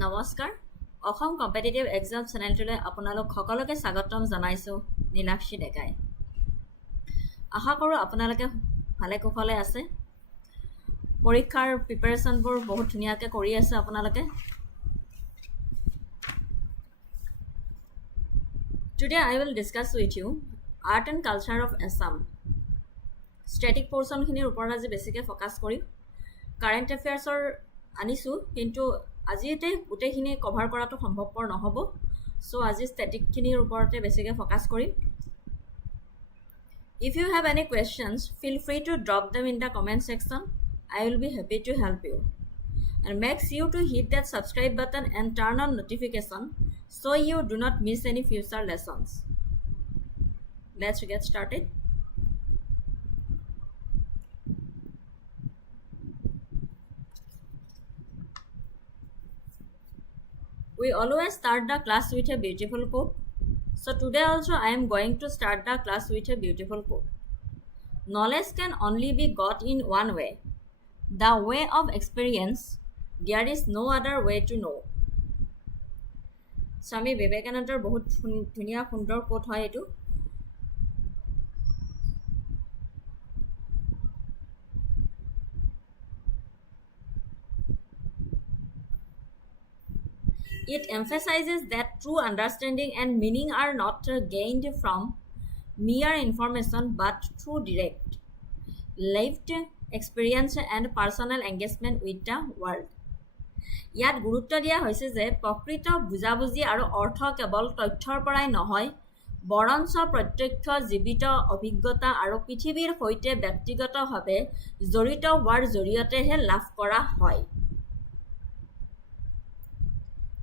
নমস্কাৰ Assam competitive exam চেনেলটোলৈ আপোনালোক সকলোকে স্বাগতম জনাইছো নীলাক্ষী ডেকাই আশা কৰোঁ আপোনালোকে ভালে কুশলে আছে পৰীক্ষাৰ প্ৰিপাৰেচনবোৰ বহুত ধুনীয়াকৈ কৰি আছে আপোনালোকে Today I will discuss with you art and culture of Assam static portion খিনিৰ ওপৰত আজি বেছিকৈ ফোকাস কৰিম কাৰেন্ট এফেয়াৰ্সৰ আনিছো কিন্তু আজিতে গোটেইখিনি কভাৰ কৰাটো সম্ভৱপৰ নহব সো আজি স্ট্যাটিক খিনিৰ ওপৰতে বেছিকৈ ফোকাস কৰিম If you have any questions feel free to drop them in the comment section I will be happy to help you and make sure to hit that subscribe button and turn on notification so you do not miss any future lessons Let's get started We always start the class with a beautiful quote. So today also I am going to start the class with a beautiful quote. Knowledge can only be got in one way. The way of experience. There is no other way to know. Swami Vivekanandar বহুত ধুনীয়া সুন্দৰ coat হয় এটো It emphasizes that true understanding and meaning are not gained from mere information but through direct, lived experience and personal engagement with the world. ইয়াত গুৰুত্ব দিয়া হৈছে যে প্ৰকৃত বুজাবুজি আৰু অৰ্থ কেৱল তথ্যৰ পৰাই নহয় বৰঞ্চ প্ৰত্যক্ষ জীৱিত অভিজ্ঞতা আৰু পৃথিৱীৰ সৈতে ব্যক্তিগতভাৱে জড়িত হোৱাৰ জৰিয়তেহে লাভ কৰা হয়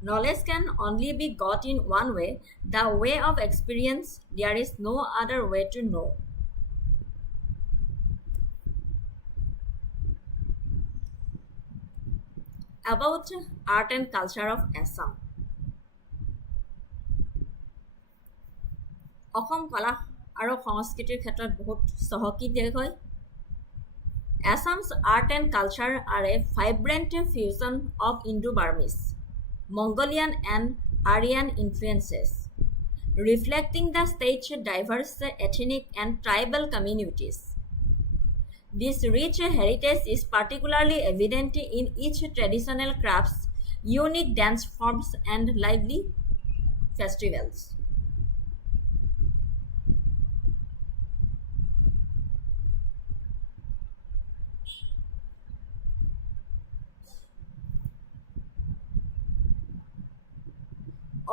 Knowledge can only be got in one way, the way of experience. There is no other way to know. About art and culture of Assam. Assam কলা আৰু সংস্কৃতিৰ ক্ষেত্ৰত বহুত সহকী দেশ হয় Assam's art and culture are a vibrant fusion of Indo-Burmese Mongolian and Aryan influences, reflecting the state's diverse ethnic and tribal communities. This rich heritage is particularly evident in its traditional crafts, unique dance forms, and lively festivals.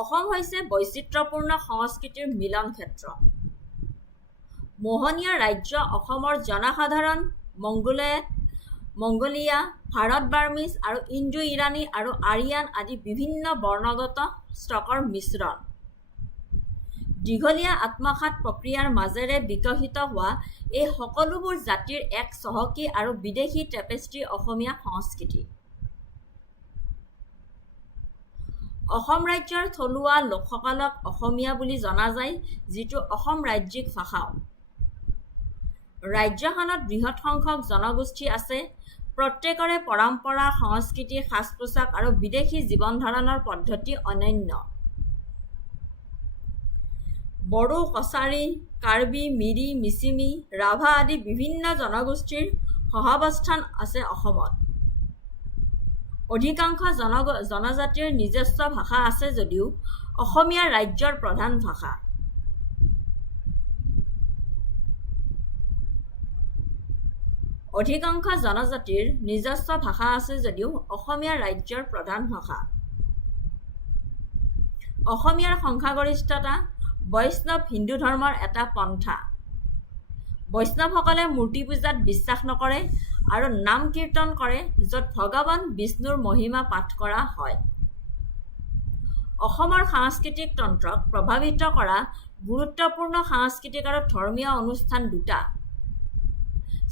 Assam হৈছে বৈচিত্ৰ্যপূৰ্ণ সংস্কৃতিৰ মিলন ক্ষেত্ৰ মোহনীয়া ৰাজ্য অসমৰ জনসাধাৰণ Mongolia Bharat Burmese আৰু Indo ইৰানী আৰু আৰিয়ান আদি বিভিন্ন বৰ্ণগত ষ্টকৰ মিশ্ৰণ দীঘলীয়া আত্মসাৎ প্ৰক্ৰিয়াৰ মাজেৰে বিকশিত হোৱা এই সকলোবোৰ জাতিৰ এক চহকী আৰু বিদেশী টেপেষ্ট্ৰি অসমীয়া সংস্কৃতি অসম ৰাজ্যৰ থলুৱা লোকসকলক অসমীয়া বুলি জনা যায় যিটো অসম ৰাজ্যিক ভাষা ৰাজ্যখনত বৃহৎ সংখ্যক জনগোষ্ঠী আছে প্ৰত্যেকৰে পৰম্পৰা সংস্কৃতি সাজ-পোছাক আৰু বিদেশী জীৱন ধাৰণৰ পদ্ধতি অনন্য বড়ো কছাৰী কাৰ্বি মিৰি মিচিমি ৰাভা আদি বিভিন্ন জনগোষ্ঠীৰ সহাৱস্থান আছে অসমত অধিকাংশ জনজাতিৰ নিজস্ব ভাষা আছে যদিও অসমীয়া ৰাজ্যৰ প্ৰধান ভাষা অসমীয়াৰ সংখ্যাগৰিষ্ঠতা বৈষ্ণৱ হিন্দু ধৰ্মৰ এটা পন্থা বৈষ্ণৱসকলে মূৰ্তি পূজাত বিশ্বাস নকৰে আৰু নাম কীৰ্তন কৰে য'ত ভগৱান বিষ্ণুৰ মহিমা পাঠ কৰা হয় অসমৰ সাংস্কৃতিক তন্ত্ৰক প্ৰভাৱিত কৰা গুৰুত্বপূৰ্ণ সাংস্কৃতিক আৰু ধৰ্মীয় অনুষ্ঠান দুটা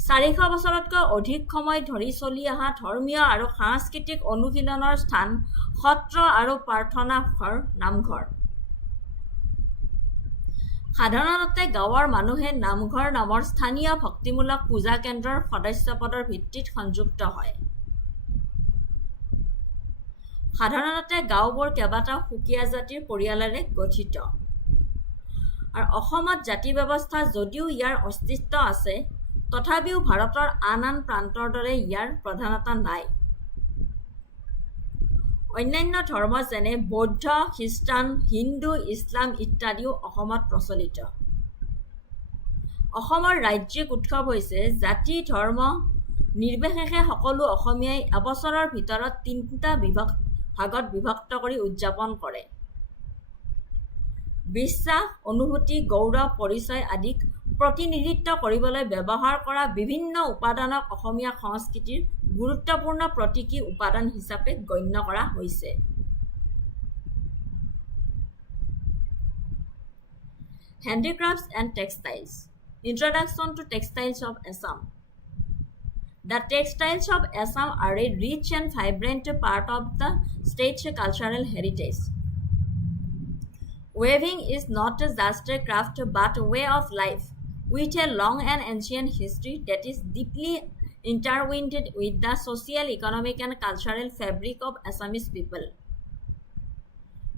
400 বছৰতকৈ অধিক সময় ধৰি চলি অহা ধৰ্মীয় আৰু সাংস্কৃতিক অনুশীলনৰ স্থান সত্ৰ আৰু প্ৰাৰ্থনা ঘৰ নামঘৰ সাধাৰণতে গাঁৱৰ মানুহে নামঘৰ নামৰ স্থানীয় ভক্তিমূলক পূজা কেন্দ্ৰৰ সদস্য পদৰ ভিত্তিত সংযুক্ত হয় সাধাৰণতে গাঁওবোৰ কেইবাটাও সুকীয়া জাতিৰ পৰিয়ালেৰে গঠিত আৰু অসমত জাতি ব্যৱস্থা যদিও ইয়াৰ অস্তিত্ব আছে তথাপিও ভাৰতৰ আন আন প্ৰান্তৰ দৰে ইয়াৰ প্ৰধানতা নাই অন্যান্য ধৰ্ম যেনে বৌদ্ধ খ্ৰীষ্টান হিন্দু ইছলাম ইত্যাদিও অসমত প্ৰচলিত অসমৰ ৰাজ্যিক উৎসৱ হৈছে জাতি ধৰ্ম নিৰ্বিশেষে সকলো অসমীয়াই এবছৰৰ ভিতৰত তিনিটা ভাগত বিভক্ত কৰি উদযাপন কৰে বিশ্বাস অনুভূতি গৌৰৱ পৰিচয় আদিক প্ৰতিনিধিত্ব কৰিবলৈ ব্যৱহাৰ কৰা বিভিন্ন উপাদানক অসমীয়া সংস্কৃতিৰ গুৰুত্বপূৰ্ণ প্ৰতীকী উপাদান হিচাপে গণ্য কৰা হৈছে Handicrafts and textiles Introduction to Textiles of Assam The textiles of Assam are a rich and vibrant part of the state's cultural heritage. Weaving is not just a craft but a way of life with a long and ancient history that is deeply intertwined with the social, economic and cultural fabric of Assamese people.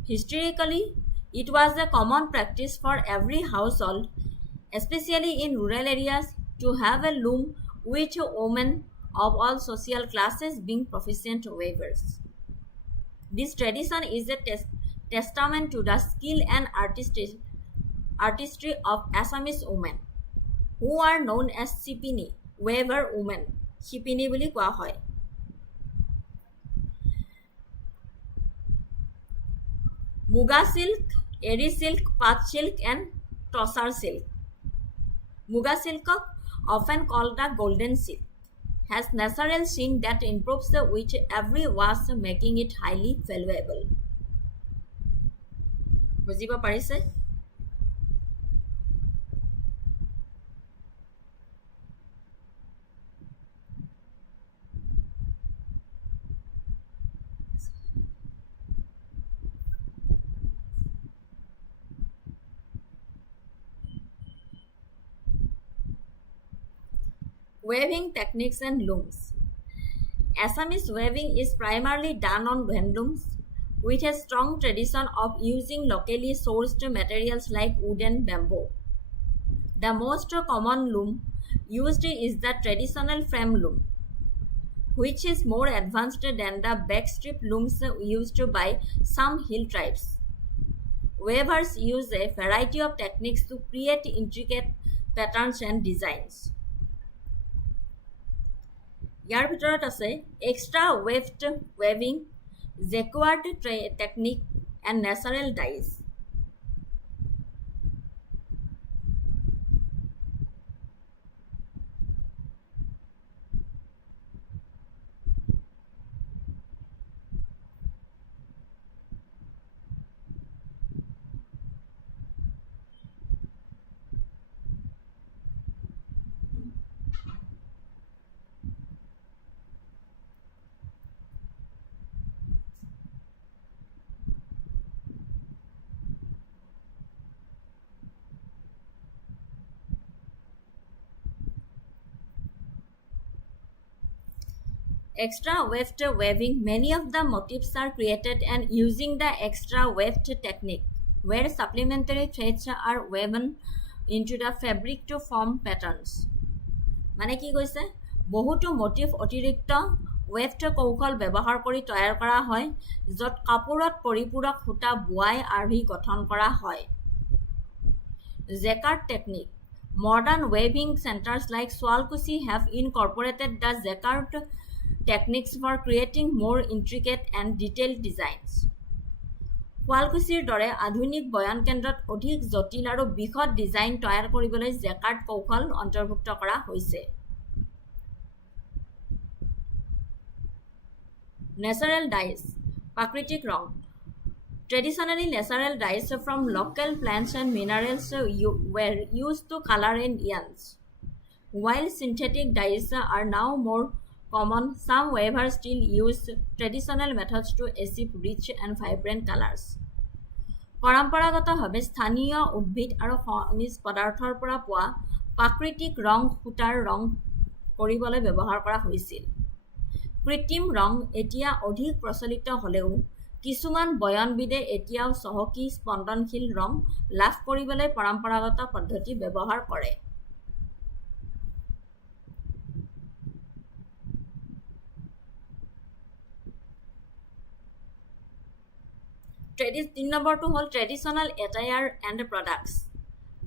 Historically, it was a common practice for every household, especially in rural areas, to have a loom with women of all social classes being proficient weavers. This tradition is a testament to the skill and artistry of Assamese women, who are known as Shipini, weaver women. Shipini বুলি কোৱা হয় Muga silk, eri silk, pat silk and tossar silk. Muga silk, often called the golden silk, has natural sheen that improves with every wash, making it highly valuable. বুজিব পাৰিছে Weaving techniques and looms. Assamese weaving is primarily done on handlooms with a strong tradition of using locally sourced materials like wood and bamboo. The most common loom used is the traditional frame loom, which is more advanced than the backstrip looms used by some hill tribes. Weavers use a variety of techniques to create intricate patterns and designs. ইয়াৰ ভিতৰত আছে extra weft weaving, jacquard technique and natural dyes. Extra weft weaving, many of the motifs are created and using the extra weft technique, where supplementary threads are woven into the fabric to form patterns. মানে কি কৈছে বহুতো motive অতিৰিক্ত ৱেফট কৌশল ব্যৱহাৰ কৰি তৈয়াৰ কৰা হয় য'ত কাপোৰত পৰিপূৰক সূতা বোৱাই আৰ্হি গঠন কৰা হয় jacquard technique Modern weaving centers like Swalkusi have incorporated the jacquard techniques for creating more intricate and detailed designs. Swalkusiৰ দৰে আধুনিক বয়ন কেন্দ্ৰত অধিক জটিল আৰু বিশদ ডিজাইন তৈয়াৰ কৰিবলৈ জেকাৰ্ড কৌশল অন্তৰ্ভুক্ত কৰা হৈছে। Natural dyes, প্ৰাকৃতিক ৰং Traditionally, natural dyes from local plants and minerals were used to color in yarns. While synthetic dyes are now more common, some weavers still use traditional methods to achieve rich and vibrant colors. পৰম্পৰাগতভাৱে স্থানীয় উদ্ভিদ আৰু খনিজ পদাৰ্থৰ পৰা পোৱা প্ৰাকৃতিক ৰং সূতাৰ ৰং কৰিবলৈ ব্যৱহাৰ কৰা হৈছিল। কৃত্ৰিম ৰং এতিয়া অধিক প্ৰচলিত হ'লেও কিছুমান বয়নবিদে এতিয়াও চহকী স্পন্দনশীল ৰং লাভ কৰিবলৈ পৰম্পৰাগত পদ্ধতি ব্যৱহাৰ কৰে। নম্বৰটো হ'ল traditional attire and products.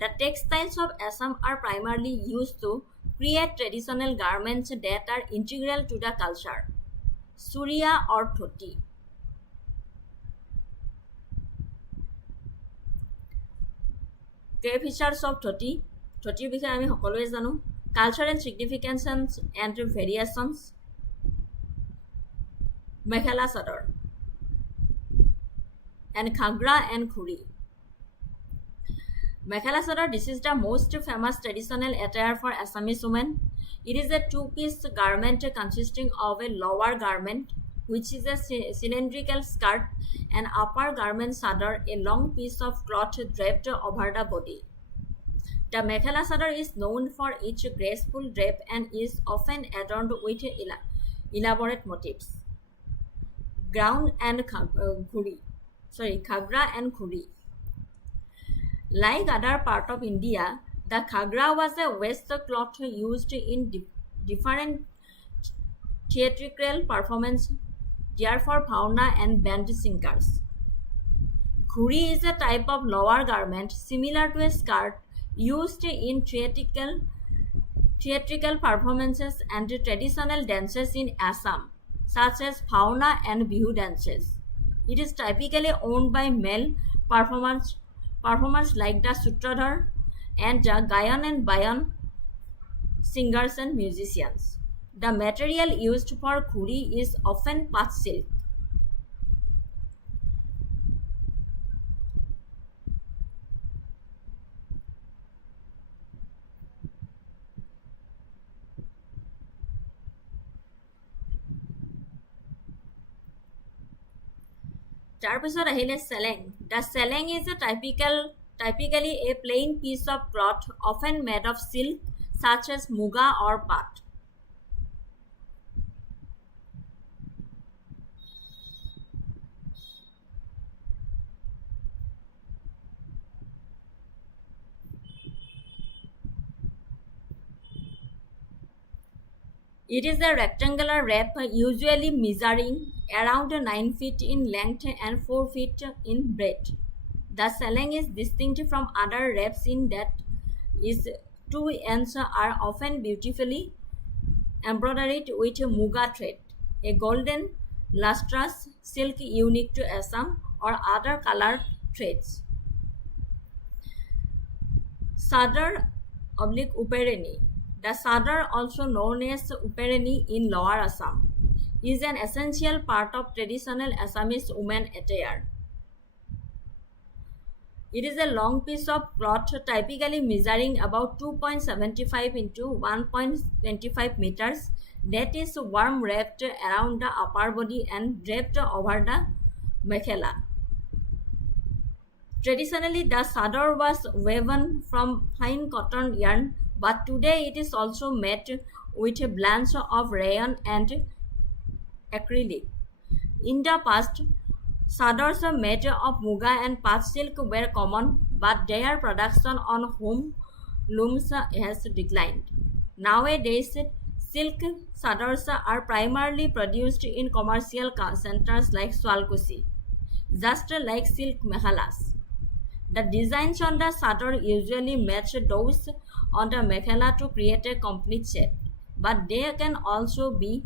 The textiles of Assam are primarily used to create traditional garments that are integral to the culture. Surya or dhoti. Key features of dhoti. Dhotir বিষয়ে আমি সকলোৱে জানো। Culture and significance and variations. Mekhela sador. And Ghagra and Khuri. Mekhela sador, this is the most famous traditional attire for Assamese women. It is a two-piece garment consisting of a lower garment, which is a cylindrical skirt, and upper garment sador, a long piece of cloth draped over the body. The Mekhela sador is known for its graceful drape and is often adorned with elaborate motifs. Ghagra and Khuri. Like other parts of India, the Ghagra was a waistcloth used in different theatrical performances, therefore Bhauna and band singers. Khuri is a type of lower garment similar to a skirt used in theatrical performances and traditional dances in Assam, such as Bhauna and Bihu dances. It is typically owned by male performers like the Sutradhar and the Gayan and Bayan singers and musicians. The material used for khuri is often path silk. তাৰপিছত আহিলে চেলেং। The চেলেং is a typically a plain piece of cloth often made of silk such as muga or path. It is a rectangular wrap usually measuring around 9 feet in length and 4 feet in breadth. The seleng is distinct from other wraps in that its two ends are often beautifully embroidered with muga thread, a golden lustrous silk unique to Assam, or other colored threads. Sadar / upereni. The sadar, also known as upereni in Lower Assam, is an essential part of traditional Assamese women attire. It is a long piece of cloth typically measuring about 2.75 into 1.25 meters that is warm wrapped around the upper body and draped over the mekhela. Traditionally, the sadar was woven from fine cotton yarn, but today it is also made with a blend of rayon and acrylic. In the past, sadars made of muga and path silk were common, but their production on home looms has declined. Nowadays, silk sadars are primarily produced in commercial centers like Swalkusi, just like silk mekhalas. The designs on the sadar usually match those on the mekhela to create a complete set, but they can also be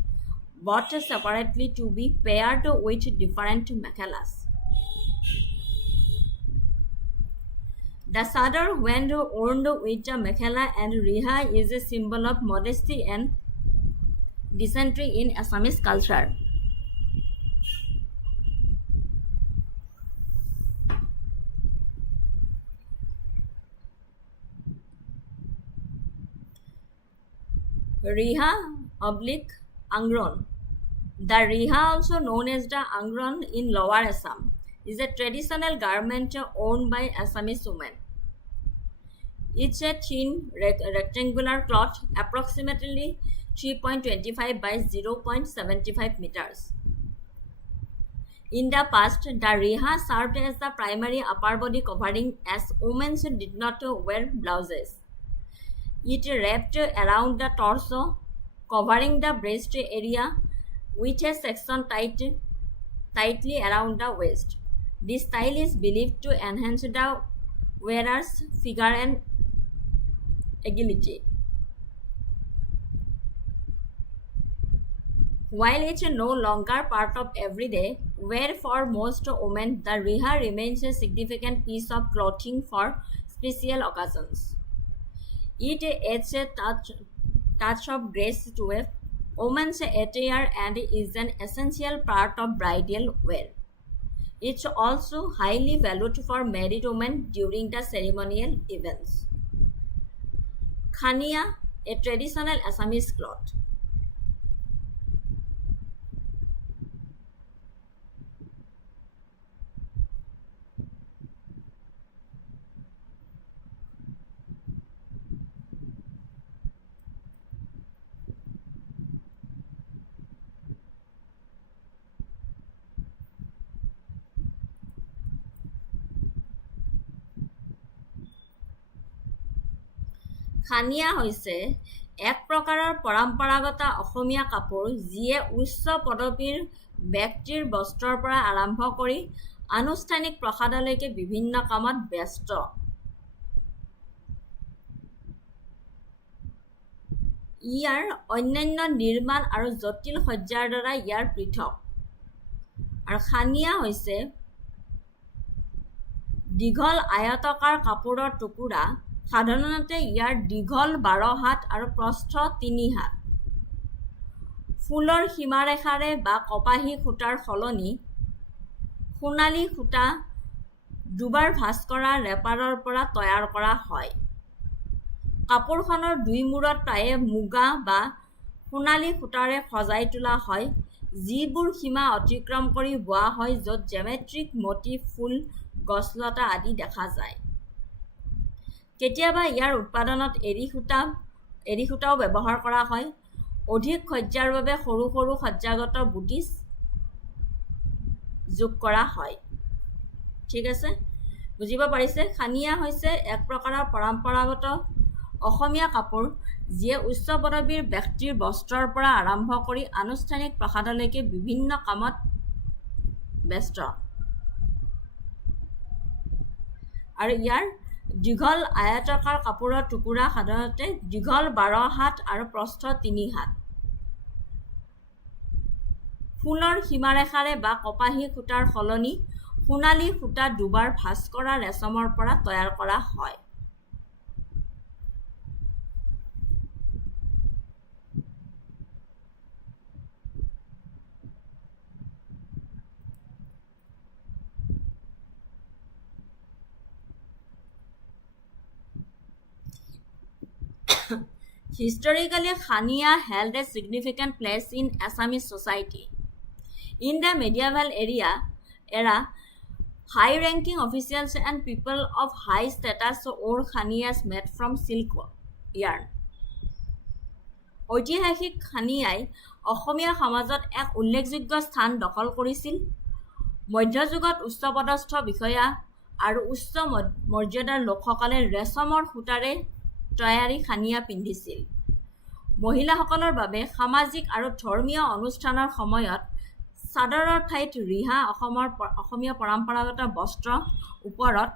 bought separately to be paired with different mekhelas. The sadar, when worn with the mekhela and riha, is a symbol of modesty and decentry in Assamese culture. Riha / angron. The riha, also known as the angron in Lower Assam, is a traditional garment worn by Assamese women. It's a thin rectangular cloth approximately 3.25 by 0.75 meters. In the past, the riha served as the primary upper body covering as women did not wear blouses. It wrapped around the torso, covering the breast area with a section tightly around the waist. This style is believed to enhance the wearer's figure and agility. While it is no longer part of everyday wear for most women, the riha remains a significant piece of clothing for special occasions. It adds a touch of grace to a woman's attire and is an essential part of bridal wear. It's also highly valued for married women during the ceremonial events. Khania, a traditional Assamese cloth. খানিয়া হৈছে এক প্ৰকাৰৰ পৰম্পৰাগত অসমীয়া কাপোৰ যিয়ে উচ্চ পদবীৰ ব্যক্তিৰ বস্ত্ৰৰ পৰা আৰম্ভ কৰি আনুষ্ঠানিক প্ৰসাদলৈকে বিভিন্ন কামত ব্যস্ত। ইয়াৰ অন্যান্য নিৰ্মাণ আৰু জটিল সজ্জাৰ দ্বাৰা ইয়াৰ পৃথক। আৰু খানিয়া হৈছে দীঘল আয়তাকাৰ কাপোৰৰ টুকুৰা। সাধাৰণতে ইয়াৰ দীঘল 12 হাত আৰু প্ৰস্থ 3 হাত। ফুলৰ সীমাৰেখাৰে বা কপাহী সূতাৰ সলনি সোণালী সূতা দুবাৰ ভাঁজ কৰা ৰেপাৰৰ পৰা তৈয়াৰ কৰা হয়। কাপোৰখনৰ দুই মূৰত প্ৰায়ে মুগা বা সোণালী সূতাৰে সজাই তোলা হয়, যিবোৰ সীমা অতিক্ৰম কৰি বোৱা হয় য'ত জেমেট্ৰিক মটিভ ফুল গছলতা আদি দেখা যায়। কেতিয়াবা ইয়াৰ উৎপাদনত এৰী সূতাও ব্যৱহাৰ কৰা হয়। অধিক সজ্জাৰ বাবে সৰু সৰু সজ্জাগত বুটিছ যোগ কৰা হয়। ঠিক আছে, বুজিব পাৰিছে? খানিয়া হৈছে এক প্ৰকাৰৰ পৰম্পৰাগত অসমীয়া কাপোৰ যিয়ে উচ্চ পদবীৰ ব্যক্তিৰ বস্ত্ৰৰ পৰা আৰম্ভ কৰি আনুষ্ঠানিক প্ৰসাদলৈকে বিভিন্ন কামত ব্যস্ত। আৰু ইয়াৰ দীঘল আয়তাকাৰ কাপোৰৰ টুকুৰা সাধাৰণতে দীঘল 12 হাত আৰু প্ৰস্থ 3 হাত। ফুলৰ সীমাৰেখাৰে বা কপাহী সূতাৰ সলনি সোণালী সূতা দুবাৰ ভাঁজ কৰা ৰেচমৰ পৰা তৈয়াৰ কৰা হয়। Historically, Khania held a significant place in Assamese society. In the medieval era, high-ranking officials and people of high status wore khanias made from silk yarn. ঐতিহাসিক খানিয়াই অসমীয়া সমাজত এক উল্লেখযোগ্য স্থান দখল কৰিছিল। মধ্যযুগত উচ্চপদস্থ বিষয়া আৰু উচ্চ মৰ্যাদাৰ লোকসকলে ৰেচমৰ সূতাৰে তৈয়াৰী খানিয়া পিন্ধিছিল। মহিলাসকলৰ বাবে সামাজিক আৰু ধৰ্মীয় অনুষ্ঠানৰ সময়ত চাদৰৰ ঠাইত ৰিহা অসমীয়া পৰম্পৰাগত বস্ত্ৰ ওপৰত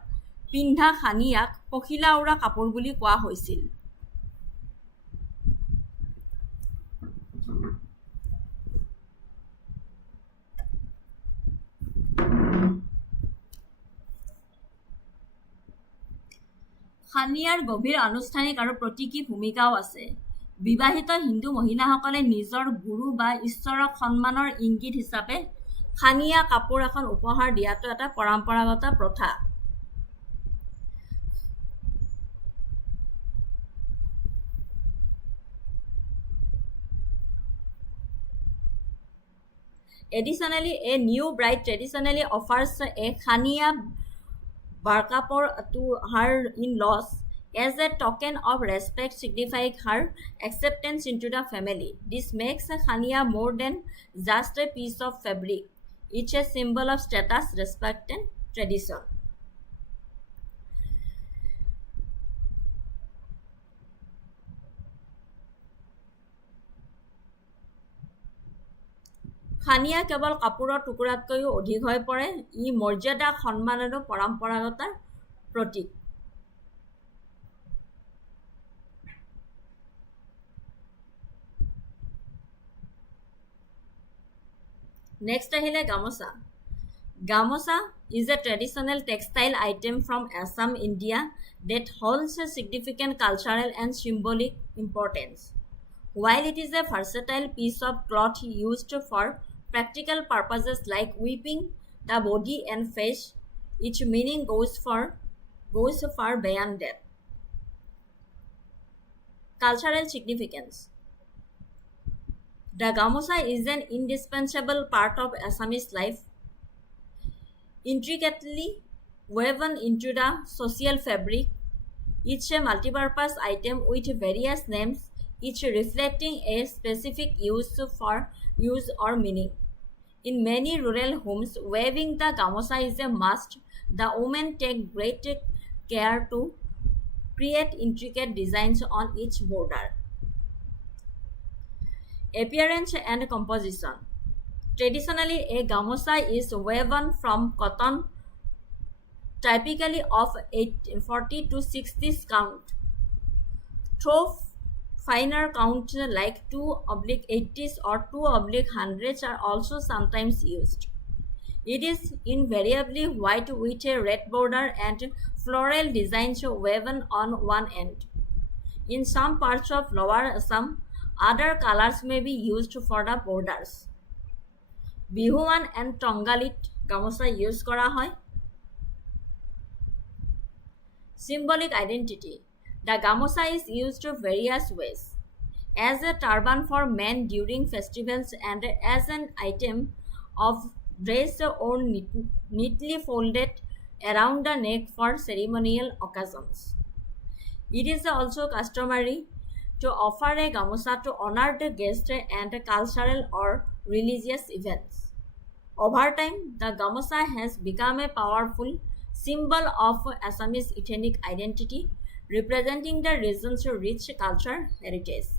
পিন্ধা খানিয়াক পখিলা উৰা কাপোৰ বুলি কোৱা হৈছিল। খানিয়াৰ গভীৰ আনুষ্ঠানিক আৰু প্ৰতীকী ভূমিকাও আছে। বিবাহিত হিন্দু মহিলাসকলে নিজৰ গুৰু বা ঈশ্বৰক সন্মানৰ ইংগিত হিচাপে খানিয়া কাপোৰ এখন উপহাৰ দিয়াটো এটা পৰম্পৰাগত প্ৰথা। Additionally, a new bride traditionally offers a khania barkapor to her in-laws as a token of respect signifying her acceptance into the family. This makes Khania more than just a piece of fabric. It's a symbol of status, respect, and tradition. খানিয়া কেৱল কাপোৰৰ টুকুৰাতকৈও অধিক হৈ পৰে ই মৰ্যাদা সন্মান আৰু পৰম্পৰাগতৰ প্ৰতীক next আহিলে gamosa gamosa is a traditional textile item from Assam India that holds a significant cultural and symbolic importance while it is a versatile piece of cloth used for practical purposes like weaving the body and face, its meaning goes far beyond that. Cultural significance. The gamusa is an indispensable part of Assamese life, intricately woven into the social fabric. It's a multi-purpose item with various names, each reflecting a specific use or meaning. In many rural homes, weaving the gamusa is a must. The women take great care to create intricate designs on each border. Appearance and composition. Traditionally, a gamusa is woven from cotton, typically of 40 to 60 count. Though finer counts like 2/80s or 2/100s are also sometimes used. It is invariably white with a red border and floral designs woven on one end. In some parts of Lower Assam, other colors may be used for the borders. Bihuan and Tongalit gamusa use kora hoy. Symbolic identity. The gamusa is used various ways. As a turban for men during festivals and as an item of dress worn neatly folded around the neck for ceremonial occasions. It is also customary to offer a gamusa to honored guests and cultural or religious events. Over time, the gamusa has become a powerful symbol of Assamese ethnic identity, representing the region's rich culture heritage.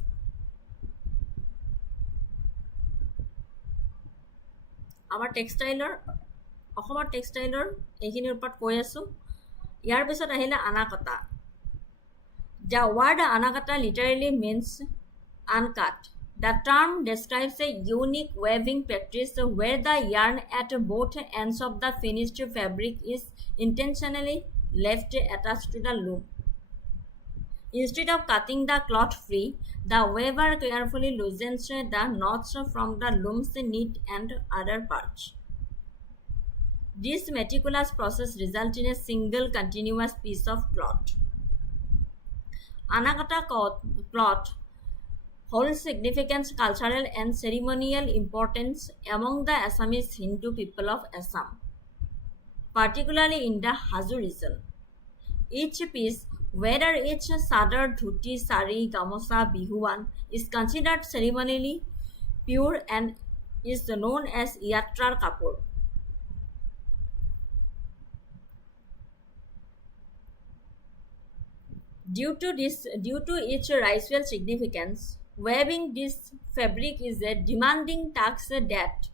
আমাৰ অসমৰ টেক্সটাইলৰ এইখিনিৰ ওপৰত কৈ আছোঁ ইয়াৰ পিছত আহিলে আনাকটা The word anakata literally means uncut. The term describes a unique weaving practice where the yarn at both ends of the finished fabric is intentionally left attached to the loom. Instead of cutting the cloth free, the weaver carefully loosens the knots from the loom's knit and other parts. This meticulous process results in a single continuous piece of cloth. Anakata cloth holds significant cultural and ceremonial importance among the Assamese Hindu people of Assam, particularly in the Hazu region. Each piece, whether it's sadar, dhuti, sari, gamusa, bihuan, is considered ceremonially pure and is known as yatrar kapur. Due to its ritual significance, weaving this fabric is a demanding task that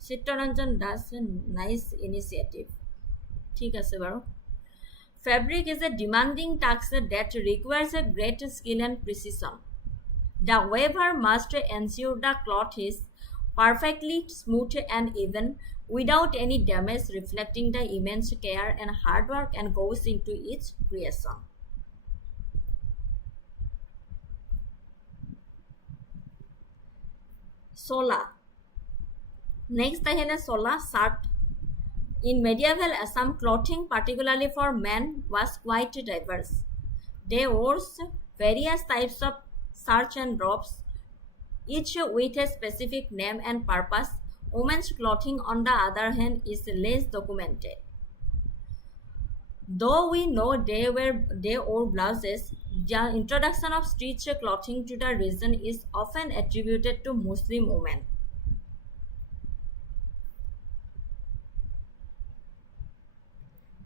Chittaranjan does a nice initiative. ঠিক আছে বাৰু Fabric is a demanding task that requires a great skill and precision. The weaver must ensure the cloth is perfectly smooth and even without any damage, reflecting the immense care and hard work and goes into its creation. Sola. Next ahile sola shirt. In medieval Assam, clothing, particularly for men, was quite diverse. They wore various types of shirts and robes, each with a specific name and purpose. Women's clothing, on the other hand, is less documented. Though we know they wore blouses, the introduction of stitched clothing to the region is often attributed to Muslim women.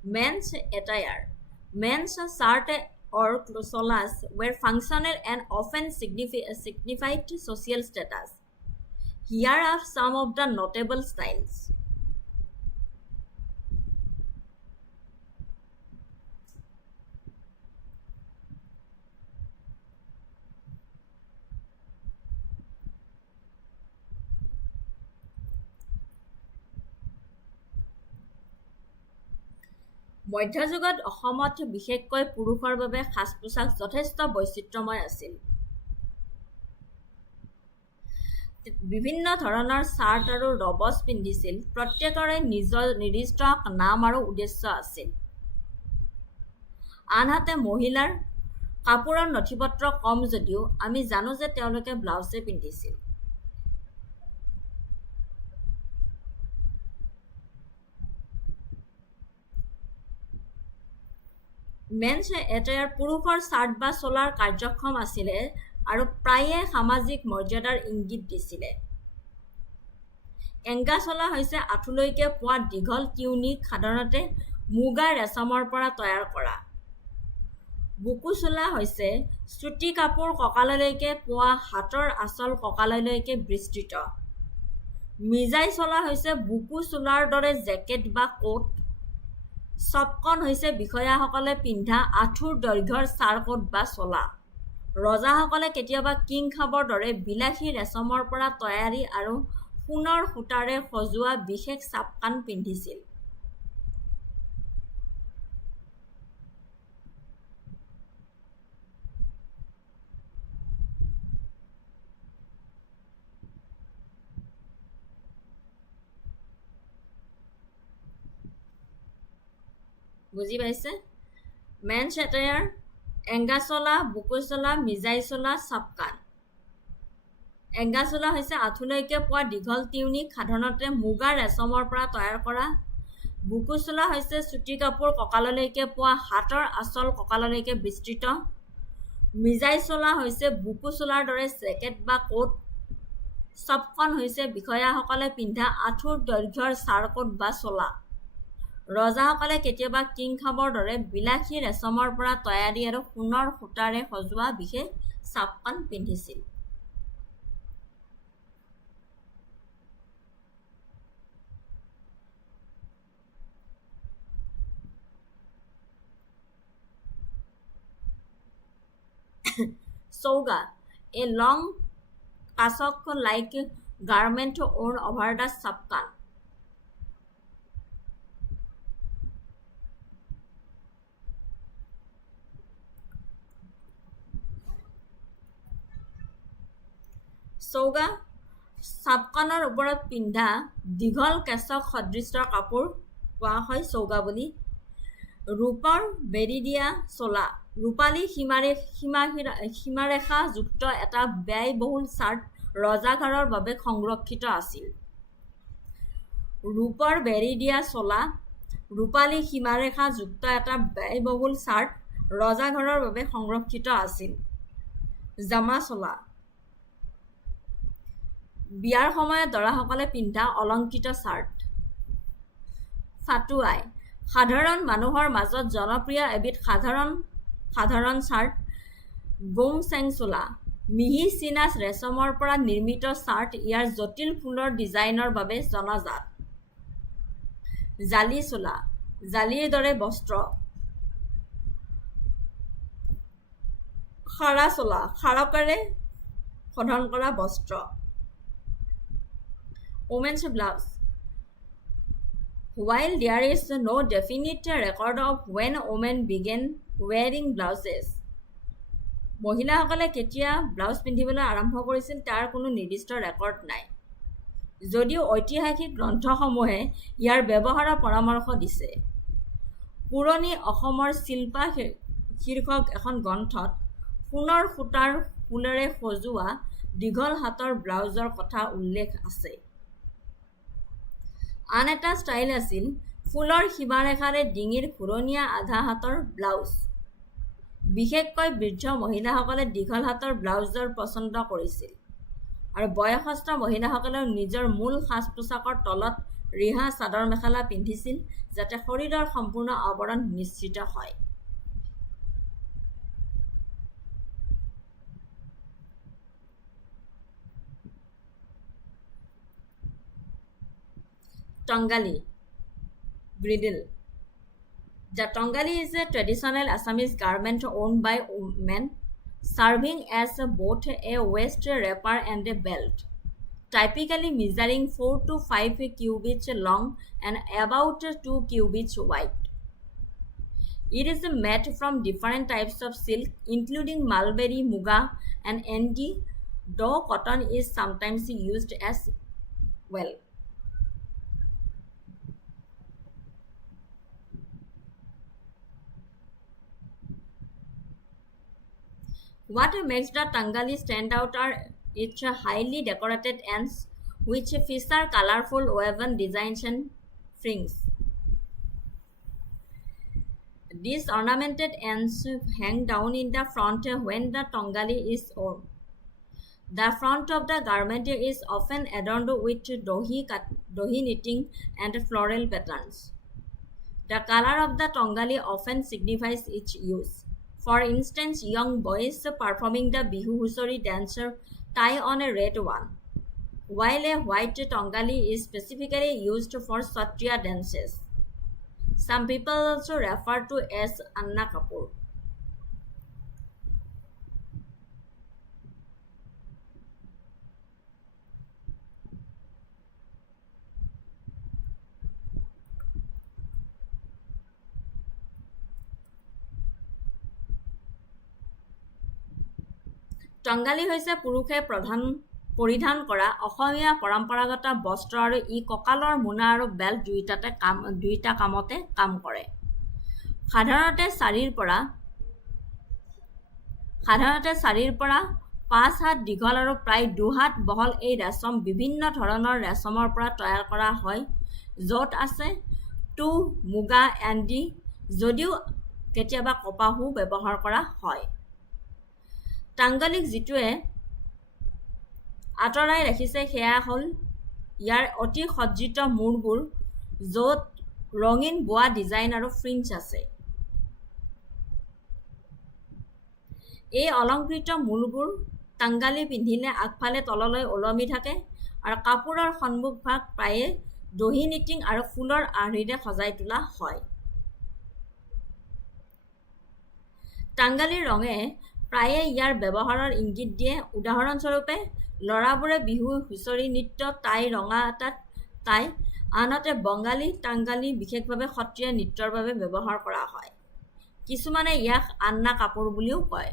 Men's attire. Men's shirt or cholas were functional and often signified social status. Here are some of the notable styles. মধ্যযুগত অসমত বিশেষকৈ পুৰুষৰ বাবে সাজ পোছাক যথেষ্ট বৈচিত্ৰ্যময় আছিল। বিভিন্ন ধৰণৰ চাৰ্ট আৰু ৰবছ পিন্ধিছিল। প্ৰত্যেকৰে নিজৰ নিৰ্দিষ্ট নাম আৰু উদ্দেশ্য আছিল। আনহাতে মহিলাৰ কাপোৰৰ নথিপত্ৰ কম যদিও আমি জানো যে তেওঁলোকে ব্লাউজে পিন্ধিছিল। মেন্স এটায়াৰ পুৰুষৰ চাৰ্ট বা চোলাৰ কাৰ্যক্ষম আছিলে আৰু প্ৰায়ে সামাজিক মৰ্যাদাৰ ইংগিত দিছিলে। এংগা চোলা হৈছে আঁঠুলৈকে পোৱা দীঘল টিউনিক, সাধাৰণতে মুগা ৰেচমৰ পৰা তৈয়াৰ কৰা। বুকু চোলা হৈছে চুটি কাপোৰ কঁকাললৈকে পোৱা হাতৰ আঁচল কঁকাললৈকে বিস্তৃত। মিজাই চোলা হৈছে বুকু চোলাৰ দৰে জেকেট বা কোট। চপকন হৈছে বিষয়াসকলে পিন্ধা আঁঠুৰ দৈৰ্ঘ্যৰ চাৰকোট বা চোলা। ৰজাসকলে কেতিয়াবা কিং খাবৰ দৰে বিলাসী ৰেচমৰ পৰা তৈয়াৰী আৰু সোণৰ সূতাৰে সজোৱা বিশেষ চাপকান পিন্ধিছিল। বুজি পাইছে? মেন্স এটায়াৰ এংগা চোলা, বুকু চোলা, মিজাই চোলা, চাপকান। এংগা চোলা হৈছে আঁঠুলৈকে পোৱা দীঘল টিউনিক, সাধাৰণতে মুগা ৰেচমৰ পৰা তৈয়াৰ কৰা। বুকু চোলা হৈছে চুটি কাপোৰ কঁকাললৈকে পোৱা হাতৰ আঁচল কঁকাললৈকে বিস্তৃত। মিজাই চোলা হৈছে বুকু চোলাৰ দৰে জেকেট বা কোট। চপকন হৈছে বিষয়াসকলে পিন্ধা আঁঠুৰ দৈৰ্ঘ্যৰ চাৰকোট বা চোলা। ৰজাসকলে কেতিয়াবা কিং খাবৰ দৰে বিলাসী ৰেচমৰ পৰা তৈয়াৰী আৰু সোণৰ সূতাৰে সজোৱা বিশেষ চাপকান পিন্ধিছিল। চৌগা, a long cassock-like garment worn over the chapkan. চৌগা, চাপকানৰ ওপৰত পিন্ধা দীঘল কেঁচক সদৃশ কাপোৰ কোৱা হয় চৌগা বুলি। ৰূপৰ বেৰি দিয়া চোলা, ৰূপালী সীমাৰেখা যুক্ত এটা ব্যয়বহুল চাৰ্ট ৰজাঘৰৰ বাবে সংৰক্ষিত আছিল। ৰূপৰ বেৰি দিয়া চোলা, ৰূপালী সীমাৰেখা যুক্ত এটা ব্যয়বহুল চাৰ্ট ৰজাঘৰৰ বাবে সংৰক্ষিত আছিল। জামা চোলা, বিয়াৰ সময়ত দৰাসকলে পিন্ধা অলংকৃত চাৰ্ট। ফাটুৱাই, সাধাৰণ মানুহৰ মাজত জনপ্ৰিয় এবিধ সাধাৰণ চাৰ্ট। গোমচেং চোলা, মিহি চীনা ৰেচমৰ পৰা নিৰ্মিত চাৰ্ট, ইয়াৰ জটিল ফুলৰ ডিজাইনৰ বাবে জনাজাত। জালি চোলা, জালিৰ দৰে বস্ত্ৰ। খাৰা চোলা, খাৰকেৰে শোধন কৰা বস্ত্ৰ। Women's blouse. While there is no definite record of when women began wearing blouses, মহিলাসকলে কেতিয়া ব্লাউজ পিন্ধিবলৈ আৰম্ভ কৰিছিল তাৰ কোনো নিৰ্দিষ্ট ৰেকৰ্ড নাই। যদিও ঐতিহাসিক গ্ৰন্থসমূহে ইয়াৰ ব্যৱহাৰৰ পৰামৰ্শ দিছে। পুৰণি অসমৰ শিল্পা শীৰ্ষক এখন গ্ৰন্থত সোণৰ সূতাৰ ফুলেৰে সজোৱা দীঘল হাতৰ ব্লাউজৰ কথা উল্লেখ আছে। আন এটা ষ্টাইল আছিল ফুলৰ সীমাৰেখাৰে ডিঙিৰ ঘূৰণীয়া আধা হাতৰ ব্লাউজ। বিশেষকৈ বৃদ্ধ মহিলাসকলে দীঘল হাতৰ ব্লাউজৰ পচন্দ কৰিছিল আৰু বয়সস্থ মহিলাসকলেও নিজৰ মূল সাজ পোছাকৰ তলত ৰিহা চাদৰ মেখেলা পিন্ধিছিল যাতে শৰীৰৰ সম্পূৰ্ণ আৱৰণ নিশ্চিত হয়। Tongali bridle. The tongali is a traditional Assamese garment worn by women, serving as both a waist wrapper and a belt, typically measuring 4 to 5 cubits long and about 2 cubits wide. It is made from different types of silk, including mulberry, muga, and endi, though cotton is sometimes used as well. What makes the Tangali stand out are its highly decorated ends, which feature colorful woven designs and fringes. These ornamented ends hang down in the front when the Tongali is worn. The front of the garment is often adorned with dohi knitting and floral patterns. The color of the Tongali often signifies its use. For instance, young boys performing the Bihu Husori dancer tie on a red one, while a white Tongali is specifically used for Satriya dances. Some people also refer to as Anna Kapoor. টংগালী হৈছে পুৰুষে পৰিধান কৰা অসমীয়া পৰম্পৰাগত বস্ত্ৰ আৰু ই কঁকালৰ মোনা আৰু বেল্ট দুইটা কামতে কাম কৰে। সাধাৰণতে 4 পৰা 5 হাত দীঘল আৰু প্ৰায় 2 হাত বহল এই ৰেচম বিভিন্ন ধৰণৰ ৰেচমৰ পৰা তৈয়াৰ কৰা হয়, য'ত আছে টু, মুগা, এণ্ডি, যদিও কেতিয়াবা কপাহো ব্যৱহাৰ কৰা হয়। টাংগালিক যিটোৱে আঁতৰাই ৰাখিছে সেয়া হ'ল ইয়াৰ অতি সজ্জিত মূৰবোৰ, য'ত ৰঙীন বোৱা ডিজাইন আৰু ফ্ৰিঞ্জ আছে। এই অলংকৃত মূৰবোৰ টাংগালি পিন্ধিলে আগফালে তললৈ ওলমি থাকে আৰু কাপোৰৰ সন্মুখভাগ প্ৰায়ে দহি নিটিং আৰু ফুলৰ আৰ্হিৰে সজাই তোলা হয়। টাংগালিৰ ৰঙে প্ৰায়ে ইয়াৰ ব্যৱহাৰৰ ইংগিত দিয়ে। উদাহৰণস্বৰূপে, ল'ৰাবোৰে বিহু হুঁচৰি নৃত্য টাই ৰঙা এটাত টাই, আনহাতে বঙালী টাংগালি বিশেষভাৱে সত্ৰীয়া নৃত্যৰ বাবে ব্যৱহাৰ কৰা হয়। কিছুমানে ইয়াক আন্না কাপোৰ বুলিও কয়।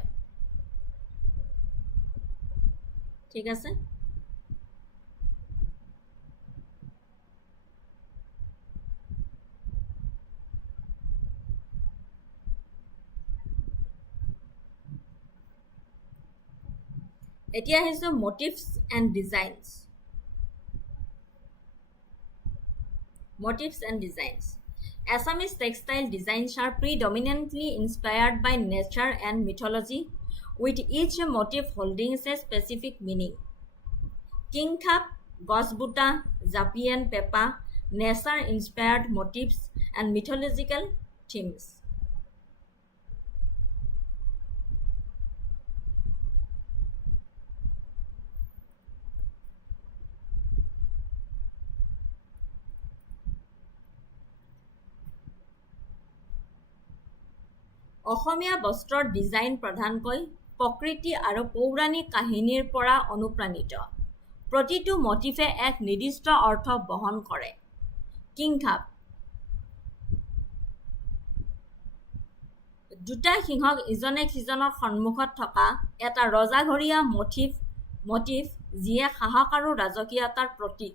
ঠিক আছে। এতিয়া আহিছো motifs and designs. Motifs and designs. Assamese textile designs are predominantly inspired by nature and mythology, with each motif holding a specific meaning. Kingkhap, Gosbuta, Japi and Pepa, nature-inspired motifs and mythological themes. অসমীয়া বস্ত্ৰৰ design প্ৰধানকৈ প্ৰকৃতি আৰু পৌৰাণিক কাহিনীৰ পৰা অনুপ্ৰাণিত। প্ৰতিটো মটিফে এক নিৰ্দিষ্ট অৰ্থ বহন কৰে। কিংখাপ, দুটা সিংহক ইজনে সিজনৰ সন্মুখত থকা এটা ৰজাঘৰীয়া মটিফ যিয়ে সাহস আৰু ৰাজকীয়তাৰ প্ৰতীক।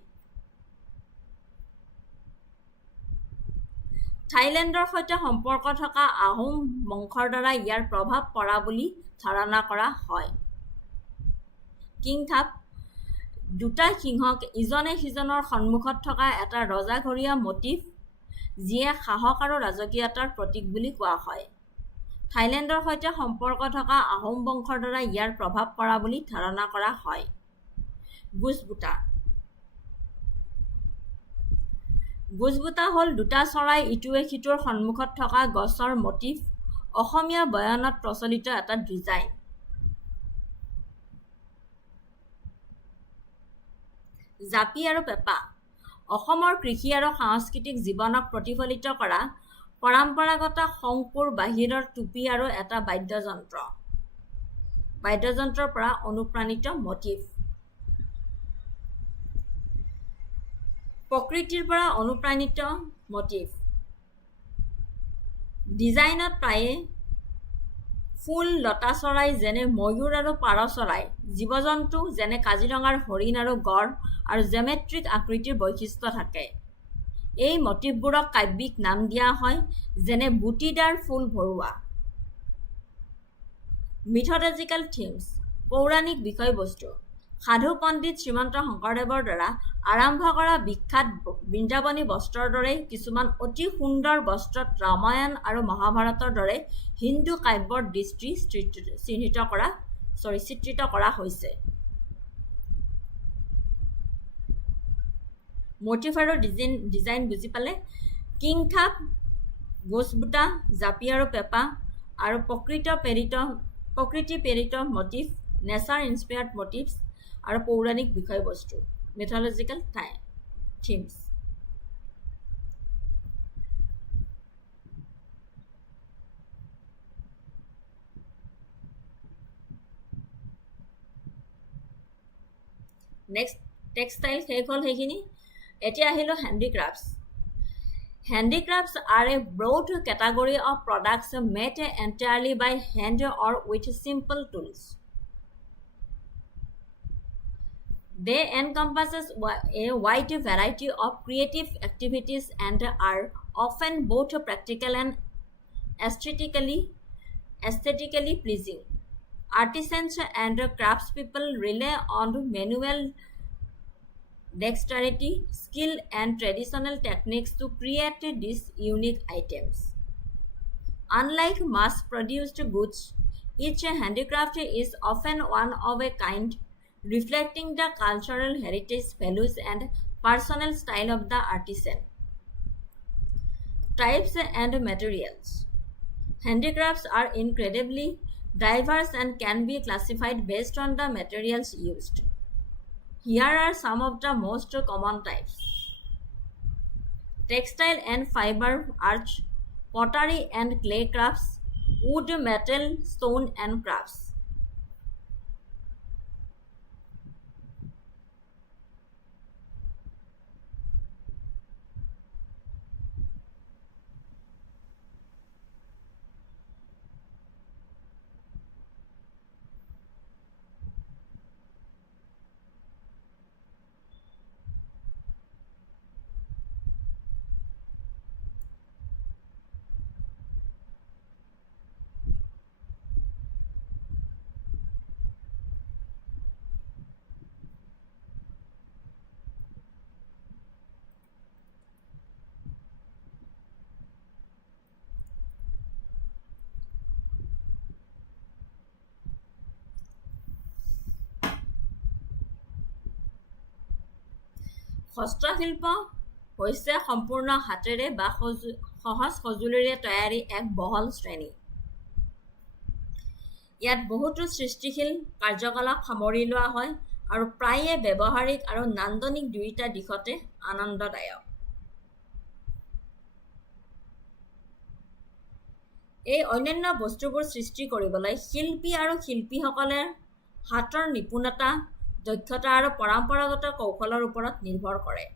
থাইলেণ্ডৰ সৈতে সম্পৰ্ক থকা আহোম বংশৰ দ্বাৰা ইয়াৰ প্ৰভাৱ পৰা বুলি ধাৰণা কৰা হয়। কিংখাপ, দুটা সিংহক ইজনে সিজনৰ সন্মুখত থকা এটা ৰজাঘৰীয়া মটিফ যিয়ে সাহস আৰু ৰাজকীয়তাৰ প্ৰতীক বুলি কোৱা হয়। থাইলেণ্ডৰ সৈতে সম্পৰ্ক থকা আহোম বংশৰ দ্বাৰা ইয়াৰ প্ৰভাৱ পৰা বুলি ধাৰণা কৰা হয়। গুজবুটা গুজবুটা হ'ল দুটা চৰাই ইটোৱে সিটোৰ সন্মুখত থকা গছৰ মটিভ। অসমীয়া বয়ানত প্ৰচলিত এটা ডিজাইন। জাপি আৰু পেঁপা অসমৰ কৃষি আৰু সাংস্কৃতিক জীৱনক প্ৰতিফলিত কৰা পৰম্পৰাগত শংকুৰ বাহিৰৰ টুপি আৰু এটা বাদ্যযন্ত্ৰৰ পৰা অনুপ্ৰাণিত মটিভ। প্ৰকৃতিৰ পৰা অনুপ্ৰাণিত মটিভ। ডিজাইনত প্ৰায়ে ফুল, লতা চৰাই যেনে ময়ূৰ আৰু পাৰ চৰাই, জীৱ-জন্তু যেনে কাজিৰঙাৰ হৰিণ আৰু গড়, আৰু জেমেট্ৰিক আকৃতিৰ বৈশিষ্ট্য থাকে। এই মটিভবোৰক কাব্যিক নাম দিয়া হয়, যেনে বুটিদাৰ ফুল ভৰোৱা। মিথলজিকেল থিমছ পৌৰাণিক বিষয়বস্তু। সাধু পণ্ডিত শ্ৰীমন্ত শংকৰদেৱৰ দ্বাৰা আৰম্ভ কৰা বিখ্যাত বৃন্দাবনী বস্ত্ৰৰ দৰে কিছুমান অতি সুন্দৰ বস্ত্ৰত ৰামায়ণ আৰু মহাভাৰতৰ দৰে হিন্দু কাব্যৰ দৃষ্টি চিত্ৰিত কৰা হৈছে। মটিভ আৰু ডিজাইন বুজি পালে? কিংখাব, গুজবুটা, জাপি আৰু পেঁপা আৰু প্ৰকৃতি প্ৰেৰিত মটিভ, নেচাৰ ইনস্পায়াৰ্ড মটিভছ আৰু পৌৰাণিক বিষয়বস্তু, মিথলজিকেল থিমছ। নেক্সট টেক্সটাইল শেষ হ'ল সেইখিনি। এতিয়া আহিলোঁ handicrafts. Handicrafts are a broad category of products made entirely by hand or with simple tools. They encompass a wide variety of creative activities and are often both practical and aesthetically pleasing. Artisans and craftspeople rely on manual dexterity, skill, and traditional techniques to create these unique items. Unlike mass-produced goods, each handicraft is often one of a kind, reflecting the cultural heritage, values, and personal style of the artisan. Types and materials. Handicrafts are incredibly diverse and can be classified based on the materials used. Here are some of the most common types. Textile and fiber arts, pottery and clay crafts, wood, metal, stone, and crafts. হস্তশিল্প হৈছে সম্পূৰ্ণ হাতেৰে বা সহজ সঁজুলিৰে তৈয়াৰী এক বহল শ্ৰেণী। ইয়াত বহুতো সৃষ্টিশীল কাৰ্যকলাপ সামৰি লোৱা হয় আৰু প্ৰায়ে ব্যৱহাৰিক আৰু নান্দনিক দুয়োটা দিশতে আনন্দদায়ক। এই অন্যান্য বস্তুবোৰ সৃষ্টি কৰিবলৈ শিল্পী আৰু শিল্পীসকলে হাতৰ নিপুণতা, দক্ষতা আৰু পৰম্পৰাগত কৌশলৰ ওপৰত নিৰ্ভৰ কৰে।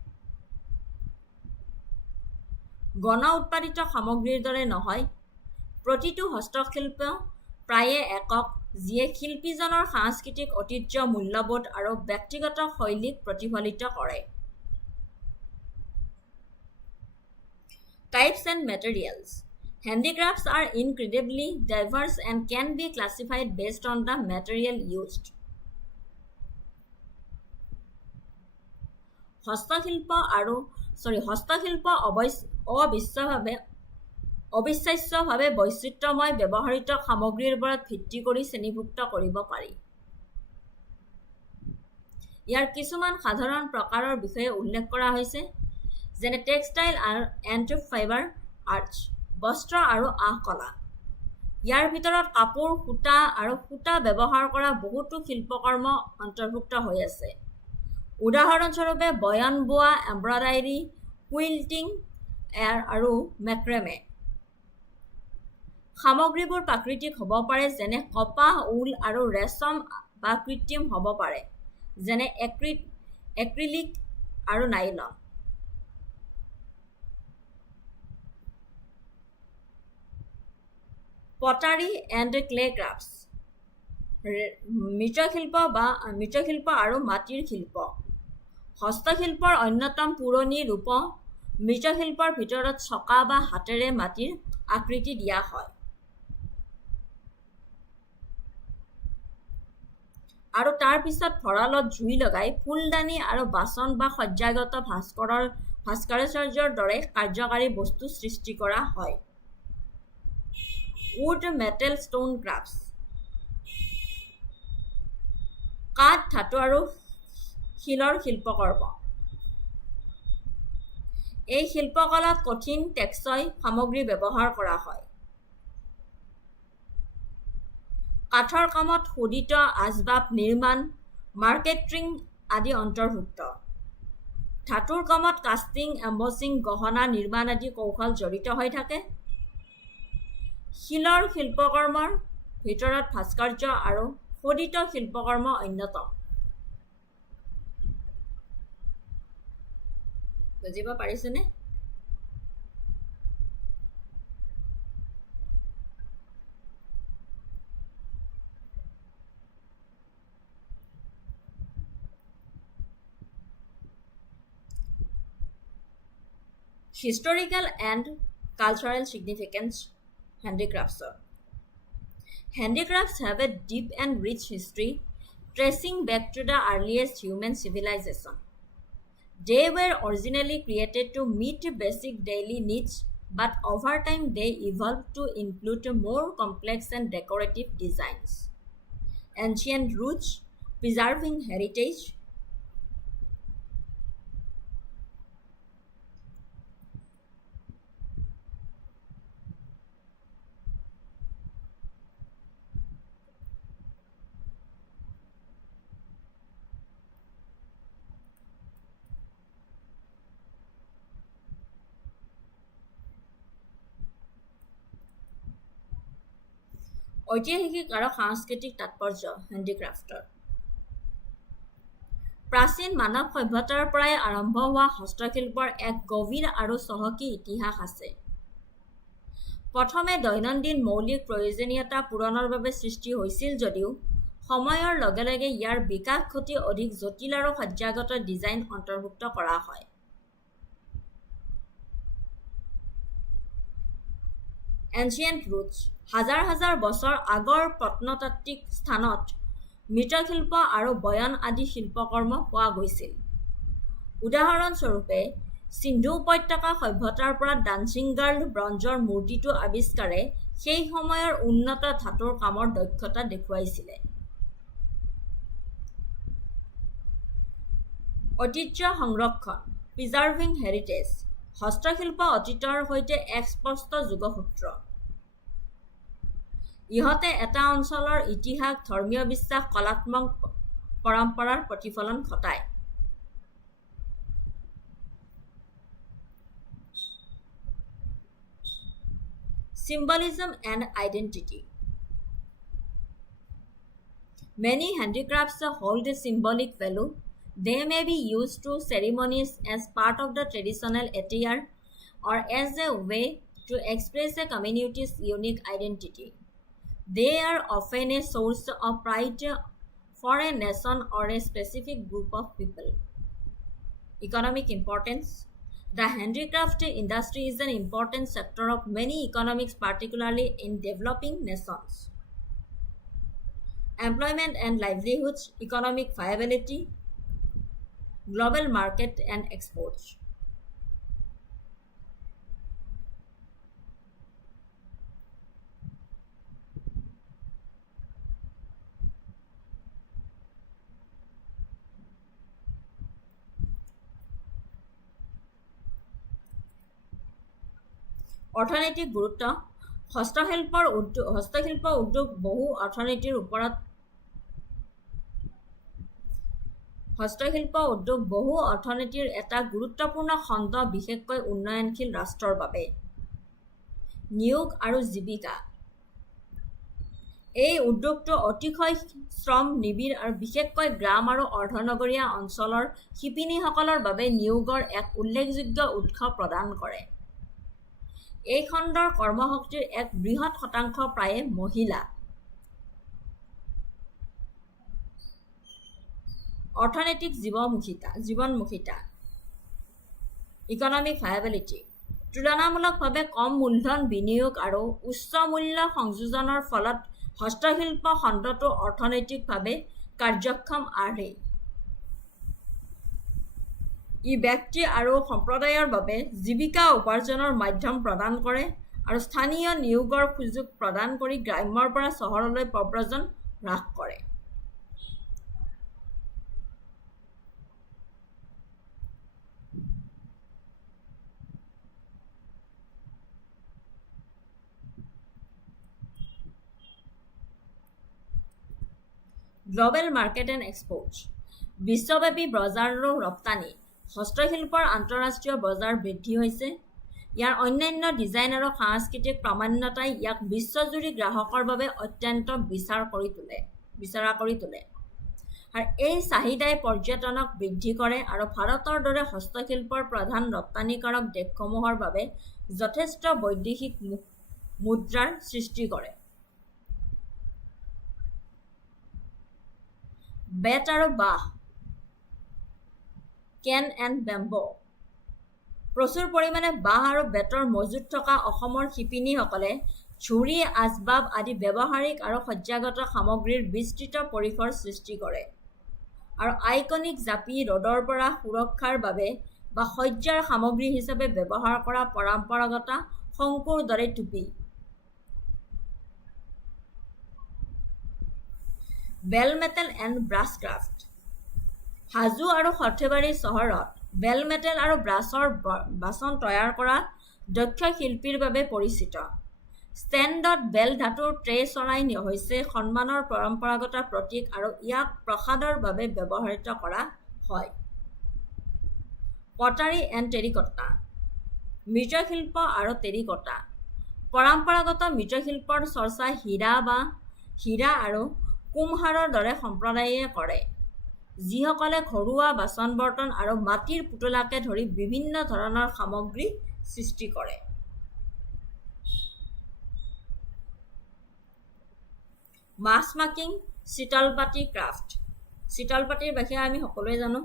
গণ উৎপাদিত সামগ্ৰীৰ দৰে নহয়, প্ৰতিটো হস্তশিল্প প্ৰায়ে একক, যিয়ে শিল্পীজনৰ সাংস্কৃতিক ঐতিহ্য, মূল্যবোধ আৰু ব্যক্তিগত শৈলীক প্ৰতিফলিত কৰে। Types and materials. Handicrafts are incredibly diverse and can be classified based on the material used. হস্তশিল্প আৰু হস্তশিল্প অবিশ্বাস্যভাৱে বৈচিত্ৰ্যময় ব্যৱহৃত সামগ্ৰীৰ ওপৰত ভিত্তি কৰি শ্ৰেণীভুক্ত কৰিব পাৰি। ইয়াৰ কিছুমান সাধাৰণ প্ৰকাৰৰ বিষয়ে উল্লেখ কৰা হৈছে, যেনে টেক্সটাইল এণ্ড ফাইবাৰ আৰ্টছ, বস্ত্ৰ আৰু আহ কলা। ইয়াৰ ভিতৰত কাপোৰ, সূতা আৰু সূতা ব্যৱহাৰ কৰা বহুতো শিল্পকৰ্ম অন্তৰ্ভুক্ত হৈ আছে। উদাহৰণস্বৰূপে বয়ন বোৱা, এমব্ৰইডাৰী, কুইল্টিং আৰু মেক্ৰেমে। সামগ্ৰীবোৰ প্ৰাকৃতিক হ'ব পাৰে, যেনে কপাহ, উল আৰু ৰেচম, বা কৃত্ৰিম হ'ব পাৰে, যেনে এক্ৰিলিক আৰু nylon. Pottery and clay crafts, মৃৎশিল্প আৰু মাটিৰ শিল্প। হস্তশিল্পৰ অন্যতম পুৰণি ৰূপ মৃৎশিল্পৰ ভিতৰত চকা বা হাতেৰে মাটিৰ আকৃতি দিয়া হয়। আৰু তাৰ পিছত ভঁৰালত জুই লগাই ফুলদানি আৰু বাচন বা সজ্জাগত ভাস্কৰাচাৰ্যৰ দৰে কাৰ্যকাৰী বস্তু সৃষ্টি কৰা হয়। উড, মেটেল, ষ্টোন ক্ৰাফ্টছ, কাঠ, ধাতু আৰু শিলৰ শিল্পকৰ্ম। এই শিল্পকলাত কঠিন টেকচই সামগ্ৰী ব্যৱহাৰ কৰা হয়। কাঠৰ কামত শোধিত আচবাব নিৰ্মাণ, মাৰ্কেটিং আদি অন্তৰ্ভুক্ত। ধাতুৰ কামত কাষ্টিং, এম্বছিং, গহনা নিৰ্মাণ আদি কৌশল জড়িত হৈ থাকে। শিলৰ শিল্পকৰ্মৰ ভিতৰত ভাস্কৰ্য আৰু শোধিত শিল্পকৰ্ম অন্যতম। বুজিব পাৰিছেনে? Historical and cultural significance handicrafts. Handicrafts have a deep and rich history, tracing back to the earliest human civilization. They were originally created to meet basic daily needs, but over time they evolved to include more complex and decorative designs. Ancient roots, preserving heritage. ঐতিহাসিক আৰু সাংস্কৃতিক তাৎপৰ্য হেণ্ডিক্ৰাফ্টৰ। প্ৰাচীন মানৱ সভ্যতাৰ পৰাই আৰম্ভ হোৱা হস্তশিল্পৰ এক গভীৰ আৰু চহকী ইতিহাস আছে। প্ৰথমে দৈনন্দিন মৌলিক প্ৰয়োজনীয়তা পূৰণৰ বাবে সৃষ্টি হৈছিল যদিও সময়ৰ লগে লগে ইয়াৰ বিকাশ ঘটি অধিক জটিল আৰু সজ্জাগত ডিজাইন অন্তৰ্ভুক্ত কৰা হয়। এনচিয়েণ্ট ৰুটছ, হাজাৰ হাজাৰ বছৰ আগৰ প্ৰত্নতাত্ত্বিক স্থানত মৃৎশিল্প আৰু বয়ন আদি শিল্পকৰ্ম পোৱা গৈছিল। উদাহৰণস্বৰূপে সিন্ধু উপত্যকা সভ্যতাৰ পৰা ডান্সিং গাৰ্ল ব্ৰঞ্জৰ মূৰ্তিটো আৱিষ্কাৰে সেই সময়ৰ উন্নত ধাতুৰ কামৰ দক্ষতা দেখুৱাইছিলে। ঐতিহ্য সংৰক্ষণ, প্ৰিজাৰ্ভিং হেৰিটেজ। হস্তশিল্প অতীতৰ সৈতে এক স্পষ্ট যোগসূত্ৰ। ইহঁতে এটা অঞ্চলৰ ইতিহাস, ধৰ্মীয় বিশ্বাস, কলাত্মক পৰম্পৰাৰ প্ৰতিফলন ঘটায়। Symbolism and identity. Many handicrafts hold a symbolic value. They may be used to ceremonies as part of the traditional attire or as a way to express a community's unique identity. They are often a source of pride for a nation or a specific group of people. Economic importance. The handicraft industry is an important sector of many economies, particularly in developing nations. Employment and livelihoods, economic viability, global market and exports. অৰ্থনৈতিক গুৰুত্ব হস্তশিল্প উদ্যোগ বহু অৰ্থনীতিৰ ওপৰত হস্তশিল্প উদ্যোগ বহু অৰ্থনীতিৰ এটা গুৰুত্বপূৰ্ণ খণ্ড বিশেষকৈ উন্নয়নশীল ৰাষ্ট্ৰৰ বাবে নিয়োগ আৰু জীৱিকা এই উদ্যোগটো অতিশয় শ্ৰম নিবিড় আৰু বিশেষকৈ গ্ৰাম আৰু অৰ্ধনগৰীয়া অঞ্চলৰ শিপিনীসকলৰ বাবে নিয়োগৰ এক উল্লেখযোগ্য উৎস প্ৰদান কৰে এই খণ্ডৰ কৰ্মশক্তিৰ এক বৃহৎ শতাংশ প্ৰায়ে মহিলা অৰ্থনৈতিক জীৱনমুখিতা ইকনমিক ভায়াবিলিটি তুলনামূলকভাৱে কম মূলধন বিনিয়োগ আৰু উচ্চ মূল্য সংযোজনৰ ফলত হস্তশিল্প খণ্ডটো অৰ্থনৈতিকভাৱে কাৰ্যক্ষম আৰু ই ব্যক্তি আৰু সম্প্ৰদায়ৰ বাবে জীৱিকা উপাৰ্জনৰ মাধ্যম প্ৰদান কৰে আৰু স্থানীয় নিয়োগৰ সুযোগ প্ৰদান কৰি গ্ৰাম্যৰ পৰা চহৰলৈ প্ৰব্ৰজন হ্ৰাস কৰে গ্লোবেল মাৰ্কেট এণ্ড এক্সপোৰ্ট বিশ্বব্যাপী বজাৰ আৰু ৰপ্তানি হস্তশিল্পৰ আন্তঃৰাষ্ট্ৰীয় বজাৰ বৃদ্ধি হৈছে ইয়াৰ অন্যান্য ডিজাইন আৰু সাংস্কৃতিক প্ৰামাণ্যতাই ইয়াক বিশ্বজুৰি গ্ৰাহকৰ বাবে অত্যন্ত বিচৰা কৰি তোলে আৰু এই চাহিদাই পৰ্যটনক বৃদ্ধি কৰে আৰু ভাৰতৰ দৰে হস্তশিল্পৰ প্ৰধান ৰপ্তানিকাৰক দেশসমূহৰ বাবে যথেষ্ট বৈদেশিক মুদ্ৰাৰ সৃষ্টি কৰে বেত আৰু বাঁহ কেন এণ্ড বেম্বো প্ৰচুৰ পৰিমাণে বাঁহ আৰু বেতৰ মজুত থকা অসমৰ শিপিনীসকলে ঝুৰি আচবাব আদি ব্যৱহাৰিক আৰু সজ্জাগত সামগ্ৰীৰ বিস্তৃত পৰিসৰ সৃষ্টি কৰে আৰু আইকনিক জাপি ৰ'দৰ পৰা সুৰক্ষাৰ বাবে বা সজ্জাৰ সামগ্ৰী হিচাপে ব্যৱহাৰ কৰা পৰম্পৰাগত শংকুৰ দৰে টুপি bell metal and brass craft Hajo আৰু সৰ্থেবাৰী চহৰত বেল মেটেল আৰু ব্ৰাছৰ বাচন তৈয়াৰ কৰা দক্ষ শিল্পীৰ বাবে পৰিচিত ষ্টেণ্ডত বেল ধাতুৰ ট্ৰে চৰাই হৈছে সন্মানৰ পৰম্পৰাগত প্ৰতীক আৰু ইয়াক প্ৰসাদৰ বাবে ব্যৱহৃত কৰা হয় পটাৰী এণ্ড টেৰিকটা মৃৎশিল্প আৰু টেৰিকটা পৰম্পৰাগত মৃৎশিল্পৰ চৰ্চা হীৰা আৰু কুমহাৰৰ দৰে সম্প্ৰদায়ে কৰে যিসকলে ঘৰুৱা বাচন বৰ্তন আৰু মাটিৰ পুতলাকে ধৰি বিভিন্ন ধৰণৰ সামগ্ৰী সৃষ্টি কৰে মাছ মেকিং চিতলপাটি ক্ৰাফ্ট চিতলপাটিৰ বিষয়ে আমি সকলোৱে জানো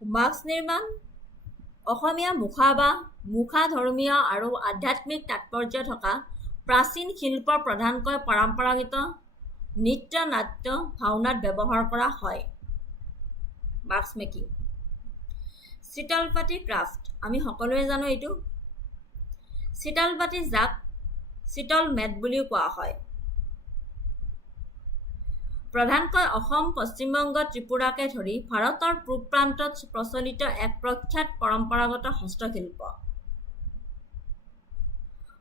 মাস্ক নিৰ্মাণ অসমীয়া মুখা ধৰ্মীয় আৰু আধ্যাত্মিক তাৎপৰ্য থকা প্ৰাচীন শিল্প প্ৰধানকৈ পৰম্পৰাগত নৃত্য নাট্য ভাওনাত ব্যৱহাৰ কৰা হয় মাস্ক মেকিং চিতলপাটি ক্ৰাফ্ট আমি সকলোৱে জানো এইটো চিতলপাটি যাক চিতল মেট বুলিও কোৱা হয় প্ৰধানকৈ অসম পশ্চিমবংগ ত্ৰিপুৰাকে ধৰি ভাৰতৰ পূব প্ৰান্তত প্ৰচলিত এক প্ৰখ্যাত পৰম্পৰাগত হস্তশিল্প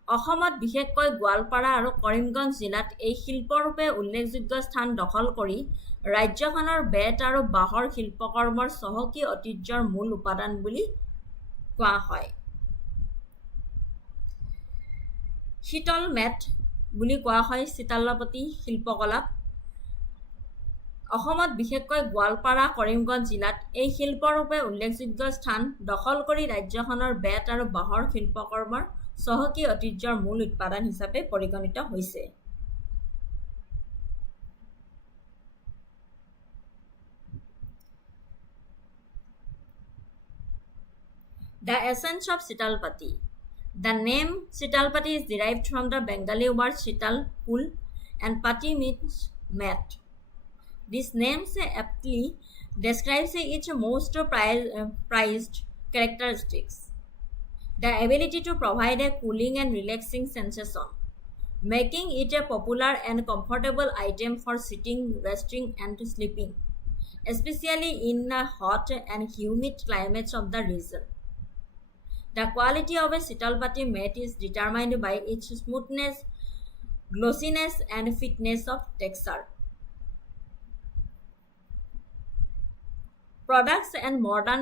অসমত বিশেষকৈ গোৱালপাৰা আৰু কৰিমগঞ্জ জিলাত এই শিল্পৰূপে উল্লেখযোগ্য স্থান দখল কৰি ৰাজ্যখনৰ বেত আৰু বাঁহৰ শিল্পকৰ্মৰ চহকী ঐতিহ্যৰ মূল উপাদান বুলি কোৱা হয় শীতল মেট বুলি কোৱা হয় চিতলপাটি শিল্পকলাপ অসমত বিশেষকৈ গোৱালপাৰা কৰিমগঞ্জ জিলাত এই শিল্পৰ ৰূপে উল্লেখযোগ্য স্থান দখল কৰি ৰাজ্যখনৰ বেত আৰু বাঁহৰ শিল্পকৰ্মৰ চহকী ঐতিহ্যৰ মূল উৎপাদন হিচাপে পৰিগণিত হৈছে। The essence of Sitalpati. The name Sitalpati is derived from the Bengali word Sital, cool, and Pati means mat. This name aptly describes its most prized characteristics. The ability to provide a cooling and relaxing sensation, making it a popular and comfortable item for sitting, resting, and sleeping, especially in the hot and humid climates of the region. The quality of a Sitalpati mat is determined by its smoothness, glossiness, and thickness of texture. Products and modern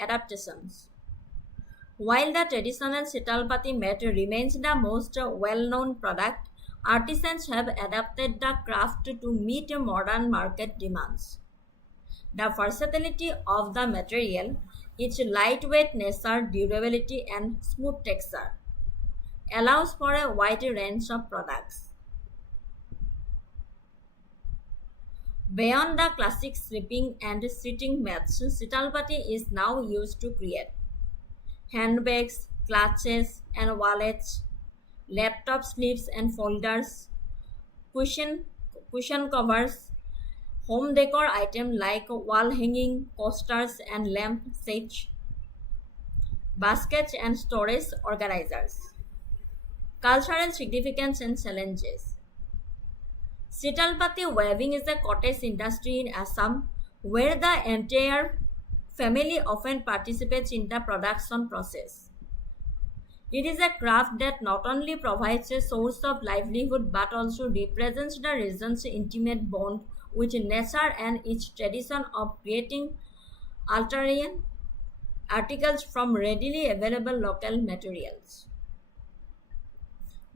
adaptations. While the traditional Sitalpati mat remains the most well-known product, artisans have adapted the craft to meet modern market demands. The versatility of the material, its lightweight nature, durability, and smooth texture allows for a wide range of products. Beyond the classic sleeping and sitting mats, Sitalpati is now used to create handbags, clutches and wallets, laptop sleeves and folders, cushion covers, home decor items like wall hanging, coasters and lamp shades, baskets and storage organizers. Cultural significance and challenges. Sitalpati weaving is a cottage industry in Assam where the entire family often participates in the production process. It is a craft that not only provides a source of livelihood but also represents the region's intimate bond with nature and its tradition of creating alternate articles from readily available local materials.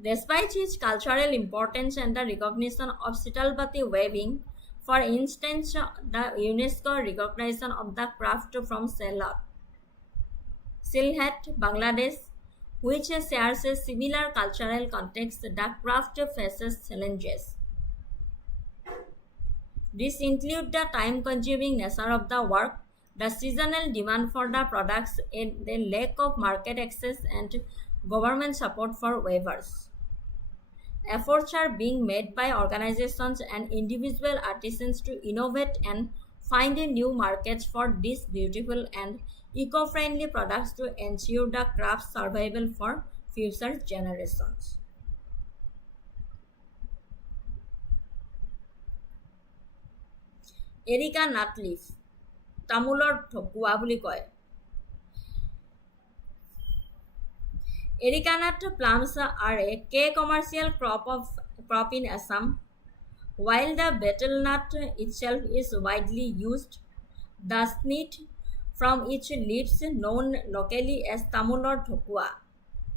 Despite its cultural importance and the recognition of Sitalpati weaving, for instance, the UNESCO recognition of the craft from Sylhet, Bangladesh, which shares a similar cultural context, the craft faces challenges. These include the time-consuming nature of the work, the seasonal demand for the products, and the lack of market access and government support for weavers. Efforts are being made by organizations and individual artisans to innovate and find new markets for these beautiful and eco-friendly products to ensure the craft's survival for future generations. Erica nut leaf, তামোলৰ ঠকুৱা বুলি কয়। Erica nut plants are a key commercial crop in Assam. While the betel nut itself is widely used, the sneed from its leaves, known locally as tamulor thokua,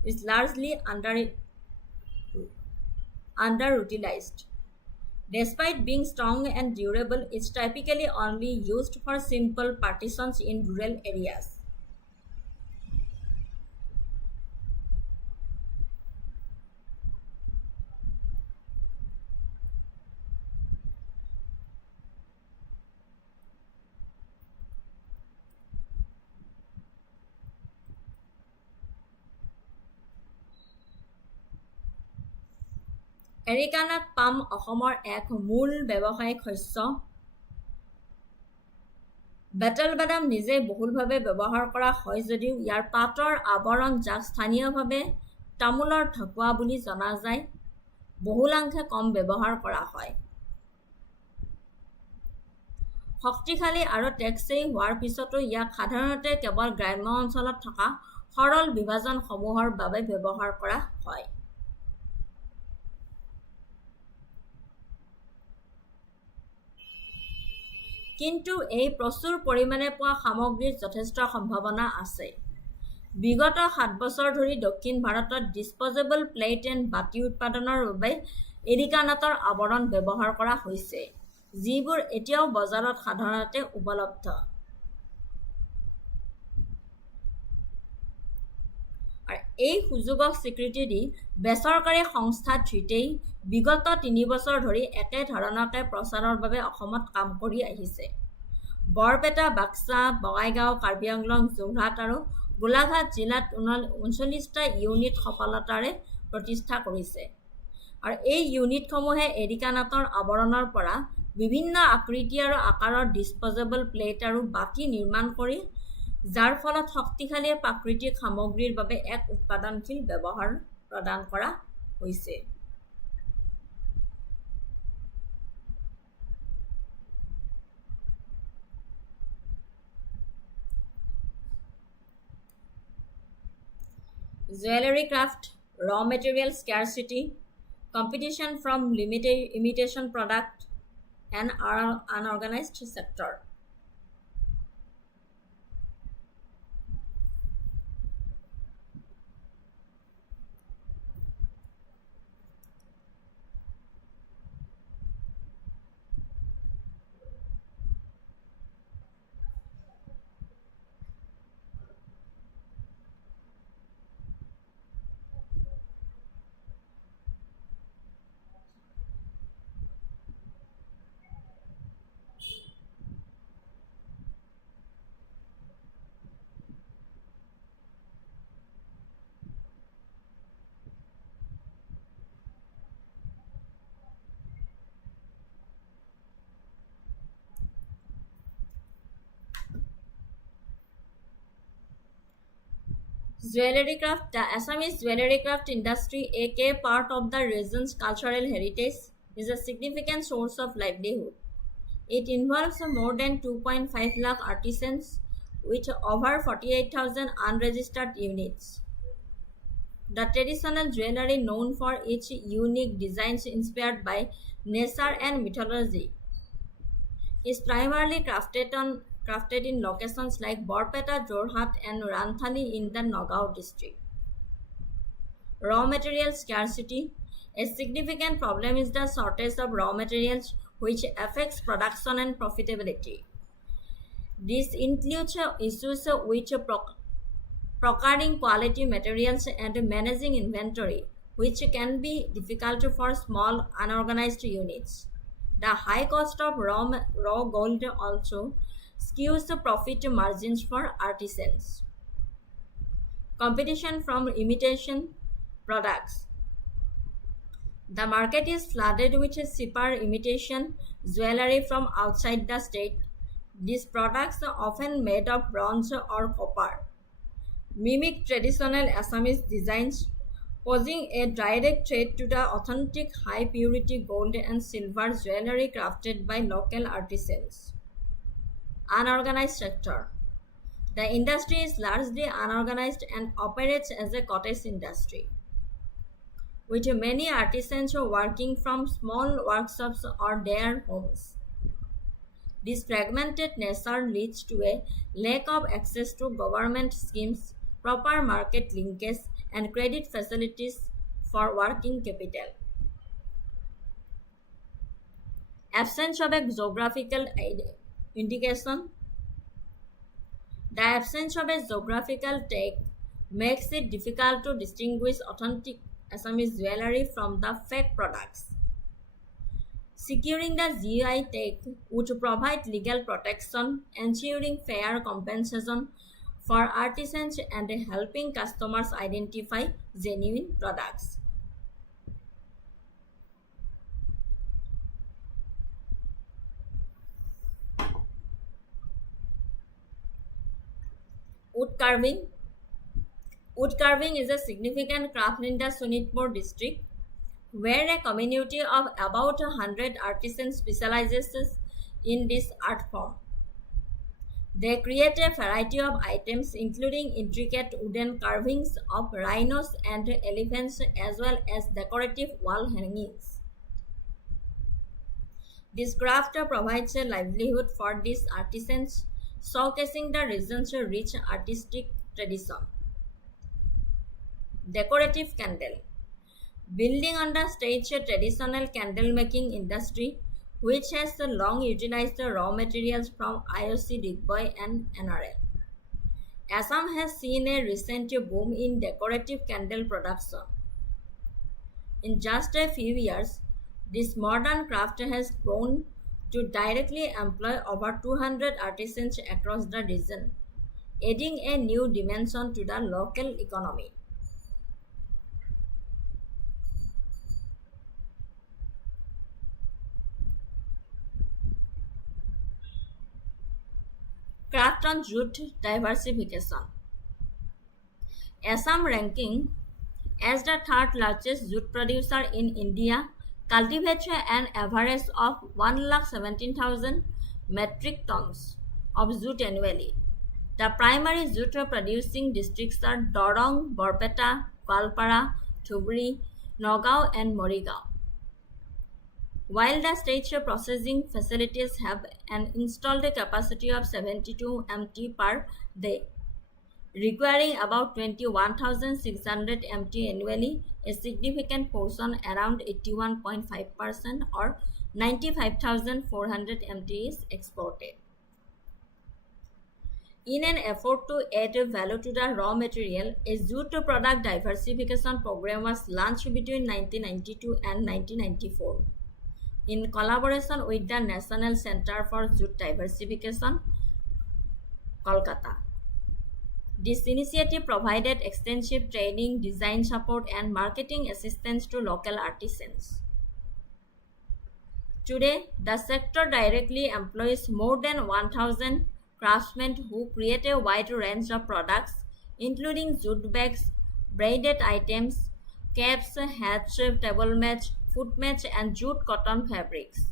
is largely underutilized. Despite being strong and durable, it's typically only used for simple partitions in rural areas. Erica nut palm অসমৰ এক মূল ব্যৱসায়িক শস্য। Battle বাদাম নিজে বহুলভাৱে ব্যৱহাৰ কৰা হয় যদিও ইয়াৰ পাতৰ আৱৰণ যাক স্থানীয়ভাৱে তামোলৰ ঠকুৱা বুলি জনা যায় বহুলাংশে কম ব্যৱহাৰ কৰা হয়। শক্তিশালী আৰু টেকসই হোৱাৰ পিছতো ইয়াক সাধাৰণতে কেৱল গ্ৰাম্য অঞ্চলত থকা সৰল বিভাজনসমূহৰ বাবে ব্যৱহাৰ কৰা হয়। কিন্তু এই প্ৰচুৰ পৰিমাণে পোৱা সামগ্ৰীৰ যথেষ্ট সম্ভাৱনা আছে। বিগত 7 বছৰ ধৰি দক্ষিণ ভাৰতত ডিসপোজেবল প্লেট এণ্ড বাটি উৎপাদনৰ বাবে এৰিকা নাটৰ আৱৰণ ব্যৱহাৰ কৰা হৈছে। যিবোৰ এতিয়াও বজাৰত সাধাৰণতে উপলব্ধ। আৰু এই সুযোগক স্বীকৃতি দি বেচৰকাৰী সংস্থা ধৃতেই বিগত ৩ বছৰ ধৰি একে ধৰণকে প্ৰচাৰৰ বাবে অসমত কাম কৰি আহিছে। বৰপেটা, বাক্সা, বঙাইগাঁও, কাৰ্বি আংলং, যোৰহাট আৰু গোলাঘাট জিলাত ৩৯টা ইউনিট সফলতাৰে প্ৰতিষ্ঠা কৰিছে। আৰু এই ইউনিটসমূহে এৰিকানাটৰ আৱৰণৰ পৰা বিভিন্ন আকৃতি আৰু আকাৰৰ ডিছপ'জেবল প্লেট আৰু বাতি নিৰ্মাণ কৰি, যাৰ ফলত শক্তিশালী প্ৰাকৃতিক সামগ্ৰীৰ বাবে এক উৎপাদনশীল ব্যৱহাৰ প্ৰদান কৰা হৈছে। Jewelry craft, raw material scarcity, competition from limited imitation product, and unorganized sector. Jewelry craft. The Assamese jewelry craft industry, a key part of the region's cultural heritage, is a significant source of livelihood. It involves more than 2.5 lakh artisans with over 48,000 unregistered units. The traditional jewelry, known for its unique designs inspired by nature and mythology, is primarily crafted in locations like Borpeta, Jorhat, and Ranthali in the Nagaon district. Raw material scarcity. A significant problem is the shortage of raw materials, which affects production and profitability. This includes issues with procuring quality materials and managing inventory, which can be difficult for small unorganized units. The high cost of raw gold also skews the profit margins for artisans. Competition from imitation products. The market is flooded with cheaper imitation jewelry from outside the state. These products are often made of bronze or copper, mimic traditional Assamese designs, posing a direct threat to the authentic high-purity gold and silver jewelry crafted by local artisans. Unorganized sector. The industry is largely unorganized and operates as a cottage industry, with many artisans working from small workshops or their homes. This fragmented nature leads to a lack of access to government schemes, proper market linkage, and credit facilities for working capital. Absence of a geographical indication. The absence of a geographical tag makes it difficult to distinguish authentic Assamese jewelry from the fake products. Securing the GI tag would provide legal protection, ensuring fair compensation for artisans and helping customers identify genuine products. Wood carving. Wood carving is a significant craft in the Sonitpur district, where a community of about 100 artisans specializes in this art form. They create a variety of items, including intricate wooden carvings of rhinos and elephants, as well as decorative wall hangings. This craft provides a livelihood for these artisans, showcasing the region's rich artistic tradition. Decorative candle. Building on the state's traditional candle making industry, which has long utilized the raw materials from IOC, Digboy, and NRL. Assam has seen a recent boom in decorative candle production. In just a few years, this modern craft has grown to directly employ over 200 artisans across the region, adding a new dimension to the local economy. Craft on jute diversification. Assam ranking as the third largest jute producer in India cultivates an average of 1,17,000 metric tons of jute annually. The primary jute producing districts are Dorong, Borpeta, Goalpara, Dhubri, Nagaon, and Morigaon. While the state's processing facilities have an installed capacity of 72 MT per day, requiring about 21,600 MT annually, a significant portion, around 81.5% or 95,400 MT, is exported. In an effort to add value to the raw material, a jute product diversification program was launched between 1992 and 1994 in collaboration with the National Center for Jute Diversification, Kolkata. This initiative provided extensive training, design support, and marketing assistance to local artisans. Today, the sector directly employs more than 1,000 craftsmen who create a wide range of products, including jute bags, braided items, caps, hats, table mats, foot mats, and jute cotton fabrics.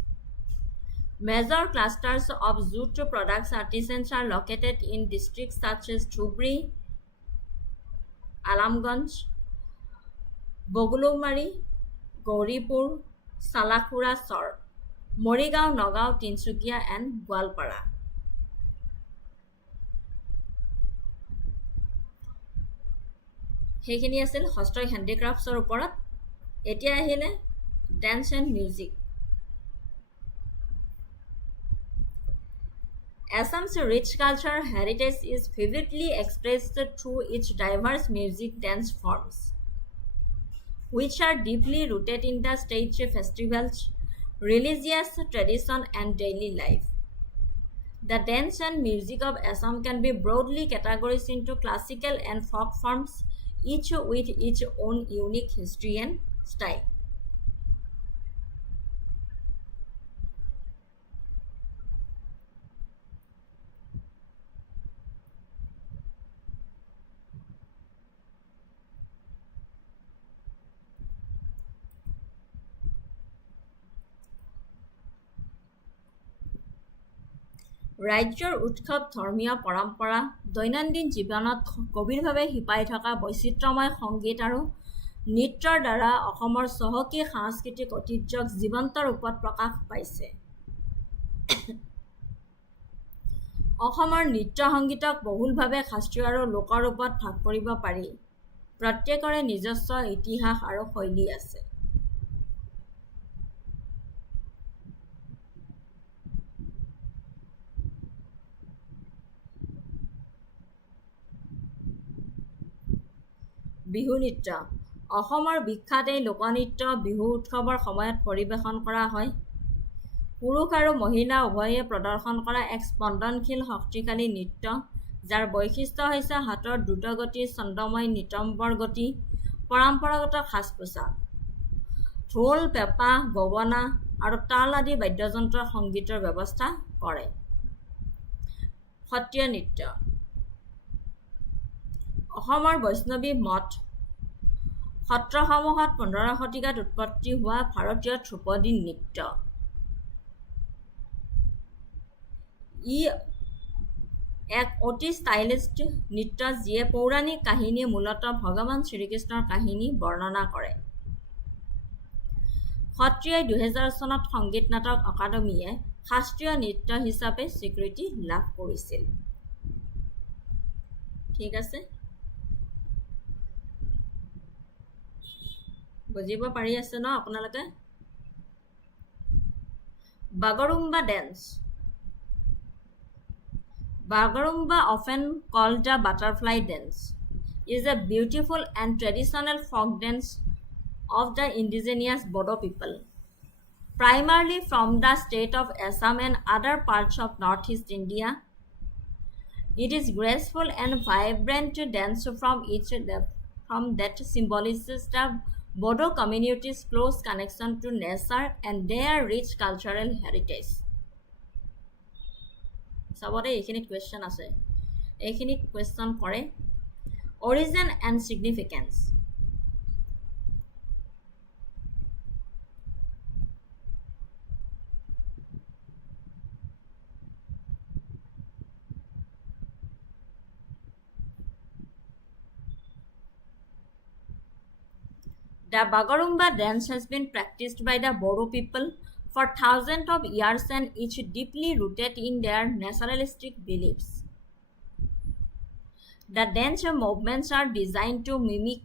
Major clusters of jute products artisans are located in districts such as Dhubri, Alamganj, Bogolomari, Gauripur, Salakhura Sor, Morigaon, Nagaon, Tinsukia, and Goalpara. সেইখিনি আছিল হস্ত হেণ্ডিক্ৰাফ্টছৰ ওপৰত এতিয়া আহিলে dance and music Assam's rich cultural heritage is vividly expressed through its diverse music dance forms, which are deeply rooted in the state's festivals, religious tradition, and daily life. The dance and music of Assam can be broadly categorized into classical and folk forms, each with its own unique history and style. ৰাজ্যৰ উৎসৱ ধৰ্মীয় পৰম্পৰা দৈনন্দিন জীৱনত গভীৰভাৱে শিপাই থকা বৈচিত্ৰ্যময় সংগীত আৰু নৃত্যৰ দ্বাৰা অসমৰ চহকী সাংস্কৃতিক ঐতিহ্যক জীৱন্ত ৰূপত প্ৰকাশ পাইছে অসমৰ নৃত্য সংগীতক বহুলভাৱে শাস্ত্ৰীয় আৰু লোকৰূপত ভাগ কৰিব পাৰি প্ৰত্যেকৰে নিজস্ব ইতিহাস আৰু শৈলী আছে বিহু নৃত্য অসমৰ বিখ্যাত এই লোকনৃত্য বিহু উৎসৱৰ সময়ত পৰিৱেশন কৰা হয় পুৰুষ আৰু মহিলা উভয়ে প্ৰদৰ্শন কৰা এক স্পন্দনশীল শক্তিশালী নৃত্য যাৰ বৈশিষ্ট্য হৈছে হাতৰ দ্ৰুতগতি ছন্দময় নিতম্বৰ গতি পৰম্পৰাগত সাজ-পোছাক ঢোল পেঁপা গগনা আৰু তাল আদি বাদ্যযন্ত্ৰৰ সংগীতৰ ব্যৱস্থা কৰে সত্ৰীয়া নৃত্য অসমৰ বৈষ্ণৱী মঠ সত্ৰসমূহত 15 শতিকাত উৎপত্তি হোৱা ভাৰতীয় ধ্ৰুপদী নৃত্য ই এক অতি ষ্টাইলিছ নৃত্য যিয়ে পৌৰাণিক কাহিনী মূলতঃ ভগৱান শ্ৰীকৃষ্ণৰ কাহিনী বৰ্ণনা কৰে সত্ৰীয়াই 2000 চনত সংগীত নাটক একাডেমীয়ে শাস্ত্ৰীয় নৃত্য হিচাপে স্বীকৃতি লাভ কৰিছিল ঠিক আছে বুজিব পাৰি আছে ন আপোনালোকে Bagarumba dance. Bagarumba, often called the butterfly dance, is a beautiful and traditional folk dance of the indigenous Bodo people, primarily from the state of Assam and other parts of northeast India. It is graceful and vibrant dance from that symbolizes the Bodo community's close connection to nature and their rich cultural heritage. Sabore eikhini question ase. Eikhini question kore. Origin and significance. The Bagarumba dance has been practiced by the Bodo people for thousands of years and is deeply rooted in their naturalistic beliefs. The dance movements are designed to mimic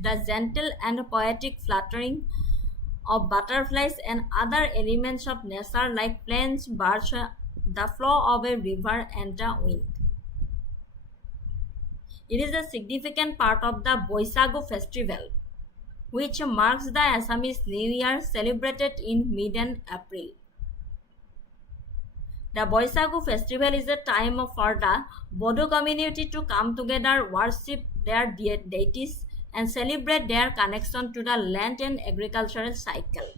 the gentle and poetic fluttering of butterflies and other elements of nature like plants, birds, the flow of a river, and the wind. It is a significant part of the Boisagu festival, which marks the Assamese New Year celebrated in mid-April. The Boisagu festival is a time for the Bodo community to come together, worship their deities, and celebrate their connection to the land and agricultural cycle.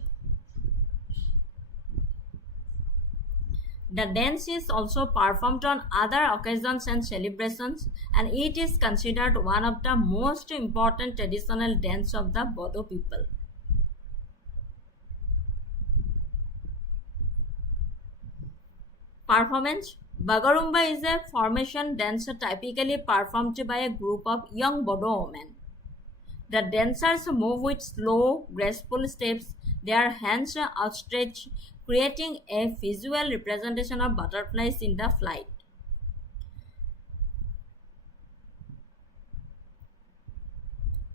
The dance is also performed on other occasions and celebrations, and it is considered one of the most important traditional dances of the Bodo people. Performance. Bagarumba is a formation dance typically performed by a group of young Bodo women. The dancers move with slow, graceful steps, their hands outstretched, creating a visual representation of butterflies in the flight.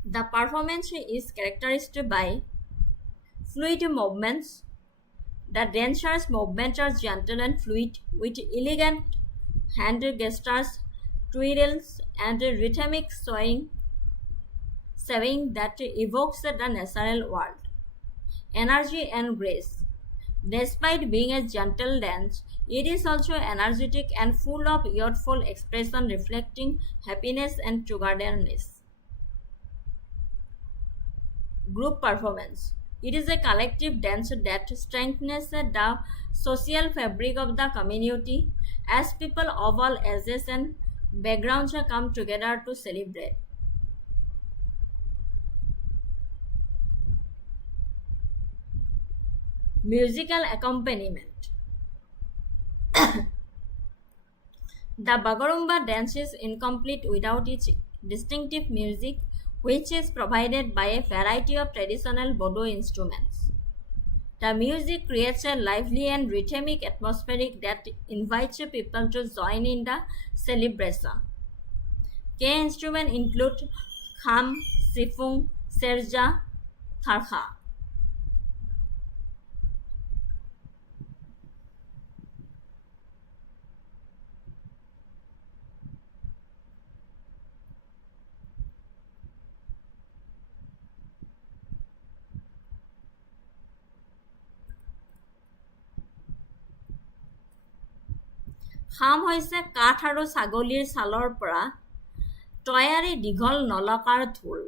The performance is characterized by fluid movements. The dancers' movements are gentle and fluid, with elegant hand gestures, twirls, and rhythmic swaying that evokes the natural world, energy and grace. Despite being a gentle dance, it is also energetic and full of youthful expression reflecting happiness and togetherness. Group performance. It is a collective dance that strengthens the social fabric of the community as people of all ages and backgrounds come together to celebrate. Musical accompaniment. The Bagarumba dance is incomplete without its distinctive music, which is provided by a variety of traditional Bodo instruments. The music creates a lively and rhythmic atmosphere that invites people to join in the celebration. Key instruments include kham, sifung, serja, tharkha. খাম হৈছে কাঠ আৰু ছাগলীৰ ছালৰ পৰা তৈয়াৰী দীঘল নলকাৰ ঢোল,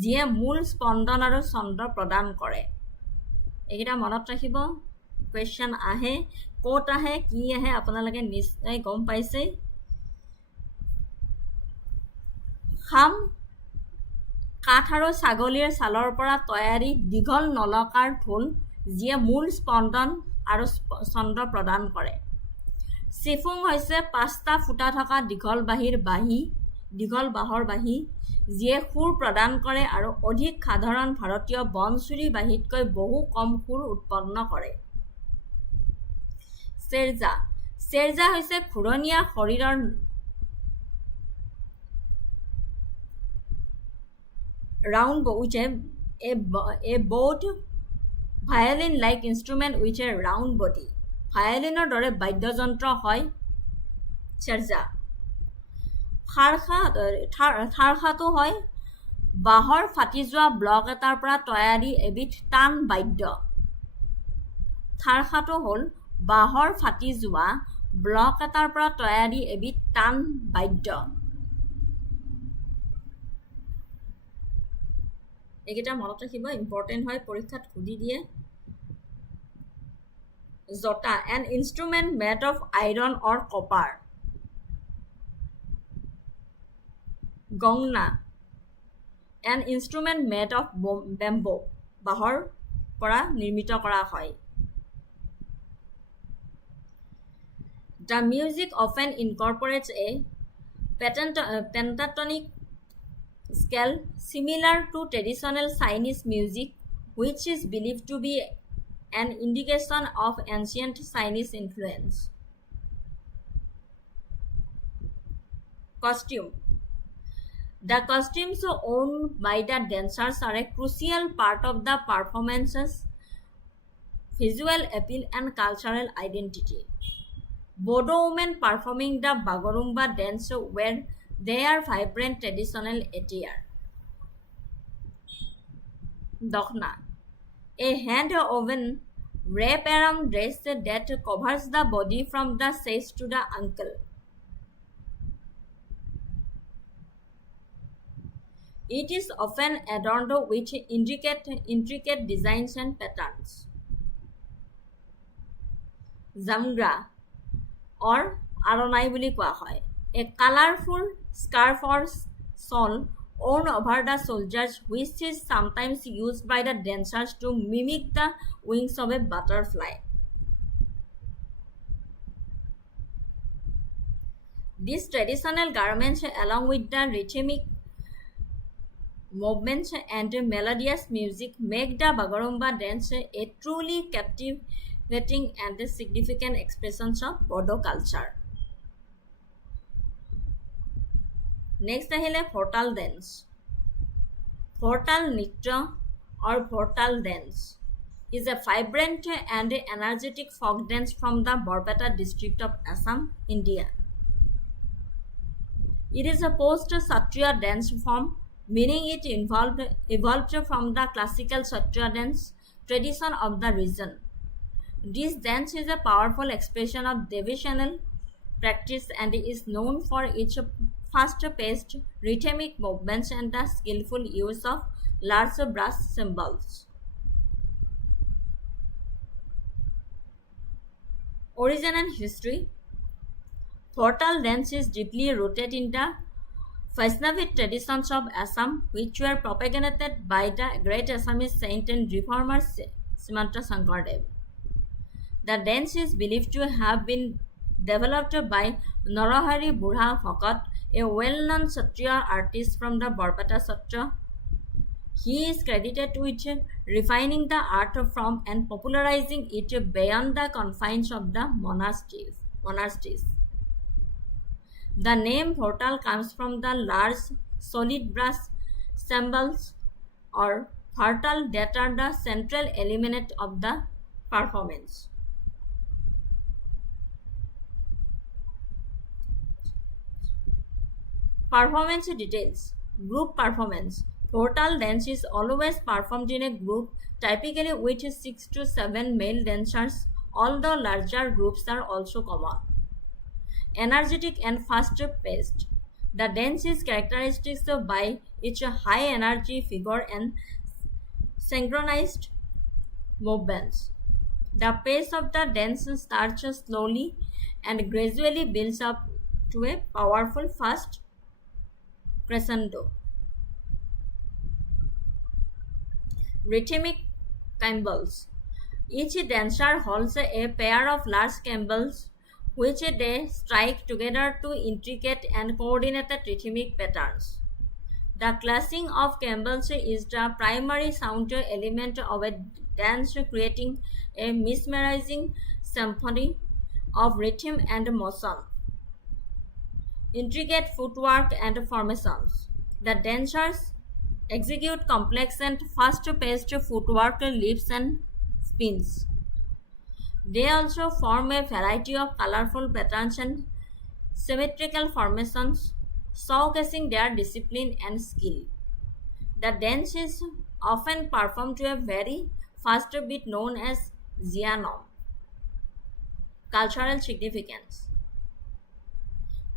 যিয়ে মূল স্পন্দন আৰু ছন্দ প্ৰদান কৰে। এইকেইটা মনত ৰাখিব। কুৱেশ্যন আহে, ক'ত আহে, কি আহে আপোনালোকে নিশ্চয় গম পাইছে। খাম কাঠ আৰু ছাগলীৰ ছালৰ পৰা তৈয়াৰী দীঘল নলকাৰ ঢোল, যিয়ে মূল স্পন্দন আৰু ছন্দ প্ৰদান কৰে। চিফুং হৈছে 5টা ফুটা থকা দীঘল বাঁহৰ বাঁহী, যিয়ে সুৰ প্ৰদান কৰে আৰু অধিক সাধাৰণ ভাৰতীয় বনচুৰি বাঁহীতকৈ বহু কম সুৰ উৎপন্ন কৰে। চেৰজা হৈছে ঘূৰণীয়া শৰীৰৰ round with a bowed violin-like instrument with a round body. ভায়লিনৰ দৰে বাদ্যযন্ত্ৰ হয় চেৰজা। থাৰখাটো হয় বাঁহৰ ফাটি যোৱা ব্লক এটাৰ পৰা তৈয়াৰী এবিধ টান বাদ্য। থাৰখাটো হ'ল বাঁহৰ ফাটি যোৱা ব্লক এটাৰ পৰা তৈয়াৰী এবিধ টান বাদ্য। এইকেইটা মনত ৰাখিব, ইম্পৰ্টেণ্ট হয়, পৰীক্ষাত সুধি দিয়ে। জটা, an instrument made of iron or copper. গংনা, an instrument made of bamboo, বাঁহৰ পৰা নিৰ্মিত কৰা হয়। The music often incorporates a pentatonic scale similar to traditional Chinese music, which is believed to be an indication of ancient Chinese influence. Costume. The costumes worn by the dancers are a crucial part of the performance's visual appeal and cultural identity. Bodo women performing the Bagorumba dance wear their vibrant traditional attire. Dokhna, a hand-woven wrap-around dress that covers the body from the chest to the ankle. It is often adorned with intricate designs and patterns. Zamgra, or aronai বুলি কোৱা হয়, a colorful scarf or shawl worn over the shoulders, which is sometimes used by the dancers to mimic the wings of a butterfly. These traditional garments, along with the rhythmic movements and melodious music, make the Bagorumba dance a truly captivating and significant expression of Bodo culture. Next ahile Fortal dance. Fortal Nitya or Fortal dance is a vibrant and energetic folk dance from the Barpeta district of Assam, India. It is a post-Satriya dance form, meaning it evolved from the classical Satriya dance tradition of the region. This dance is a powerful expression of devotional practice and is known for its fast-paced rhythmic movements and the skillful use of large brass cymbals. Origin and history. Fortal dance is deeply rooted in the Vaishnavite traditions of Assam, which were propagated by the great Assamese saint and reformer Srimanta Shankardev. The dance is believed to have been developed by Narahari Burha Bhagat, a well-known Satriya artist from the Barpeta Satra. He is credited with refining the art from and popularizing it beyond the confines of the monasteries. The name Fortal comes from the large solid brass cymbals or Fortal that are the central element of the performance. Performance details. Group performance. Fortal dance is always performed in a group, typically with 6 to 7 male dancers, although larger groups are also common. Energetic and fast-paced. The dance is characterized by its high energy figure and synchronized movements. The pace of the dance starts slowly and gradually builds up to a powerful fast crescendo. Rhythmic cymbals. Each dancer holds a pair of large cymbals which they strike together to intricate and coordinated rhythmic patterns. The clashing of cymbals is the primary sound element of a dance, creating a mesmerizing symphony of rhythm and motion. Intricate footwork and formations. The dancers execute complex and fast-paced footwork, leaps and spins. They also form a variety of colorful patterns and symmetrical formations, showcasing their discipline and skill. The dance is often performed to a very fast beat known as Zianom. Cultural significance.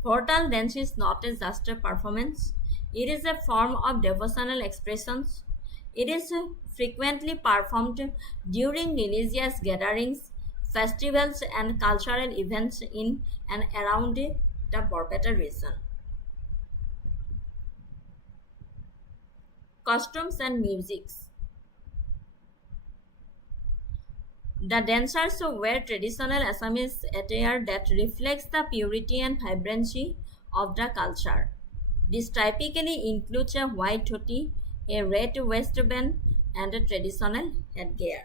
Portal dance is not just a performance, it is a form of devotional expressions. It is frequently performed during religious gatherings, festivals, and cultural events in and around the Barpeta region. Costumes and musics. The dancers wear traditional Assamese attire that reflects the purity and vibrancy of the culture. This typically includes a white dhoti, a red waistband, and a traditional headgear.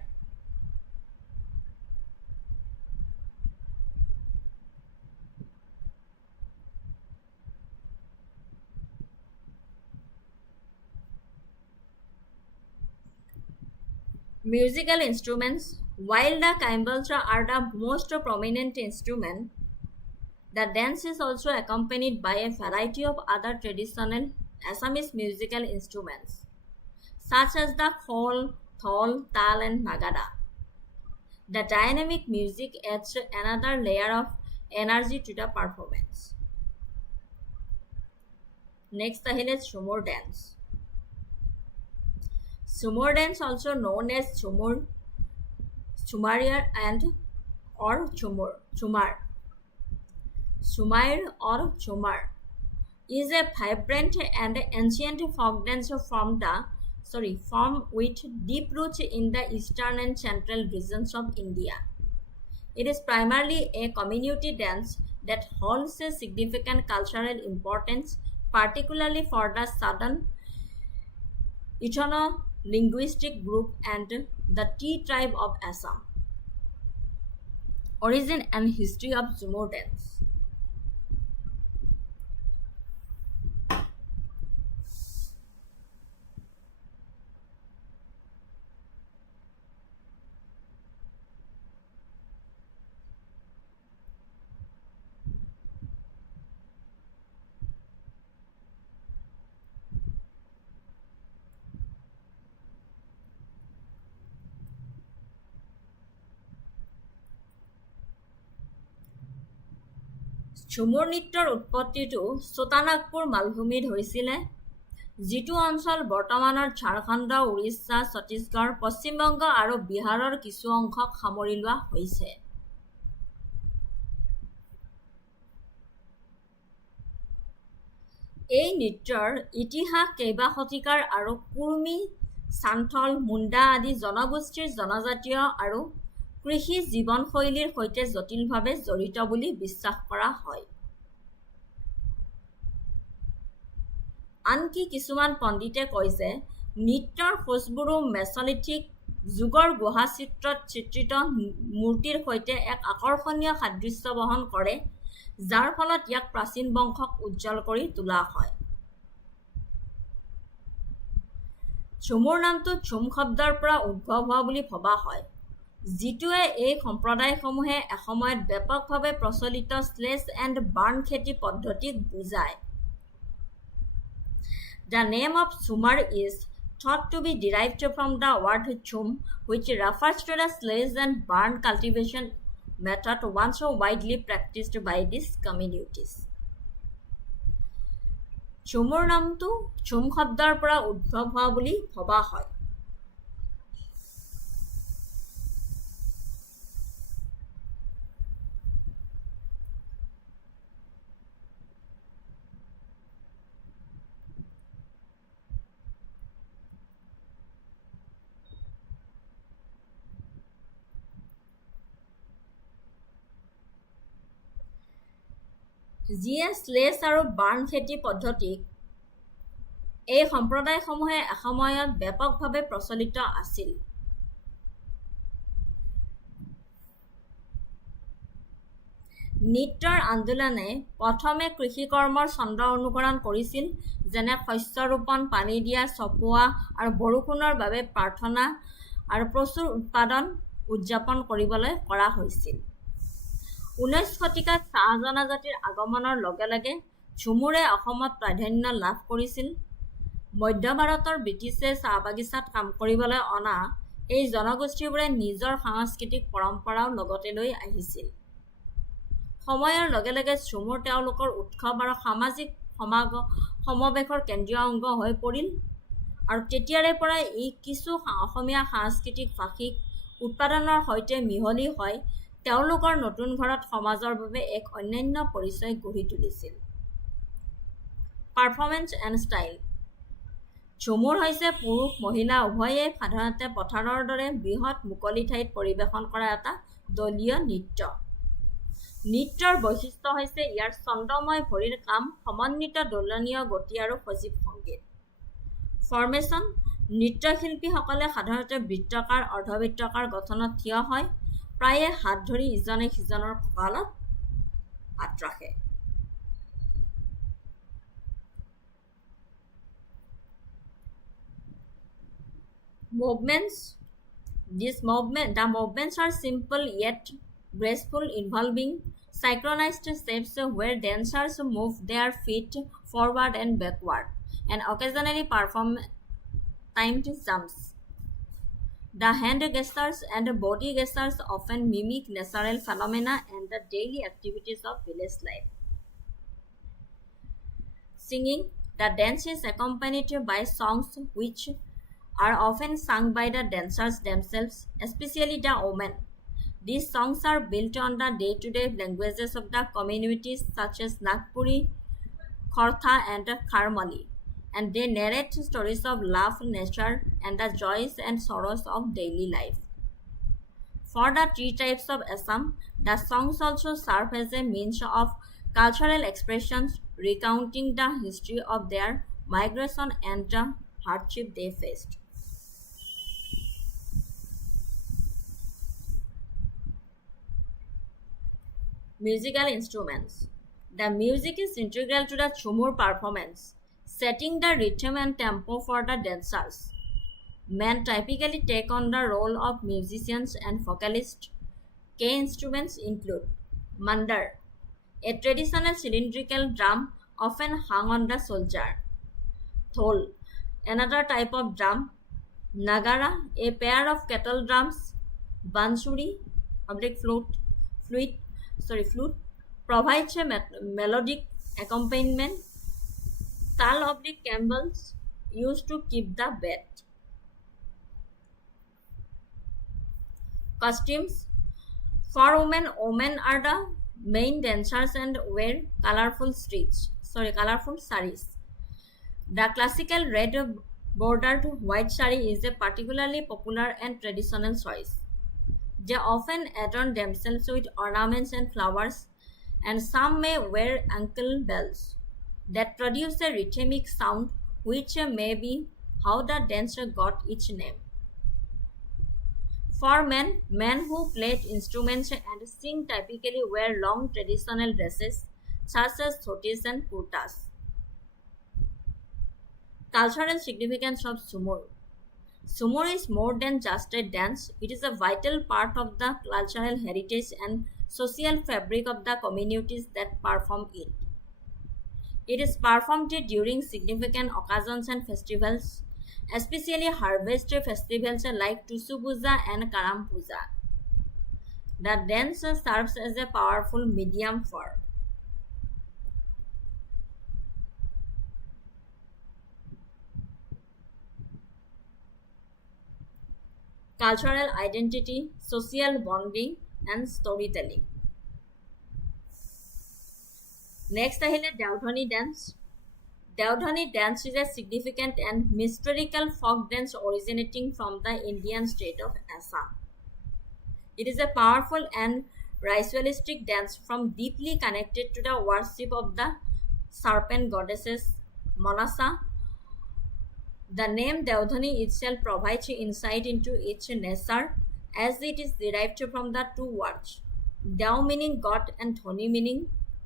Musical instruments. While the cymbals are the most prominent instrument, the dance is also accompanied by a variety of other traditional Assamese musical instruments, such as the khol, thol, tal, and nagada. The dynamic music adds another layer of energy to the performance. Next is Chumur dance. Chumur dance, also known as Chumur, Chumaria and or Chumur, Chumar. Chumair or Chumar is a vibrant and ancient folk dance form with deep roots in the eastern and central regions of India. It is primarily a community dance that holds a significant cultural importance, particularly for the southern ethno-linguistic group and the Tea tribe of Assam. Origin and history of Chumur dance. Jhumur নৃত্যৰ উৎপত্তিটো চোটানাগপুৰ মালভূমিত হৈছিলে, যিটো অঞ্চল বৰ্তমানৰ ঝাৰখণ্ড, উৰিষ্যা, ছত্তীশগড়, পশ্চিমবংগ আৰু বিহাৰৰ কিছু অংশক সামৰি লোৱা হৈছে। এই নৃত্যৰ ইতিহাস কেইবা শতিকাৰ আৰু কুৰ্মী, সান্থল, মুণ্ডা আদি জনগোষ্ঠীৰ জনজাতীয় আৰু কৃষি জীৱনশৈলীৰ সৈতে জটিলভাৱে জড়িত বুলি বিশ্বাস কৰা হয়। আনকি কিছুমান পণ্ডিতে কয় যে নৃত্যৰ খোজবোৰো মেছলিথিক যুগৰ গুহা চিত্ৰত চিত্ৰিত মূৰ্তিৰ সৈতে এক আকৰ্ষণীয় সাদৃশ্য বহন কৰে, যাৰ ফলত ইয়াক প্ৰাচীন বংশক উজ্জ্বল কৰি তোলা হয়। ঝুমুৰ নামটো ঝুম শব্দৰ পৰা উদ্ভৱ হোৱা বুলি ভবা হয়, যিটোৱে এই সম্প্ৰদায়সমূহে এসময়ত ব্যাপকভাৱে প্ৰচলিত স্লেজ এণ্ড বাৰ্ণ খেতি পদ্ধতিক বুজায়। The name of Chumar is thought to be derived from the word chum, which refers to the sledge and barn cultivation method once widely practiced by these communities. Chumur নামটো chum শব্দৰ পৰা উদ্ভৱ হোৱা বুলি ভবা হয়। যিয়ে স্লেজ আৰু বাৰ্ণ খেতি পদ্ধতিক এই সম্প্ৰদায়সমূহে এসময়ত ব্যাপকভাৱে প্ৰচলিত আছিল। নৃত্যৰ আন্দোলনে প্ৰথমে কৃষিকৰ্মৰ ছন্দ অনুকৰণ কৰিছিল, যেনে শস্য ৰোপণ, পানী দিয়া, চপোৱা আৰু বৰষুণৰ বাবে প্ৰাৰ্থনা আৰু প্ৰচুৰ উদযাপন কৰিবলৈ কৰা হৈছিল। 19 শতিকাত চাহ জনজাতিৰ আগমনৰ লগে লগে ঝুমুৰে অসমত প্ৰাধান্য লাভ কৰিছিল। মধ্য ভাৰতৰ ব্ৰিটিছে চাহ বাগিচাত কাম কৰিবলৈ অনা এই জনগোষ্ঠীবোৰে নিজৰ সাংস্কৃতিক পৰম্পৰাও লগতে লৈ আহিছিল। সময়ৰ লগে লগে ঝুমুৰ তেওঁলোকৰ উৎসৱ আৰু সামাজিক সমাৱেশৰ কেন্দ্ৰীয় অংগ হৈ পৰিল আৰু তেতিয়াৰে পৰা ই কিছু অসমীয়া সাংস্কৃতিক ভাষিক উৎপাদনৰ সৈতে মিহলি হৈ তেওঁলোকৰ নতুন ঘৰত সমাজৰ বাবে এক অনন্য পৰিচয় গঢ়ি তুলিছিল। Performance and style. ঝুমুৰ হৈছে পুৰুষ মহিলা উভয়ে সাধাৰণতে পথাৰৰ দৰে বৃহৎ মুকলি ঠাইত পৰিৱেশন কৰা এটা দলীয় নৃত্য। নৃত্যৰ বৈশিষ্ট্য হৈছে ইয়াৰ ছন্দময় ভৰিৰ কাম, সমন্বিত দোলনীয় গতি আৰু সজীৱ সংগীত। ফৰ্মেশ্যন। নৃত্যশিল্পীসকলে সাধাৰণতে বৃত্তাকাৰ অৰ্ধবৃত্তাকাৰ গঠনত থিয় হয়, প্ৰায়ে হাত ধৰি ইজনে সিজনৰ কঁকালত হাত ৰাখে। Movements. The movements are simple yet graceful, involving synchronized steps where dancers move their feet forward and backward and occasionally perform timed jumps. The hand gestures and body gestures often mimic natural phenomena and the daily activities of village life. Singing. The dance is accompanied by songs which are often sung by the dancers themselves, especially the women. These songs are built on the day-to-day languages of the communities such as Nagpuri, Khortha and Kharmali, and they narrate stories of love, nature, and the joys and sorrows of daily life. For the three tribes of Assam, the songs also serve as a means of cultural expressions, recounting the history of their migration and the hardship they faced. Musical instruments. The music is integral to the Jhumur performance, setting the rhythm and tempo for the dancers. Men typically take on the role of musicians and vocalists. Key instruments include mandar, a traditional cylindrical drum often hung on the shoulder; thol, another type of drum; nagara, a pair of kettle drums; bansuri, flute, provides a melodic accompaniment; tal cymbals used to keep the beat. Costumes. For women are the main dancers and wear colorful saris. The classical red bordered white sari is a particularly popular and traditional choice. They often adorn themselves with ornaments and flowers, and some may wear ankle bells that produce a rhythmic sound, which may be how the dance got its name. For men who play instruments and sing typically wear long traditional dresses such as dhotis and kurtas. Cultural significance of Jhumur. Jhumur is more than just a dance. It is a vital part of the cultural heritage and social fabric of the communities that perform it. It is performed during significant occasions and festivals, especially harvest festivals like Tusu Puja and Karam Puja. The dance serves as a powerful medium for cultural identity, social bonding, and storytelling. Next আহিলে Deodhani dance. Deodhani dance is a significant and mystical folk dance originating from the Indian state of Assam. It is a powerful and ritualistic dance deeply connected to the worship of the serpent goddesses Manasa. The name Deodhani itself provides insight into its nature, as it is derived from the two words, Deo meaning God and Dhoni meaning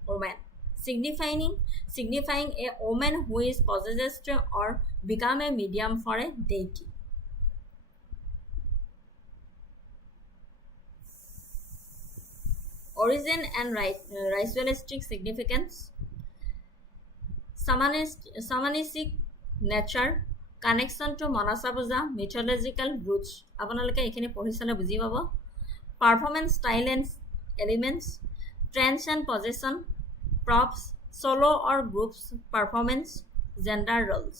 woman, signifying a woman who is possessed or become a medium for a deity. origin and ritualistic significance, shamanistic nature, connection to Manasa Puja, mythological roots. Apanaloke ekhini pori sale buji pabo. Performance style and elements, trends and possession, props, solo or groups performance, gender roles.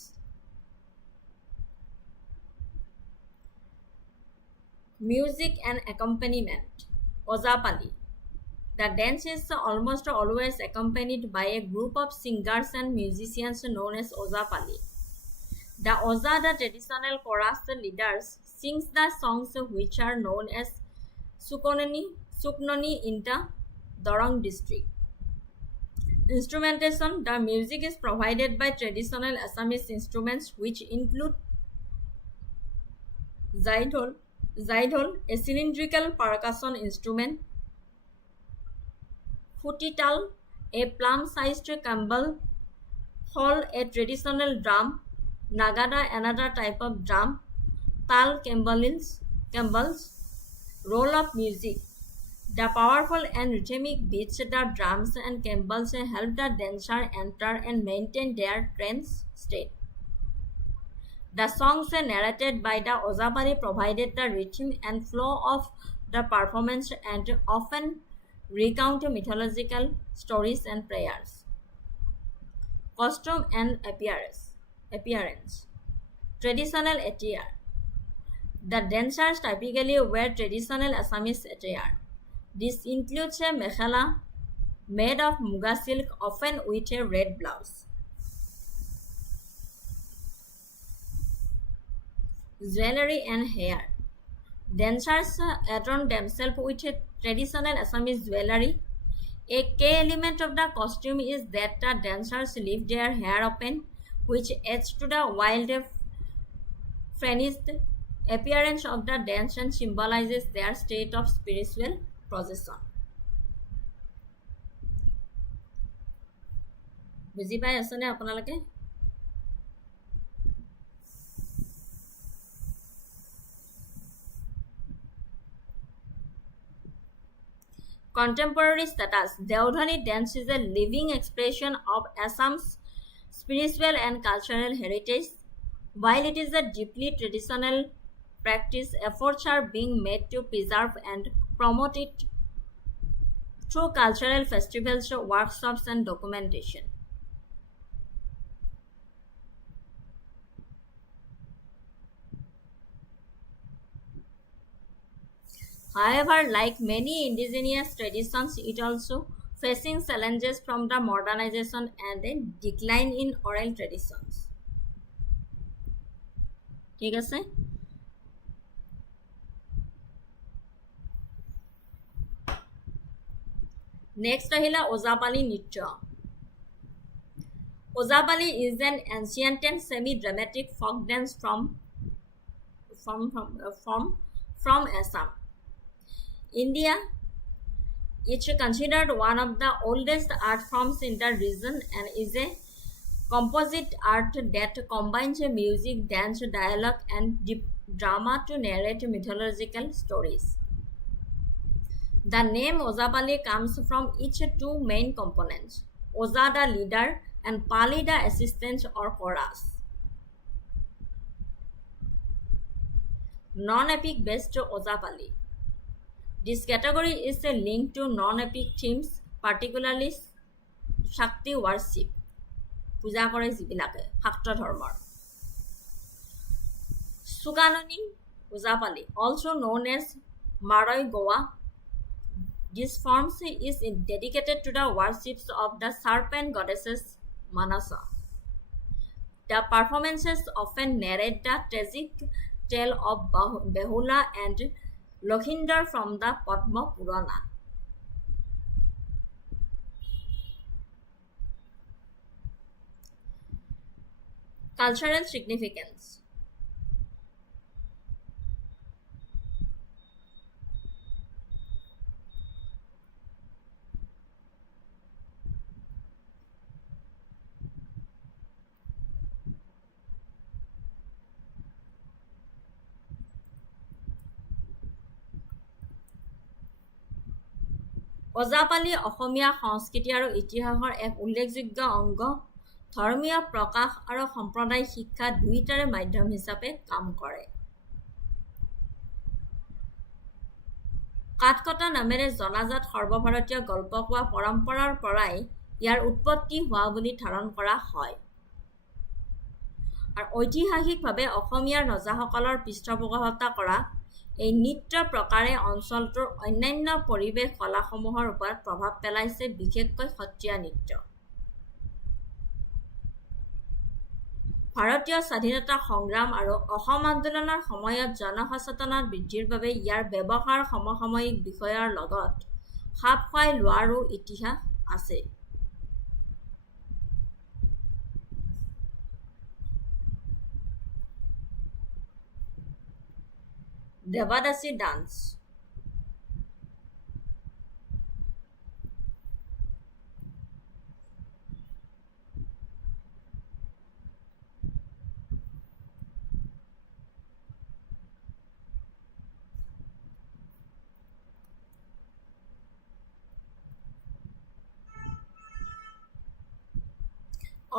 Music and accompaniment. Ozapali. The dance is almost always accompanied by a group of singers and musicians known as Ozapali. The Oza, the traditional chorus leaders, sings the songs which are known as Suknoni in the Dorong district. Instrumentation. The music is provided by traditional Assamese instruments which include zaidol, a cylindrical percussion instrument, futital, a plum-sized cymbal, khol, a traditional drum, nagada, another type of drum, tal, cymbals, roll of music. The powerful and rhythmic beats, the drums and cymbals help the dancer enter and maintain their trance state. The songs narrated by the Ozapali provided the rhythm and flow of the performance and often recount mythological stories and prayers. Costume and appearance. Traditional attire. The dancers typically wear traditional Assamese attire. This includes a mekhela made of muga silk, often with a red blouse. Jewelry and hair. Dancers adorn themselves with a traditional Assamese jewelry. A key element of the costume is that the dancers leave their hair open, which adds to the wild, frenzied appearance of the dance and symbolizes their state of spiritual possession. বুজি পাই আছেনে আপোনালোকে? Contemporary status. Deodhani dance is a living expression of Assam's spiritual and cultural heritage. While it is a deeply traditional practice, efforts are being made to preserve and promote it through cultural festivals, workshops, and documentation. However, like many indigenous traditions, it also facing challenges from the modernization and a decline in oral traditions. ঠিক আছে? Next আহিলা Ozapali Nitya. Ozapali is an ancient and semi-dramatic folk dance from Assam, India. It's considered one of the oldest art forms in the region and is a composite art that combines music, dance, dialogue, and drama to narrate mythological stories. The name Ozapali comes from its two main components, Oza the leader and Pali the assistant or chorus. Non-epic based Ozapali. This category is a link to non-epic themes, particularly Shakti worship. Puja kore jibilake Shakta dharmar. Suganoni Ozapali, also known as Maroi Goa. This form is dedicated to the worships of the serpent goddesses Manasa. The performances often narrate the tragic tale of Behula and Lokhinder from the Padma Purana. Cultural significance. Ojapali অসমীয়া সংস্কৃতি আৰু ইতিহাসৰ এক উল্লেখযোগ্য অংগ। ধৰ্মীয় প্ৰকাশ আৰু সম্প্ৰদায় শিক্ষা দুয়োটাৰে মাধ্যম হিচাপে কাম কৰে। কাঠকটা নামেৰে জনাজাত সৰ্বভাৰতীয় গল্প কোৱা পৰম্পৰাৰ পৰাই ইয়াৰ উৎপত্তি হোৱা বুলি ধাৰণ কৰা হয়। আৰু ঐতিহাসিকভাৱে অসমীয়া ৰজাসকলৰ পৃষ্ঠপোষকতা কৰা এই নৃত্য প্ৰকাৰে অঞ্চলটোৰ অন্যান্য পৰিৱেশ কলাসমূহৰ ওপৰত প্ৰভাৱ পেলাইছে, বিশেষকৈ সত্ৰীয়া নৃত্য। ভাৰতীয় স্বাধীনতা সংগ্ৰাম আৰু অসম আন্দোলনৰ সময়ত জনসচেতনতা বৃদ্ধিৰ বাবে ইয়াৰ ব্যৱহাৰ সমসাময়িক বিষয়ৰ লগত খাপ খুৱাই লোৱাৰো ইতিহাস আছে। দেৱাদাসী ডান্স।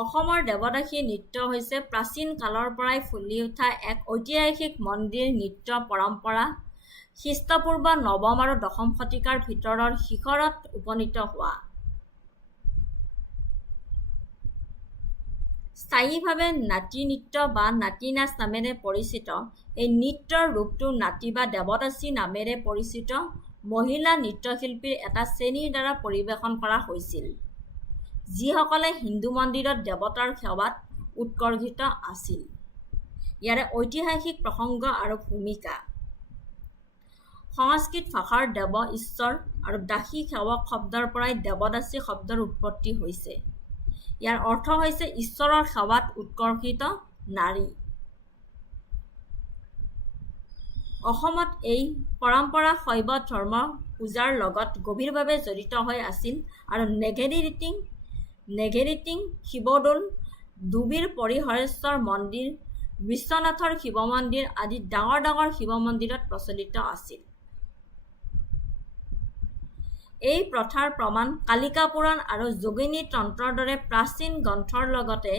অসমৰ দেৱদাসী নৃত্য হৈছে প্ৰাচীন কালৰ পৰাই ফুলি উঠা এক ঐতিহাসিক মন্দিৰ নৃত্য পৰম্পৰা। খ্ৰীষ্টপূৰ্ব ৯ম আৰু ১০ম শতিকাৰ ভিতৰৰ শিখৰত উপনীত হোৱা। স্থায়ীভাৱে নাটী নৃত্য বা নাটী নাচ নামেৰে পৰিচিত এই নৃত্যৰ ৰূপটো নাটী বা দেৱদাসী নামেৰে পৰিচিত মহিলা নৃত্যশিল্পীৰ এটা শ্ৰেণীৰ দ্বাৰা পৰিৱেশন কৰা হৈছিল, যিসকলে হিন্দু মন্দিৰত দেৱতাৰ সেৱাত উৎকৰ্ষিত আছিল। ইয়াৰে ঐতিহাসিক প্ৰসংগ আৰু ভূমিকা। সংস্কৃত ভাষাৰ দেৱ ঈশ্বৰ আৰু দাসী সেৱক শব্দৰ পৰাই দেৱদাসী শব্দৰ উৎপত্তি হৈছে। ইয়াৰ অৰ্থ হৈছে ঈশ্বৰৰ সেৱাত উৎকৰ্ষিত নাৰী। অসমত এই পৰম্পৰা শৈৱ ধৰ্ম পূজাৰ লগত গভীৰভাৱে জড়িত হৈ আছিল আৰু নেঘেৰিটিং শিৱদৌল, ডুবিৰ পৰিহৰেশ্বৰ মন্দিৰ, বিশ্বনাথৰ শিৱ মন্দিৰ আদি ডাঙৰ ডাঙৰ শিৱ মন্দিৰত প্ৰচলিত আছিল। এই প্ৰথাৰ প্ৰমাণ কালিকা পুৰাণ আৰু যোগিনী তন্ত্ৰৰ দৰে প্ৰাচীন গ্ৰন্থৰ লগতে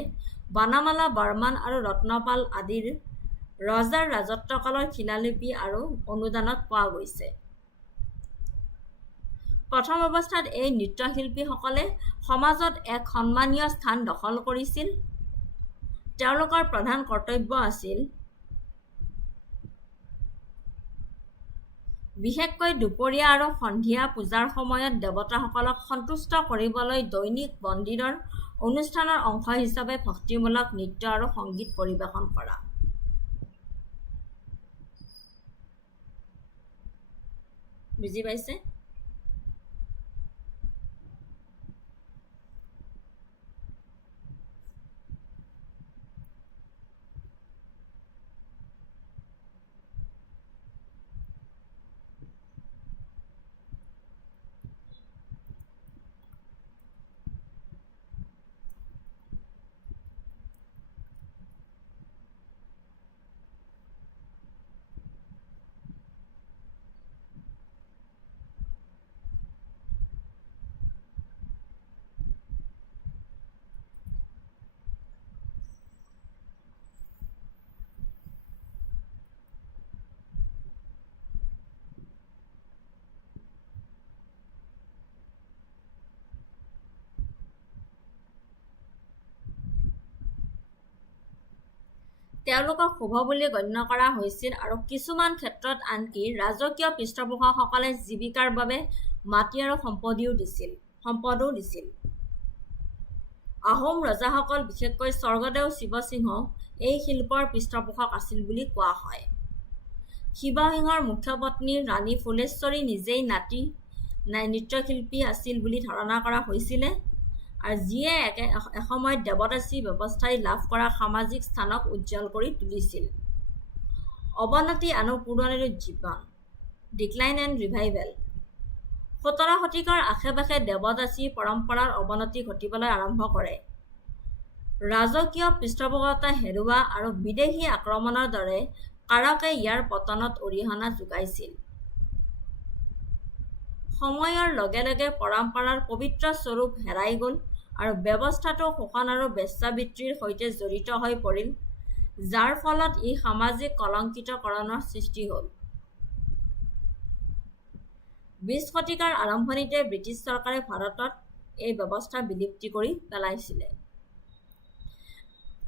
বাণামালা বৰ্মন আৰু ৰত্নপাল আদিৰ ৰজাৰ ৰাজত্বকালৰ শিলালিপি আৰু অনুদানত পোৱা গৈছে। প্ৰথম অৱস্থাত এই নৃত্যশিল্পীসকলে সমাজত এক সন্মানীয় স্থান দখল কৰিছিল। তেওঁলোকৰ প্ৰধান কৰ্তব্য আছিল বিশেষকৈ দুপৰীয়া আৰু সন্ধিয়া পূজাৰ সময়ত দেৱতাসকলক সন্তুষ্ট কৰিবলৈ দৈনিক মন্দিৰৰ অনুষ্ঠানৰ অংশ হিচাপে ভক্তিমূলক নৃত্য আৰু সংগীত পৰিৱেশন কৰা। বুজি পাইছে? তেওঁলোকক শুভ বুলি গণ্য কৰা হৈছিল আৰু কিছুমান ক্ষেত্ৰত আনকি ৰাজকীয় পৃষ্ঠপোষকসকলে জীৱিকাৰ বাবে মাটি আৰু সম্পদো দিছিল। আহোম ৰজাসকল, বিশেষকৈ স্বৰ্গদেউ শিৱসিংহ এই শিল্পৰ পৃষ্ঠপোষক আছিল বুলি কোৱা হয়। শিৱসিংহৰ মুখ্য পত্নী ৰাণী ফুলেশ্বৰী নিজেই নৃত্যশিল্পী আছিল বুলি ধাৰণা কৰা হৈছিল, আৰু যিয়ে এসময়ত দেৱদাসী ব্যৱস্থাই লাভ কৰা সামাজিক স্থানক উজ্জ্বল কৰি তুলিছিল। অৱনতি আৰু পুনৰুজ্জীৱন, ডিক্লাইন এণ্ড ৰিভাইভেল। ১৭ শতিকাৰ আশে-পাশে দেৱদাসী পৰম্পৰাৰ অৱনতি ঘটিবলৈ আৰম্ভ কৰে। ৰাজকীয় পৃষ্ঠপোষকতা হেৰুওৱা আৰু বিদেশী আক্ৰমণৰ দৰে কাৰকে ইয়াৰ পতনত অৰিহণা যোগাইছিল। সময়ৰ লগে লগে পৰম্পৰাৰ পবিত্ৰ স্বৰূপ হেৰাই গ'ল আৰু ব্যৱস্থাটো শোষণ আৰু বেশ্যাবৃত্তিৰ সৈতে জড়িত হৈ পৰিল, যাৰ ফলত ই সামাজিক কলংকিতকৰণৰ সৃষ্টি হ'ল। 20 শতিকাৰ আৰম্ভণিতে ব্ৰিটিছ চৰকাৰে ভাৰতত এই ব্যৱস্থা বিলুপ্তি কৰি পেলাইছিল।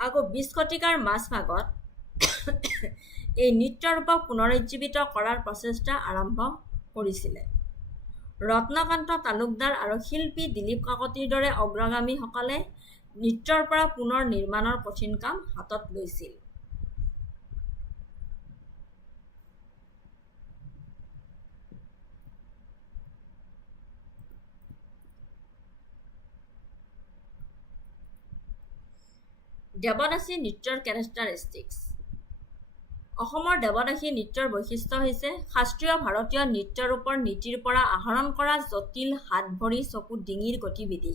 আকৌ 20 শতিকাৰ মাজভাগত এই নৃত্যৰূপক পুনৰুজ্জীৱিত কৰাৰ প্ৰচেষ্টা আৰম্ভ কৰিছিল। ৰত্নকান্ত তালুকদাৰ আৰু শিল্পী দিলীপ কাকতিৰ দৰে অগ্ৰগামীসকলে নৃত্যৰ পৰা পুনৰ নিৰ্মাণৰ কঠিন কাম হাতত লৈছিল। দেৱদাসী নৃত্যৰ কেৰেক্টাৰিষ্টিক্স। অসমৰ দেৱদাসী নৃত্যৰ বৈশিষ্ট্য হৈছে শাস্ত্ৰীয় ভাৰতীয় নৃত্যৰূপৰ নীতিৰ পৰা আহৰণ কৰা জটিল হাত ভৰি চকু ডিঙিৰ গতিবিধি।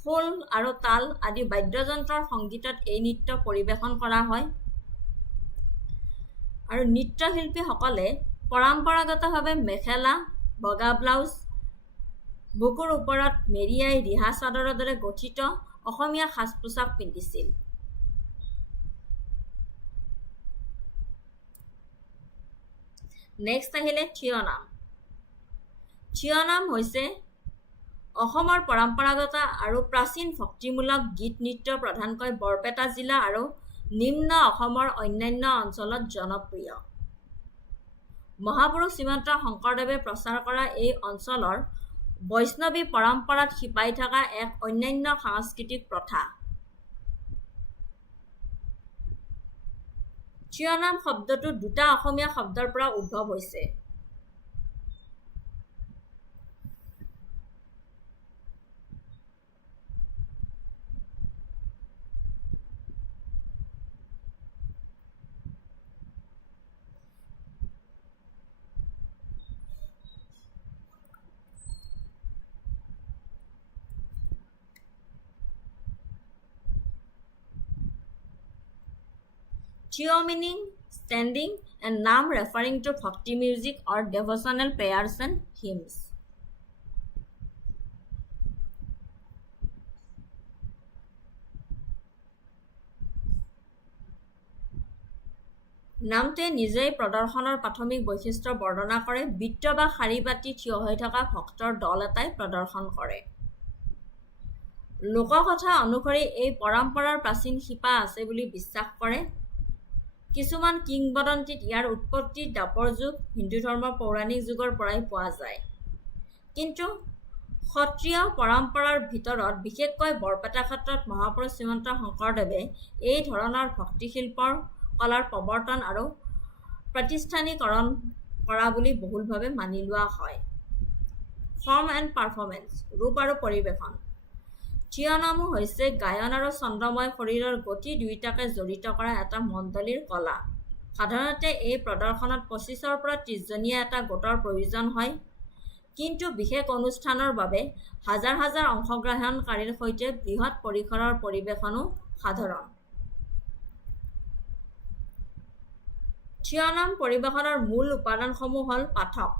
খোল আৰু তাল আদি বাদ্যযন্ত্ৰৰ সংগীতত এই নৃত্য পৰিৱেশন কৰা হয় আৰু নৃত্যশিল্পীসকলে পৰম্পৰাগতভাৱে মেখেলা, বগা ব্লাউজ, বুকুৰ ওপৰত মেৰিয়াই ৰিহা চাদৰৰ দৰে গঠিত অসমীয়া সাজ-পোছাক পিন্ধিছিল। নেক্সট আহিলে থিয়নাম। থিয়নাম হৈছে অসমৰ পৰম্পৰাগত আৰু প্ৰাচীন ভক্তিমূলক গীত নৃত্য প্ৰধানকৈ বৰপেটা জিলা আৰু নিম্ন অসমৰ অন্যান্য অঞ্চলত জনপ্ৰিয়। মহাপুৰুষ শ্ৰীমন্ত শংকৰদেৱে প্ৰচাৰ কৰা এই অঞ্চলৰ বৈষ্ণৱী পৰম্পৰাত শিপাই থকা এক অন্যান্য সাংস্কৃতিক প্ৰথা। থিয়নাম শব্দটো দুটা অসমীয়া শব্দৰ পৰা উদ্ভৱ হৈছে। Thio meaning standing and Nam referring to bhakti music or devotional prayers and hymns. নামটোৱে নিজেই প্ৰদৰ্শনৰ প্ৰাথমিক বৈশিষ্ট্য বৰ্ণনা কৰে। বৃত্ত বা শাৰী পাতি থিয় হৈ থকা ভক্তৰ দল এটাই প্ৰদৰ্শন কৰে। লোককথা অনুসৰি এই পৰম্পৰাৰ প্ৰাচীন শিপা আছে বুলি বিশ্বাস কৰে। কিছুমান কিংবদন্তীত ইয়াৰ উৎপত্তি দ্বাপৰ যুগ, হিন্দু ধৰ্মৰ পৌৰাণিক যুগৰ পৰাই পোৱা যায়। কিন্তু সত্ৰীয় পৰম্পৰাৰ ভিতৰত বিশেষকৈ বৰপেটা ক্ষেত্ৰত মহাপুৰুষ শ্ৰীমন্ত শংকৰদেৱে এই ধৰণৰ ভক্তিশিল্পৰ কলাৰ প্ৰৱৰ্তন আৰু প্ৰতিষ্ঠানিকৰণ কৰা বুলি বহুলভাৱে মানি লোৱা হয়। ফৰ্ম এণ্ড পাৰফৰ্মেন্স, ৰূপ আৰু পৰিৱেশন। থিয়নামো হৈছে গায়ন আৰু ছন্দময় শৰীৰৰ গতি দুয়োটাকে জড়িত কৰা এটা মণ্ডলীৰ কলা। সাধাৰণতে এই প্ৰদৰ্শনত 25ৰ পৰা 30 জনীয়া এটা গোটৰ প্ৰয়োজন হয়, কিন্তু বিশেষ অনুষ্ঠানৰ বাবে হাজাৰ হাজাৰ অংশগ্ৰহণকাৰীৰ সৈতে বৃহৎ পৰিসৰৰ পৰিৱেশনো সাধাৰণ। থিয়নাম পৰিৱেশনৰ মূল উপাদানসমূহ হ'ল পাঠক।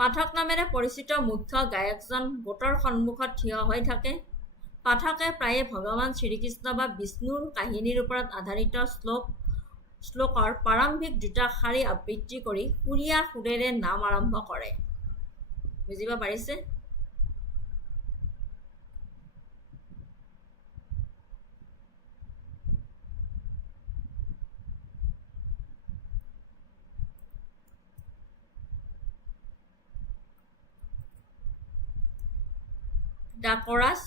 পাঠক নামেৰে পৰিচিত মুখ্য গায়কজন গোটৰ সন্মুখত থিয় হৈ থাকে। পাঠকে প্ৰায়ে ভগৱান শ্ৰীকৃষ্ণ বা বিষ্ণুৰ কাহিনীৰ ওপৰত আধাৰিত শ্লোকৰ প্ৰাৰম্ভিক দুটা শাৰী আবৃত্তি কৰি সুৰীয়া সুৰেৰে নাম আৰম্ভ কৰে। বুজিব পাৰিছে? The chorus.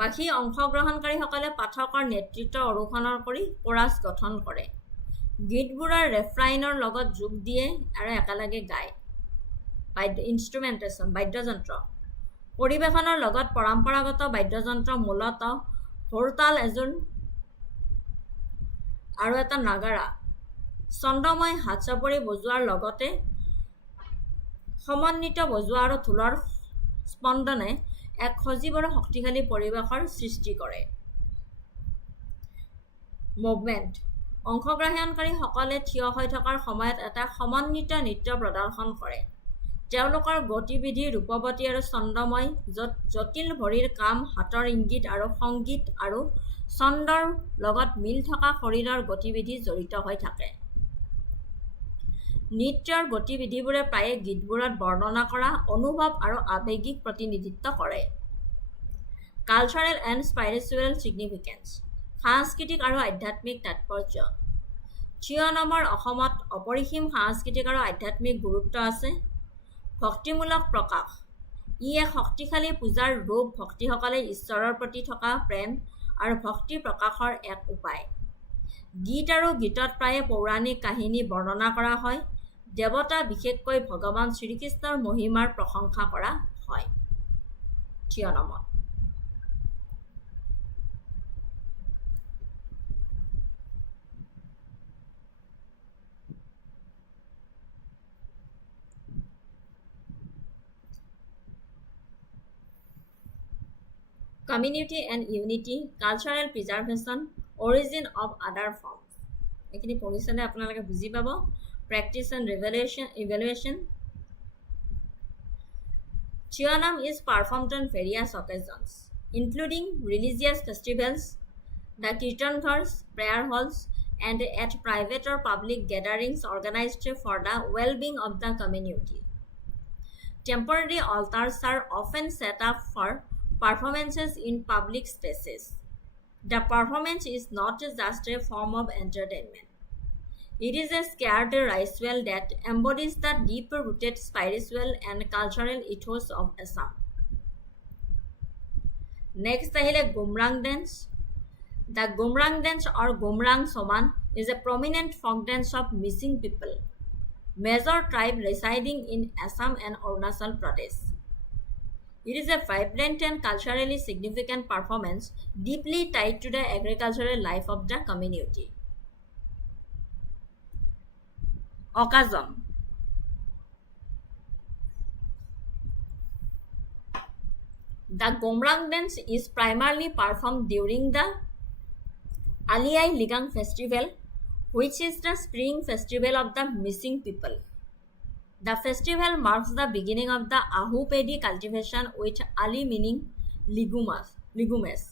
বাকী অংশগ্ৰহণকাৰীসকলে পাঠকৰ নেতৃত্ব অনুসৰণ কৰি কোৰাছ গঠন কৰে। গীতবোৰৰ ৰেফ্ৰাইনৰ লগত যোগ দিয়ে আৰু একেলগে গায়। ইনষ্ট্ৰুমেণ্টেশ্যন, বাদ্যযন্ত্ৰ। পৰিৱেশনৰ লগত পৰম্পৰাগত বাদ্যযন্ত্ৰ মূলতঃ ঘোৰতাল এযোৰ আৰু এটা নাগাৰা। ছন্দময় হাত চাপৰি বজোৱাৰ লগতে সমন্বিত বজোৱা আৰু ঢোলৰ স্পন্দনে এক সজীৱ আৰু শক্তিশালী পৰিৱেশৰ সৃষ্টি কৰে। মুভমেণ্ট। অংশগ্ৰহণকাৰীসকলে থিয় হৈ থকাৰ সময়ত এটা সমন্বিত নৃত্য প্ৰদৰ্শন কৰে। তেওঁলোকৰ গতিবিধি ৰূপৱতী আৰু ছন্দময়, য'ত জটিল ভৰিৰ কাম, হাতৰ ইংগিত আৰু সংগীত আৰু ছন্দৰ লগত মিল থকা শৰীৰৰ গতিবিধি জড়িত হৈ থাকে। নৃত্যৰ গতিবিধিবোৰে প্ৰায়ে গীতবোৰত বৰ্ণনা কৰা অনুভৱ আৰু আৱেগিক প্ৰতিনিধিত্ব কৰে। কালচাৰেল এণ্ড স্পিৰিচুৱেল ছিগনিফিকেন্স, সাংস্কৃতিক আৰু আধ্যাত্মিক তাৎপৰ্য। থিয়নমৰ অসমত অপৰিসীম সাংস্কৃতিক আৰু আধ্যাত্মিক গুৰুত্ব আছে। ভক্তিমূলক প্ৰকাশ, ই এক শক্তিশালী পূজাৰ ৰূপ, ভক্তিসকলে ঈশ্বৰৰ প্ৰতি থকা প্ৰেম আৰু ভক্তি প্ৰকাশৰ এক উপায়। গীত আৰু গীতত প্ৰায়ে পৌৰাণিক কাহিনী বৰ্ণনা কৰা হয়। দেৱতা, বিশেষকৈ ভগৱান শ্ৰীকৃষ্ণৰ মহিমাৰ প্ৰশংসা কৰা হয়। থিয়নমত Community and unity, cultural preservation, origin of other forms. এইখিনি পঢ়িছনে আপোনালোকে বুজি পাব। Practice and evaluation. Thionam is performed on various occasions, including religious festivals, the kirtan ghars, prayer halls, and at private or public gatherings organized for the well-being of the community. Temporary altars are often set up for performances in public spaces. The performance is not just a form of entertainment. It is a scared ritual that embodies the deep-rooted spiritual and cultural ethos of Assam. Next, Gumrang dance. The Gumrang dance or Gumrang Soman is a prominent folk dance of missing people, major tribe residing in Assam and Arunachal Pradesh. It is a vibrant and culturally significant performance deeply tied to the agricultural life of the community. Occasion. The Gomrang dance is primarily performed during the Aliyai Ligang festival, which is the spring festival of the missing people. The festival marks the beginning of the Ahu paddy cultivation, with Ali meaning legumes,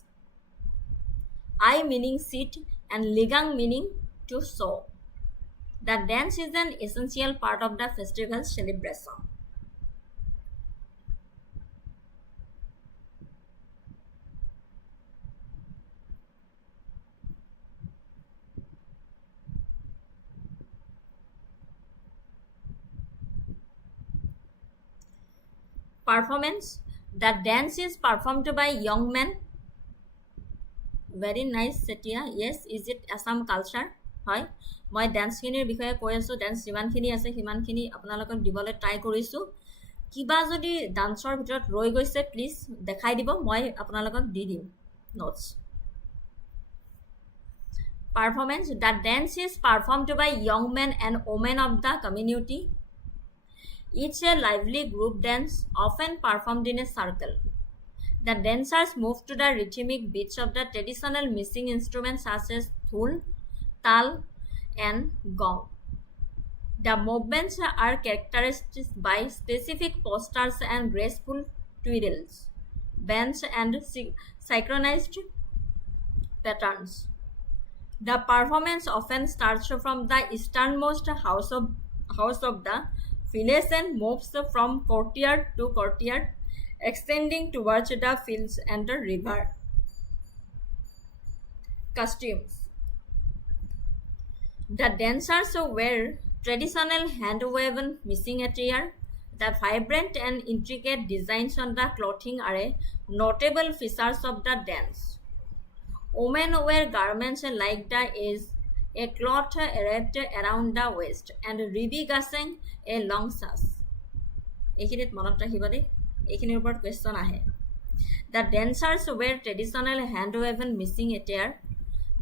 I meaning seed, and Ligang meaning to sow. The dance is an essential part of the festival's celebration. Performance. The dance is performed by young men. Very nice, Setia. Yes, is it Assam culture? হয়, মই ডান্সখিনিৰ বিষয়ে কৈ আছোঁ। Dance যিমানখিনি আছে সিমানখিনি আপোনালোকক দিবলৈ ট্ৰাই কৰিছোঁ। কিবা যদি ডান্সৰ ভিতৰত ৰৈ গৈছে প্লিজ দেখাই দিব, মই আপোনালোকক দি দিম notes. Performance. The dance is performed by young men and women of the community. It's a lively group dance, often performed in a circle. The dancers move to the rhythmic beats of the traditional missing instruments such as dhul, tal, and gong. The movements are characterized by specific postures and graceful twirls, bends, and synchronized patterns. The performance often starts from the easternmost house of the village and moves from courtyard to courtyard, extending towards the fields and the river. Costumes. The dancers wear traditional hand-woven missing attire. The vibrant and intricate designs on the clothing are a notable features of the dance. Women wear garments like the is a cloth wrapped around the waist and ribi gasang a long sash. এইখিনিত মনত ৰাখিব দেই, এইখিনিৰ ওপৰত question আহে। The dancers wear traditional hand-woven missing attire.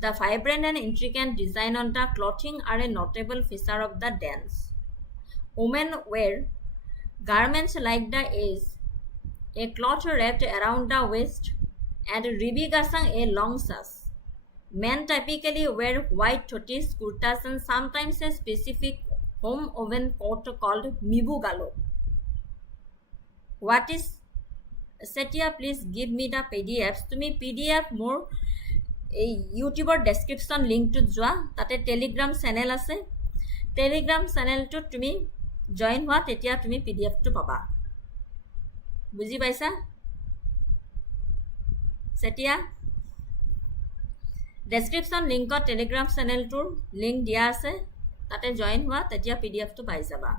The vibrant and intricate design on the clothing are a notable feature of the dance. Women wear garments like the is a cloth wrapped around the waist and ribi gasang a long sash. Men typically wear white dhotis, kurtas, and sometimes a specific home woven coat called mibu galo. What is Satya, please give me the PDFs. তুমি PDF মোৰ এই ইউটিউবৰ description লিংকটোত যোৱা, তাতে Telegram channel আছে, Telegram চেনেলটোত তুমি join হোৱা, তেতিয়া তুমি PDFটো পাবা। বুজি পাইছা Satya? ডেছক্ৰিপশ্যন লিংকত টেলিগ্ৰাম চেনেলটোৰ লিংক দিয়া আছে, তাতে জইন হোৱা, তেতিয়া PDFটো পাই যাবা।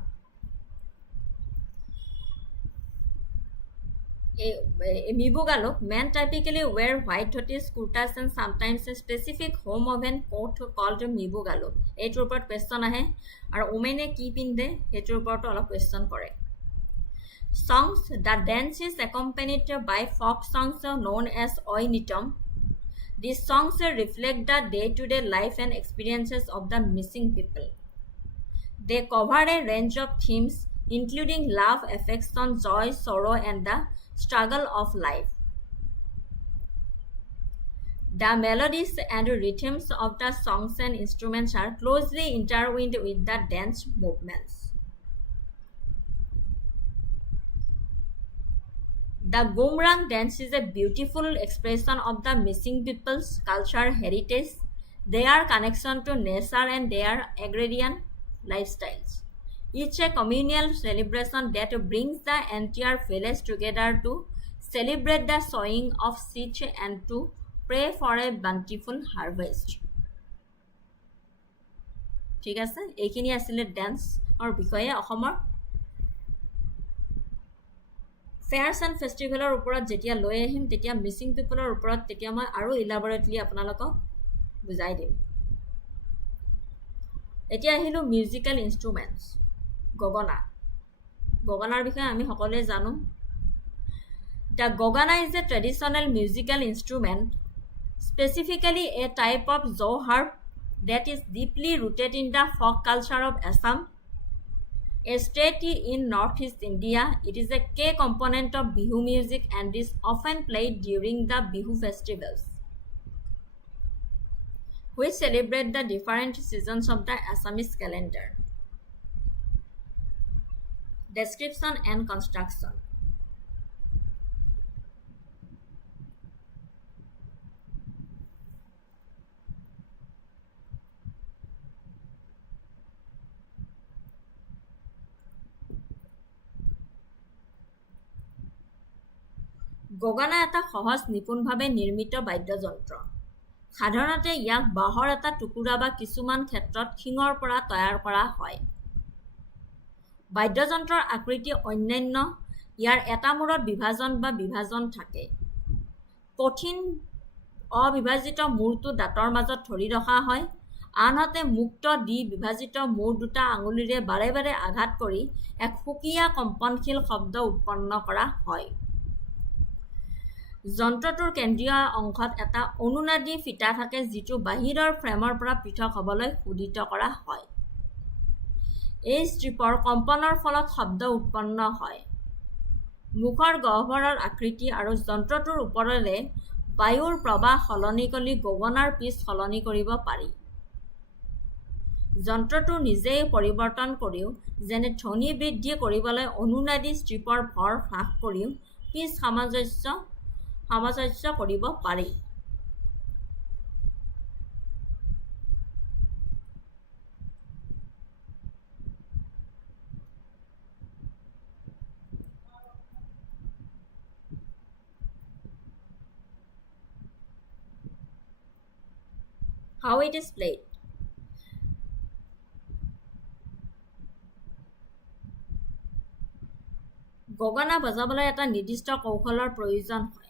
Mibu Galuk, men typically wear white dhotis, kurtas, and sometimes a specific home woven coat called Mibu Galuk. Eight report question ahe, or women keep in the eight report all question correct. Songs, the dance is accompanied by folk songs known as Oinitom. These songs reflect the day-to-day life and experiences of the missing people. They cover a range of themes, including love, affection, joy, sorrow, and the struggle of life. The melodies and rhythms of the songs and instruments are closely intertwined with the dance movements. The Gomrang dance is a beautiful expression of the missing people's culture heritage, their connection to nature, and their agrarian lifestyles. It's a communal celebration that brings the entire village together to celebrate the sowing of seeds and to pray for a bountiful harvest. ঠিক আছে, এইখিনি আছিলে ডেন্সৰ বিষয়ে। অসমৰ fairs and ফেষ্টিভেলৰ ওপৰত যেতিয়া লৈ আহিম, তেতিয়া মিছিং পিপলৰ ওপৰত তেতিয়া মই আৰু ইলাবৰেটলি আপোনালোকক বুজাই দিম। এতিয়া আহিলোঁ মিউজিকেল ইনষ্ট্ৰুমেণ্টছ। গগনা, গগনাৰ বিষয়ে আমি সকলোৱে জানো। The gogana is a traditional musical instrument, specifically a type of jaw harp that is deeply rooted in the folk culture of Assam, a state in northeast India. It is a key component of Bihu music and is often played during the Bihu festivals, which celebrate the different seasons of the Assamese calendar. Description and construction. গগনা এটা সহজ নিপুণভাৱে নিৰ্মিত বাদ্যযন্ত্ৰ। সাধাৰণতে ইয়াক বাঁহৰ এটা টুকুৰা বা কিছুমান ক্ষেত্ৰত শিঙৰ পৰা তৈয়াৰ কৰা হয়। বাদ্যযন্ত্ৰৰ আকৃতি অন্যান্য, ইয়াৰ এটা মূৰত বিভাজন থাকে। কঠিন অবিভাজিত মূৰটো দাঁতৰ মাজত ধৰি ৰখা হয়, আনহাতে মুক্ত বিভাজিত মূৰ দুটা আঙুলিৰে বাৰে বাৰে আঘাত কৰি এক সুকীয়া কম্পনশীল শব্দ উৎপন্ন কৰা হয়। যন্ত্ৰটোৰ কেন্দ্ৰীয় অংশত এটা অনুনাদী ফিটা থাকে, যিটো বাহিৰৰ ফ্ৰেমৰ পৰা পৃথক হ'বলৈ শোধিত কৰা হয়। এই ষ্ট্ৰিপৰ কম্পনৰ ফলত শব্দ উৎপন্ন হয়। মুখৰ গহ্বৰৰ আকৃতি আৰু যন্ত্ৰটোৰ ওপৰেৰে বায়ুৰ প্ৰবাহ সলনি কৰি গগনাৰ পিচ সলনি কৰিব পাৰি। যন্ত্ৰটো নিজেই পৰিৱৰ্তন কৰিও, যেনে ধ্বনি বৃদ্ধি কৰিবলৈ অনুনাদী ষ্ট্ৰিপৰ ভৰ হ্ৰাস কৰিও পিচ সামঞ্জস্য কৰিব পাৰি। How it is played. গগনা বজাবলৈ এটা নিৰ্দিষ্ট কৌশলৰ প্ৰয়োজন হয়।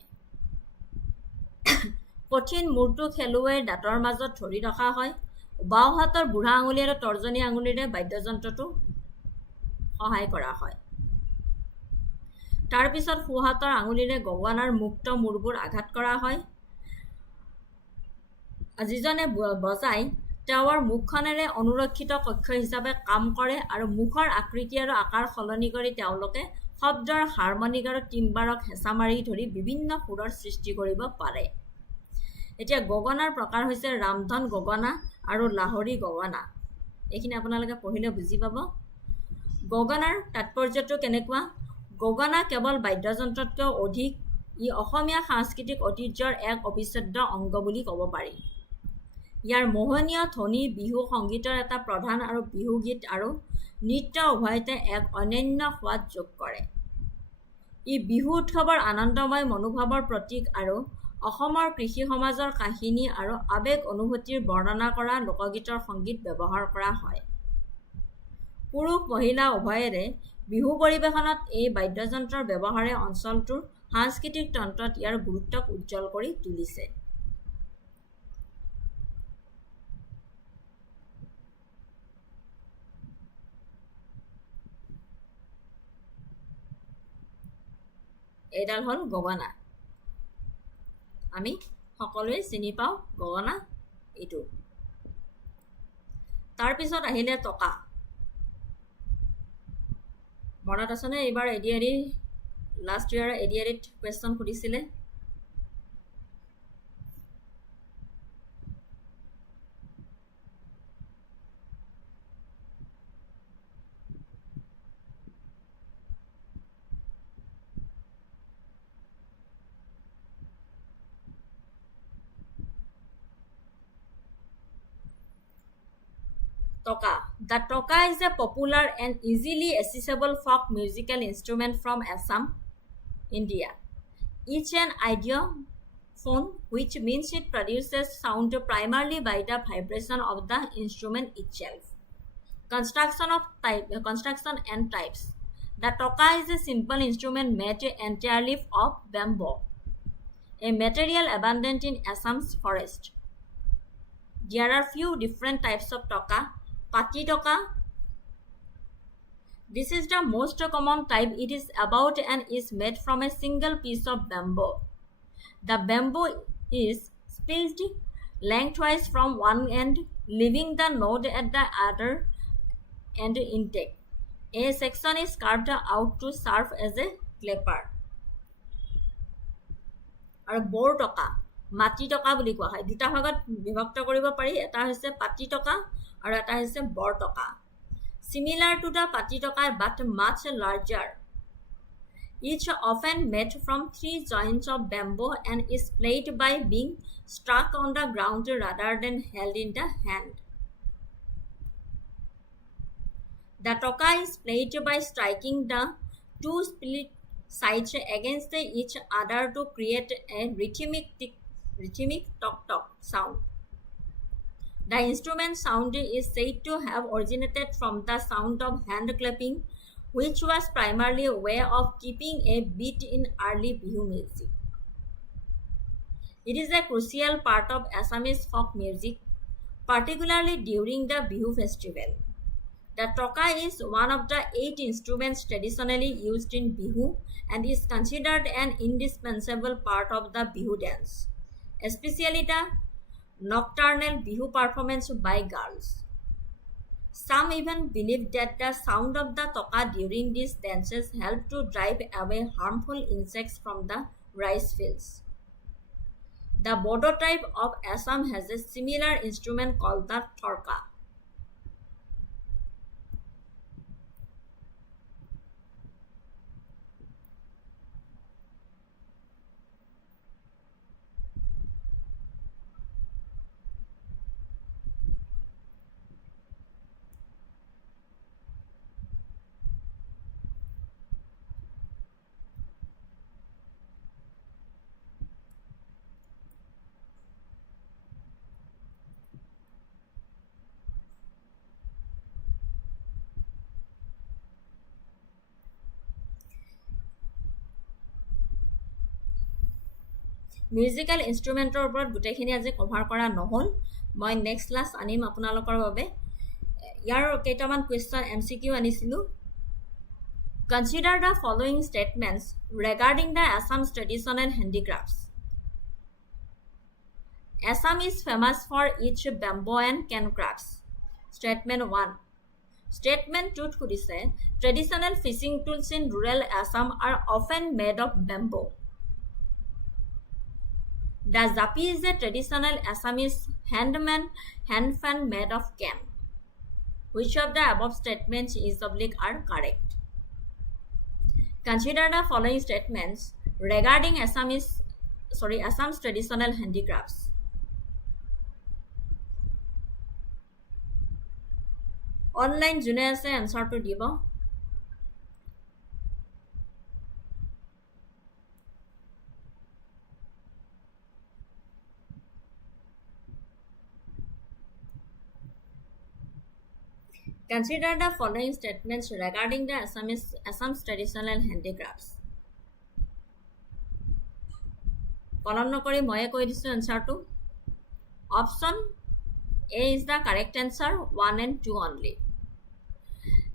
কঠিন মূৰটো খেলুৱৈৰ দাঁতৰ মাজত ধৰি ৰখা হয়। বাওঁ হাতৰ বুঢ়া আঙুলি আৰু তৰ্জনী আঙুলিৰে বাদ্যযন্ত্ৰটো সহায় কৰা হয়। তাৰ পিছত সোঁ হাতৰ আঙুলিৰে গগনাৰ মুক্ত মূৰবোৰ আঘাত কৰা হয়। যিজনে বজাই তেওঁৰ মুখখনেৰে অনুৰক্ষিত কক্ষ হিচাপে কাম কৰে আৰু মুখৰ আকৃতি আৰু আকাৰ সলনি কৰি তেওঁলোকে শব্দৰ হাৰমনিক আৰু টিম্বাৰক হেঁচা মাৰি ধৰি বিভিন্ন সুৰৰ সৃষ্টি কৰিব পাৰে। এতিয়া গগনাৰ প্ৰকাৰ হৈছে ৰামধন গগনা আৰু লাহৰী গগনা। এইখিনি আপোনালোকে পঢ়িলে বুজি পাব। গগনাৰ তাৎপৰ্যটো কেনেকুৱা? গগনা কেৱল বাদ্যযন্ত্ৰতকৈ অধিক, ই অসমীয়া সাংস্কৃতিক ঐতিহ্যৰ এক অবিচ্ছেদ্য অংগ বুলি ক'ব পাৰি। ইয়াৰ মোহনীয় ধ্বনি বিহু সংগীতৰ এটা প্ৰধান আৰু বিহু গীত আৰু নৃত্য উভয়তে এক অনন্য সোৱাদ যোগ কৰে। ই বিহু উৎসৱৰ আনন্দময় মনোভাৱৰ প্ৰতীক আৰু অসমৰ কৃষি সমাজৰ কাহিনী আৰু আৱেগ অনুভূতিৰ বৰ্ণনা কৰা লোকগীতৰ সংগীত ব্যৱহাৰ কৰা হয়। পুৰুষ মহিলা উভয়েৰে বিহু পৰিৱেশনত এই বাদ্যযন্ত্ৰৰ ব্যৱহাৰে অঞ্চলটোৰ সাংস্কৃতিক তন্ত্ৰত ইয়াৰ গুৰুত্বক উজ্জ্বল কৰি তুলিছে। এইডাল হ'ল গগনা। আমি সকলোৱে চিনি পাওঁ গগনা এইটো। তাৰপিছত আহিলে টকা। মনত আছেনে এইবাৰ এডিআৰই লাষ্ট ইয়াৰ এডিআৰইত কুৱেশ্যন সুধিছিলে? Toka. The toka is a popular and easily accessible folk musical instrument from Assam, India. Each an idiophone, which means it produces sound primarily by the vibration of the instrument itself. Construction and types. The toka is a simple instrument made entirely of bamboo, a material abundant in Assam's forest. There are few different types of toka. Pati toka. This is the most common type. It is about and is made from a single piece of bamboo. The bamboo is split lengthwise from one end, leaving the node at the other end intact. A section is carved out to serve as a clapper. আৰু বৰ টকা, মাটি টকা বুলি কোৱা হয়। দুটা ভাগত বিভক্ত কৰিব পাৰি, এটা হৈছে পাটি টকা আৰু এটা হৈছে বৰ টকা। Similar to the pati toka but much larger. Each often made from 3 joints of bamboo and is played by being struck on the ground rather than held in the hand. The toka is played by striking the two split sides against each other to create a rhythmic tok-tok sound. The instrument sound is said to have originated from the sound of hand clapping, which was primarily a way of keeping a beat in early bihu music. It is a crucial part of Assamese folk music, particularly during the Bihu festival. The toka is one of the 8 instruments traditionally used in Bihu and is considered an indispensable part of the Bihu dance, especially the nocturnal Bihu performance by girls. Some even believe that the sound of the toka during these dances help to drive away harmful insects from the rice fields. The Bodo tribe of Assam has a similar instrument called the thorka. Musical ইনষ্ট্ৰুমেণ্টৰ ওপৰত গোটেইখিনি আজি cover কৰা নহ'ল। মই next class আনিম আপোনালোকৰ বাবে। ইয়াৰ কেইটামান কুৱেশ্যন MCQ আনিছিলোঁ। Consider the following statements regarding the Assam's traditional handicrafts. Assam is famous for its bamboo and can crafts. Statement 1. Statement 2 সুধিছে, traditional fishing tools in rural Assam are often made of bamboo. The zapi is a traditional Assamese hand fan made of cane. Which of the above statements is are correct? Consider the following statements regarding Assam's traditional handicrafts. Online june ase answer to dibo. Consider the following statements regarding the Assam's traditional handicrafts. Column nokori moye koi disu answer to. Option A is the correct answer, 1 and 2 only.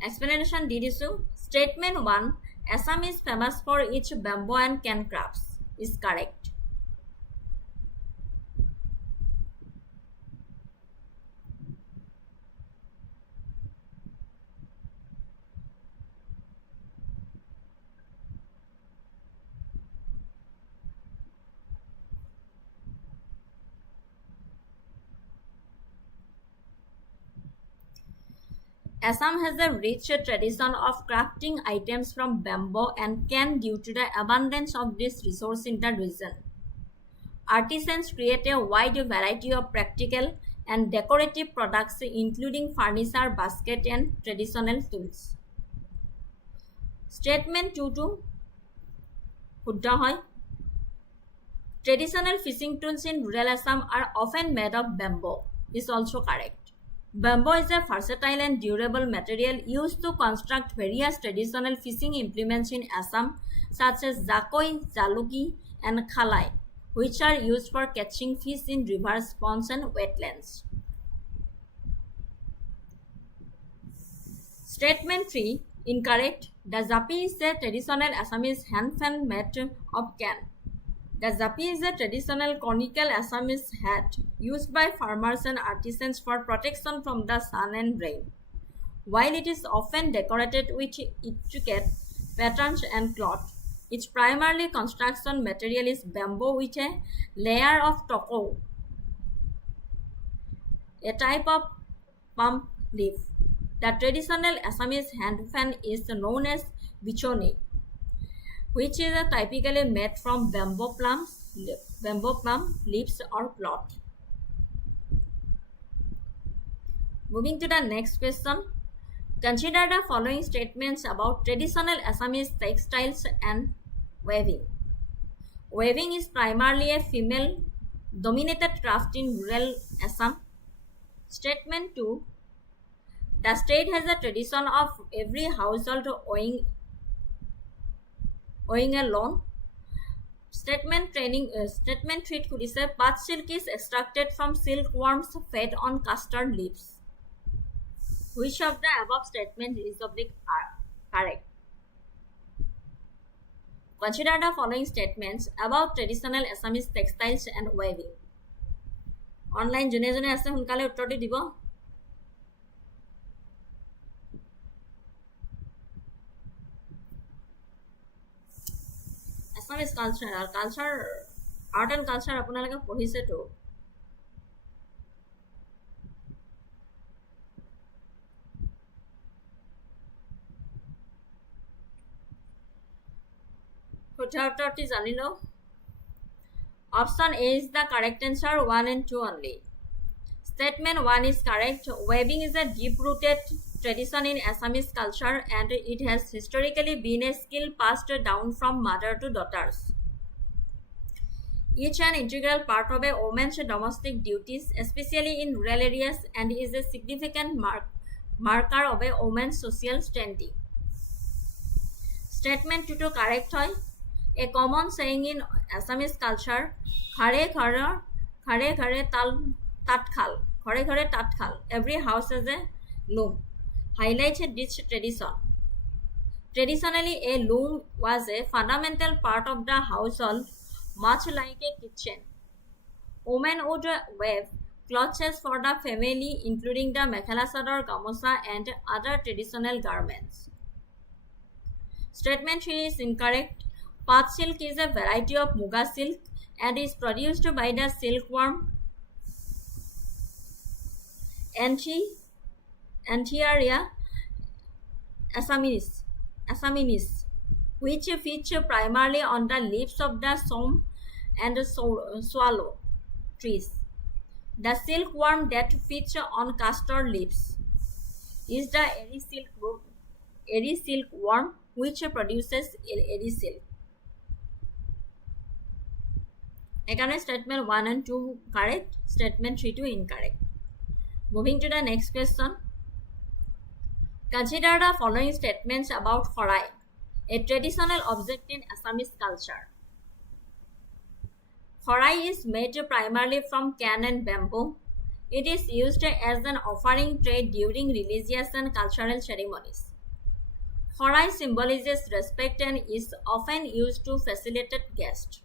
Explanation di disu. Statement 1, Assam is famous for its bamboo and can crafts is correct. Assam has a rich tradition of crafting items from bamboo and can due to the abundance of this resource in the region. Artisans create a wide variety of practical and decorative products including furniture, basket and traditional tools. Statement 2 শুদ্ধ হয়. Traditional fishing tools in rural Assam are often made of bamboo is also correct. Bamboo is a versatile and durable material used to construct various traditional fishing implements in Assam such as jakoi, jaluki and khalai, which are used for catching fish in rivers, ponds and wetlands. Statement 3 incorrect. The zapi is a traditional Assamese hand fan made of can. The zapi is a traditional conical Assamese hat used by farmers and artisans for protection from the sun and rain. While it is often decorated with intricate patterns and cloth, its primary construction material is bamboo with a layer of toko, a type of palm leaf. The traditional Assamese hand fan is known as bichoni, which is typically made from bamboo plum leaves or cloth. Moving to the next question. Consider the following statements about traditional Assamese textiles and weaving. Weaving is primarily a female-dominated craft in rural Assam. Statement 2. The state has a tradition of every household owing a loan. Statement 3 খুদিছে পাট silk is extracted from silkworms fed on custard leaves. Which of the above statements is of the correct? Consider the following statements about traditional Assamese textiles and weaving. Online jone jone ase hunkale uttor দিব. Assamese culture, art and culture আপোনালোকে পঢ়িছে তো. শুদ্ধ উত্তৰটি জানি লও. Option A is the correct answer, 1 and 2 only. Statement 1 is correct. Weaving is a deep-rooted tradition in Assamese culture and it has historically been a skill passed down from mother to daughters. Each an integral part of a woman's domestic duties, especially in rural areas, and is a significant marker of a woman's social standing. Statement 2 correct hoy. A common saying in Assamese culture, khare tatkhal. Every house has a loom. Highlighted this tradition. Traditionally, a loom was a fundamental part of the household, much like a kitchen. Women would weave clothes for the family, including the mekhela chador, gamosa, and other traditional garments. Statement 3 is incorrect. Path silk is a variety of muga silk and is produced by the silkworm Antheraria assaminis. which feature primarily on the leaves of the som and swallow trees. The silkworm that feature on castor leaves is the airy silkworm, which produces airy silk. Again, statement 1 and 2 correct, statement 3 to incorrect. Moving to the next question. Consider the following statements about Horai, a traditional object in Assamese culture. Horai is made primarily from cane and bamboo. It is used as an offering tray during religious and cultural ceremonies. Horai symbolizes respect and is often used to facilitate guests.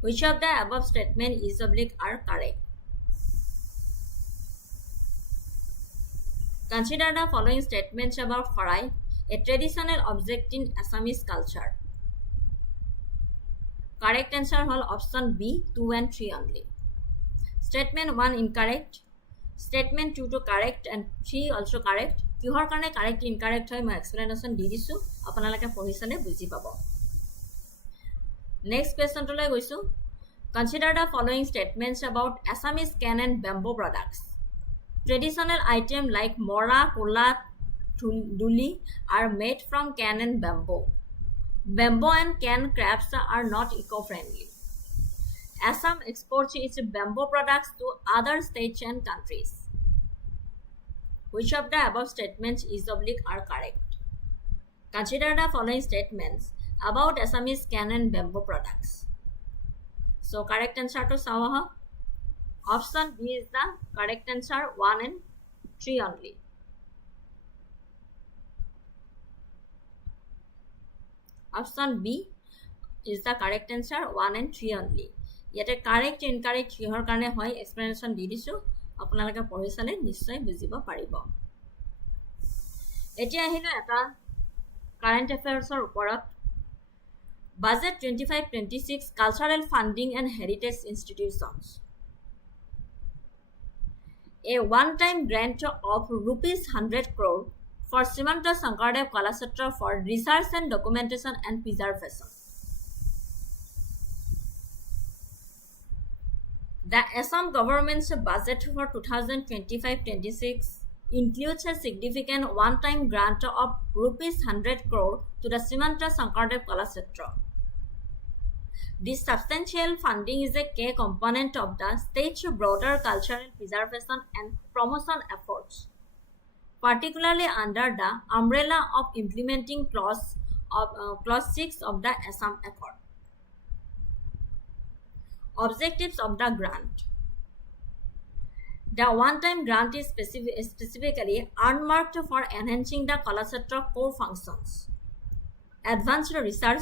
Which of the above statements is oblique are correct? Consider the following statements about Horai, a traditional object in Assamese culture. Correct answer was option B, 2 and 3 only. Statement 1 incorrect, statement 2 to correct and 3 also correct. কিহৰ কাৰণে correct incorrect হয় মই explanation দি দিছো আপোনালোকে পঢ়ি চালে বুজি পাব next question to লৈ গৈছো consider the following statements about Assamese cane and bamboo products traditional item like mora kola duli are made from cane and bamboo and cane crafts are not eco-friendly Assam exports its bamboo products to other states and countries Which of the above statements is oblique are correct? Consider the following statements about Assamese cane and bamboo products. So correct answer to Sawaha. Option B is the correct answer 1 and 3 only. Option B is the correct answer 1 and 3 only. Yet a correct incorrect here karne hoy explanation di disu. আপোনালোকে পঢ়ি চালে নিশ্চয় বুজিব পাৰিব এতিয়া আহিলো এটা current অ্যাফেয়াৰ্সৰ ওপৰত budget 25-26 cultural funding and heritage institutions a one-time grant of rupees 100 crore for Srimanta Sankardev Kalakshetra for research and documentation and preservation The Assam government's budget for 2025-26 includes a significant one-time grant of rupees 100 crore to the Srimanta Sankardev Kalakshetra. This substantial funding is a key component of the state's broader cultural preservation and promotion efforts, particularly under the umbrella of implementing clause 6 of the Assam Accord. Objectives of the grant. The one-time grant is specifically earmarked for enhancing the Kalakshetra core functions. Advanced research.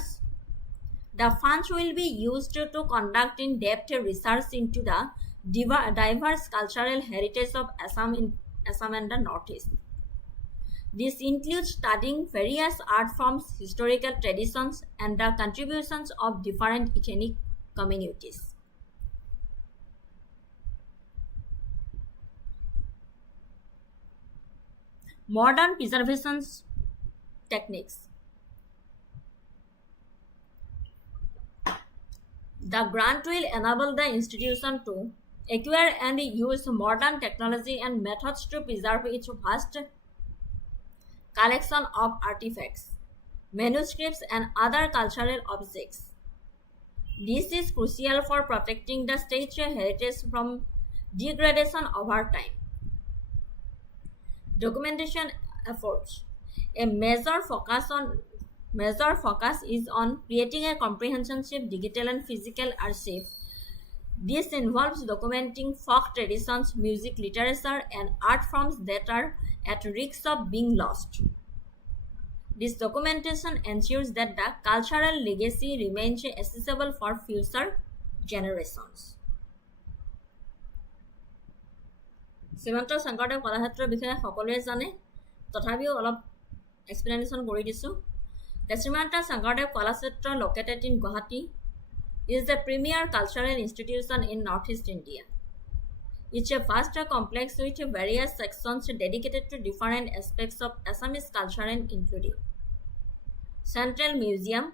The funds will be used to conduct in-depth research into the diverse cultural heritage of Assam and the Northeast. This includes studying various art forms, historical traditions, and the contributions of different ethnic communities. Modern preservation techniques. The grant will enable the institution to acquire and use modern technology and methods to preserve its vast collection of artifacts, manuscripts, and other cultural objects. This is crucial for protecting the state's heritage from degradation over time. Documentation efforts. A major focus is on creating a comprehensive digital and physical archive. This involves documenting folk traditions, music, literature, and art forms that are at risk of being lost. This documentation ensures that the cultural legacy remains accessible for future generations. Srimanta Sankardev কলাক্ষেত্ৰৰ বিষয়ে সকলোৱে জানে তথাপিও অলপ explanation কৰি দিছোঁ The Srimanta Sankardev Kalakshetra located in Guwahati is the premier cultural institution in Northeast India. It's a vast complex with various sections dedicated to different aspects of Assamese culture and including Central Museum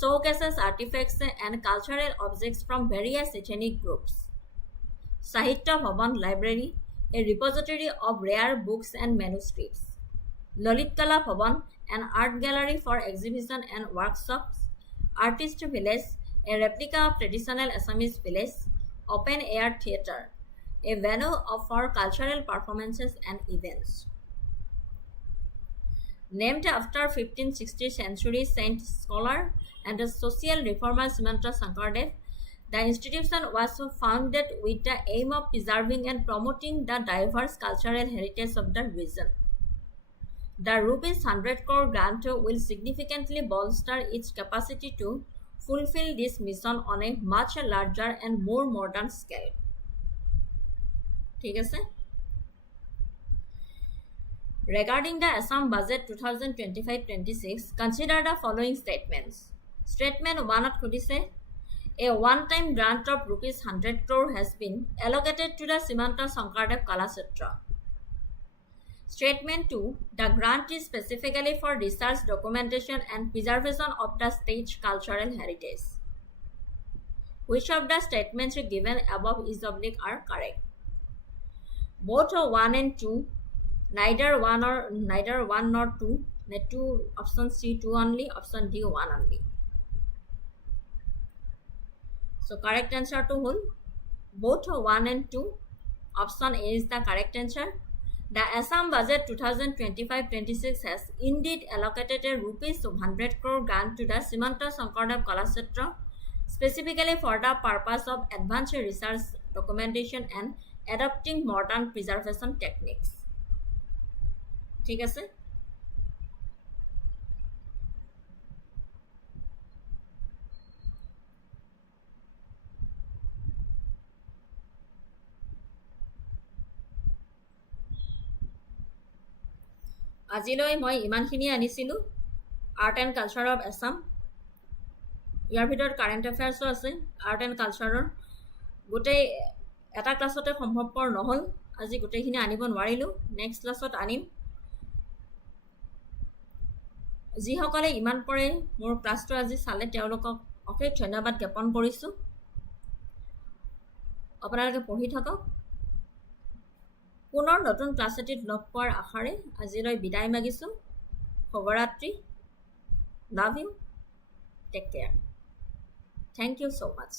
showcases artifacts and cultural objects from various ethnic groups. Sahitya Bhavan Library, a repository of rare books and manuscripts. Lalit Kala Bhavan, an art gallery for exhibition and workshops. Artist Village, a replica of traditional Assamese village. Open air theatre, a venue for cultural performances and events. Named after 15th century saint scholar and social reformer Srimanta Shankardev, the institution was founded with the aim of preserving and promoting the diverse cultural heritage of the region. The ₹100 crore grant will significantly bolster its capacity to fulfill this mission on a much larger and more modern scale. ঠিক আছে? Regarding the Assam budget 2025-26, consider the following statements. Statement 1 at Khudise, a one-time grant of ₹100 crore has been allocated to the Srimanta Shankardev Kalakshetra. Statement 2, the grant is specifically for research, documentation and preservation of the state's cultural heritage. Which of the statements given above is oblique are correct? Both 1 and 2, neither 1 nor 2, option C 2 only, option D 1 only. So correct answer to whole, both 1 and 2, option A is the correct answer. The Assam budget 2025-26 has indeed allocated a ₹100 crore grant to the Srimanta Shankardev Kalakshetra specifically for the purpose of advanced research, documentation and adopting modern preservation techniques. ঠিক আছে? আজিলৈ মই ইমানখিনি আনিছিলোঁ art and culture of Assam. ইয়াৰ ভিতৰত current এফেয়াৰ্ছো আছে art and কালচাৰৰ। গোটেই এটা ক্লাছতে সম্ভৱপৰ নহ'ল, আজি গোটেইখিনি আনিব নোৱাৰিলোঁ, নেক্সট ক্লাছত আনিম। যিসকলে ইমান পৰে মোৰ ক্লাছটো আজি চালে তেওঁলোকক অশেষ ধন্যবাদ জ্ঞাপন কৰিছোঁ। আপোনালোকে পঢ়ি থাকক। পুনৰ নতুন ক্লাছ এটিত লগ পোৱাৰ আশাৰে আজিলৈ বিদায় মাগিছোঁ। শুভৰাত্ৰি। Love you. Take care. Thank you so much.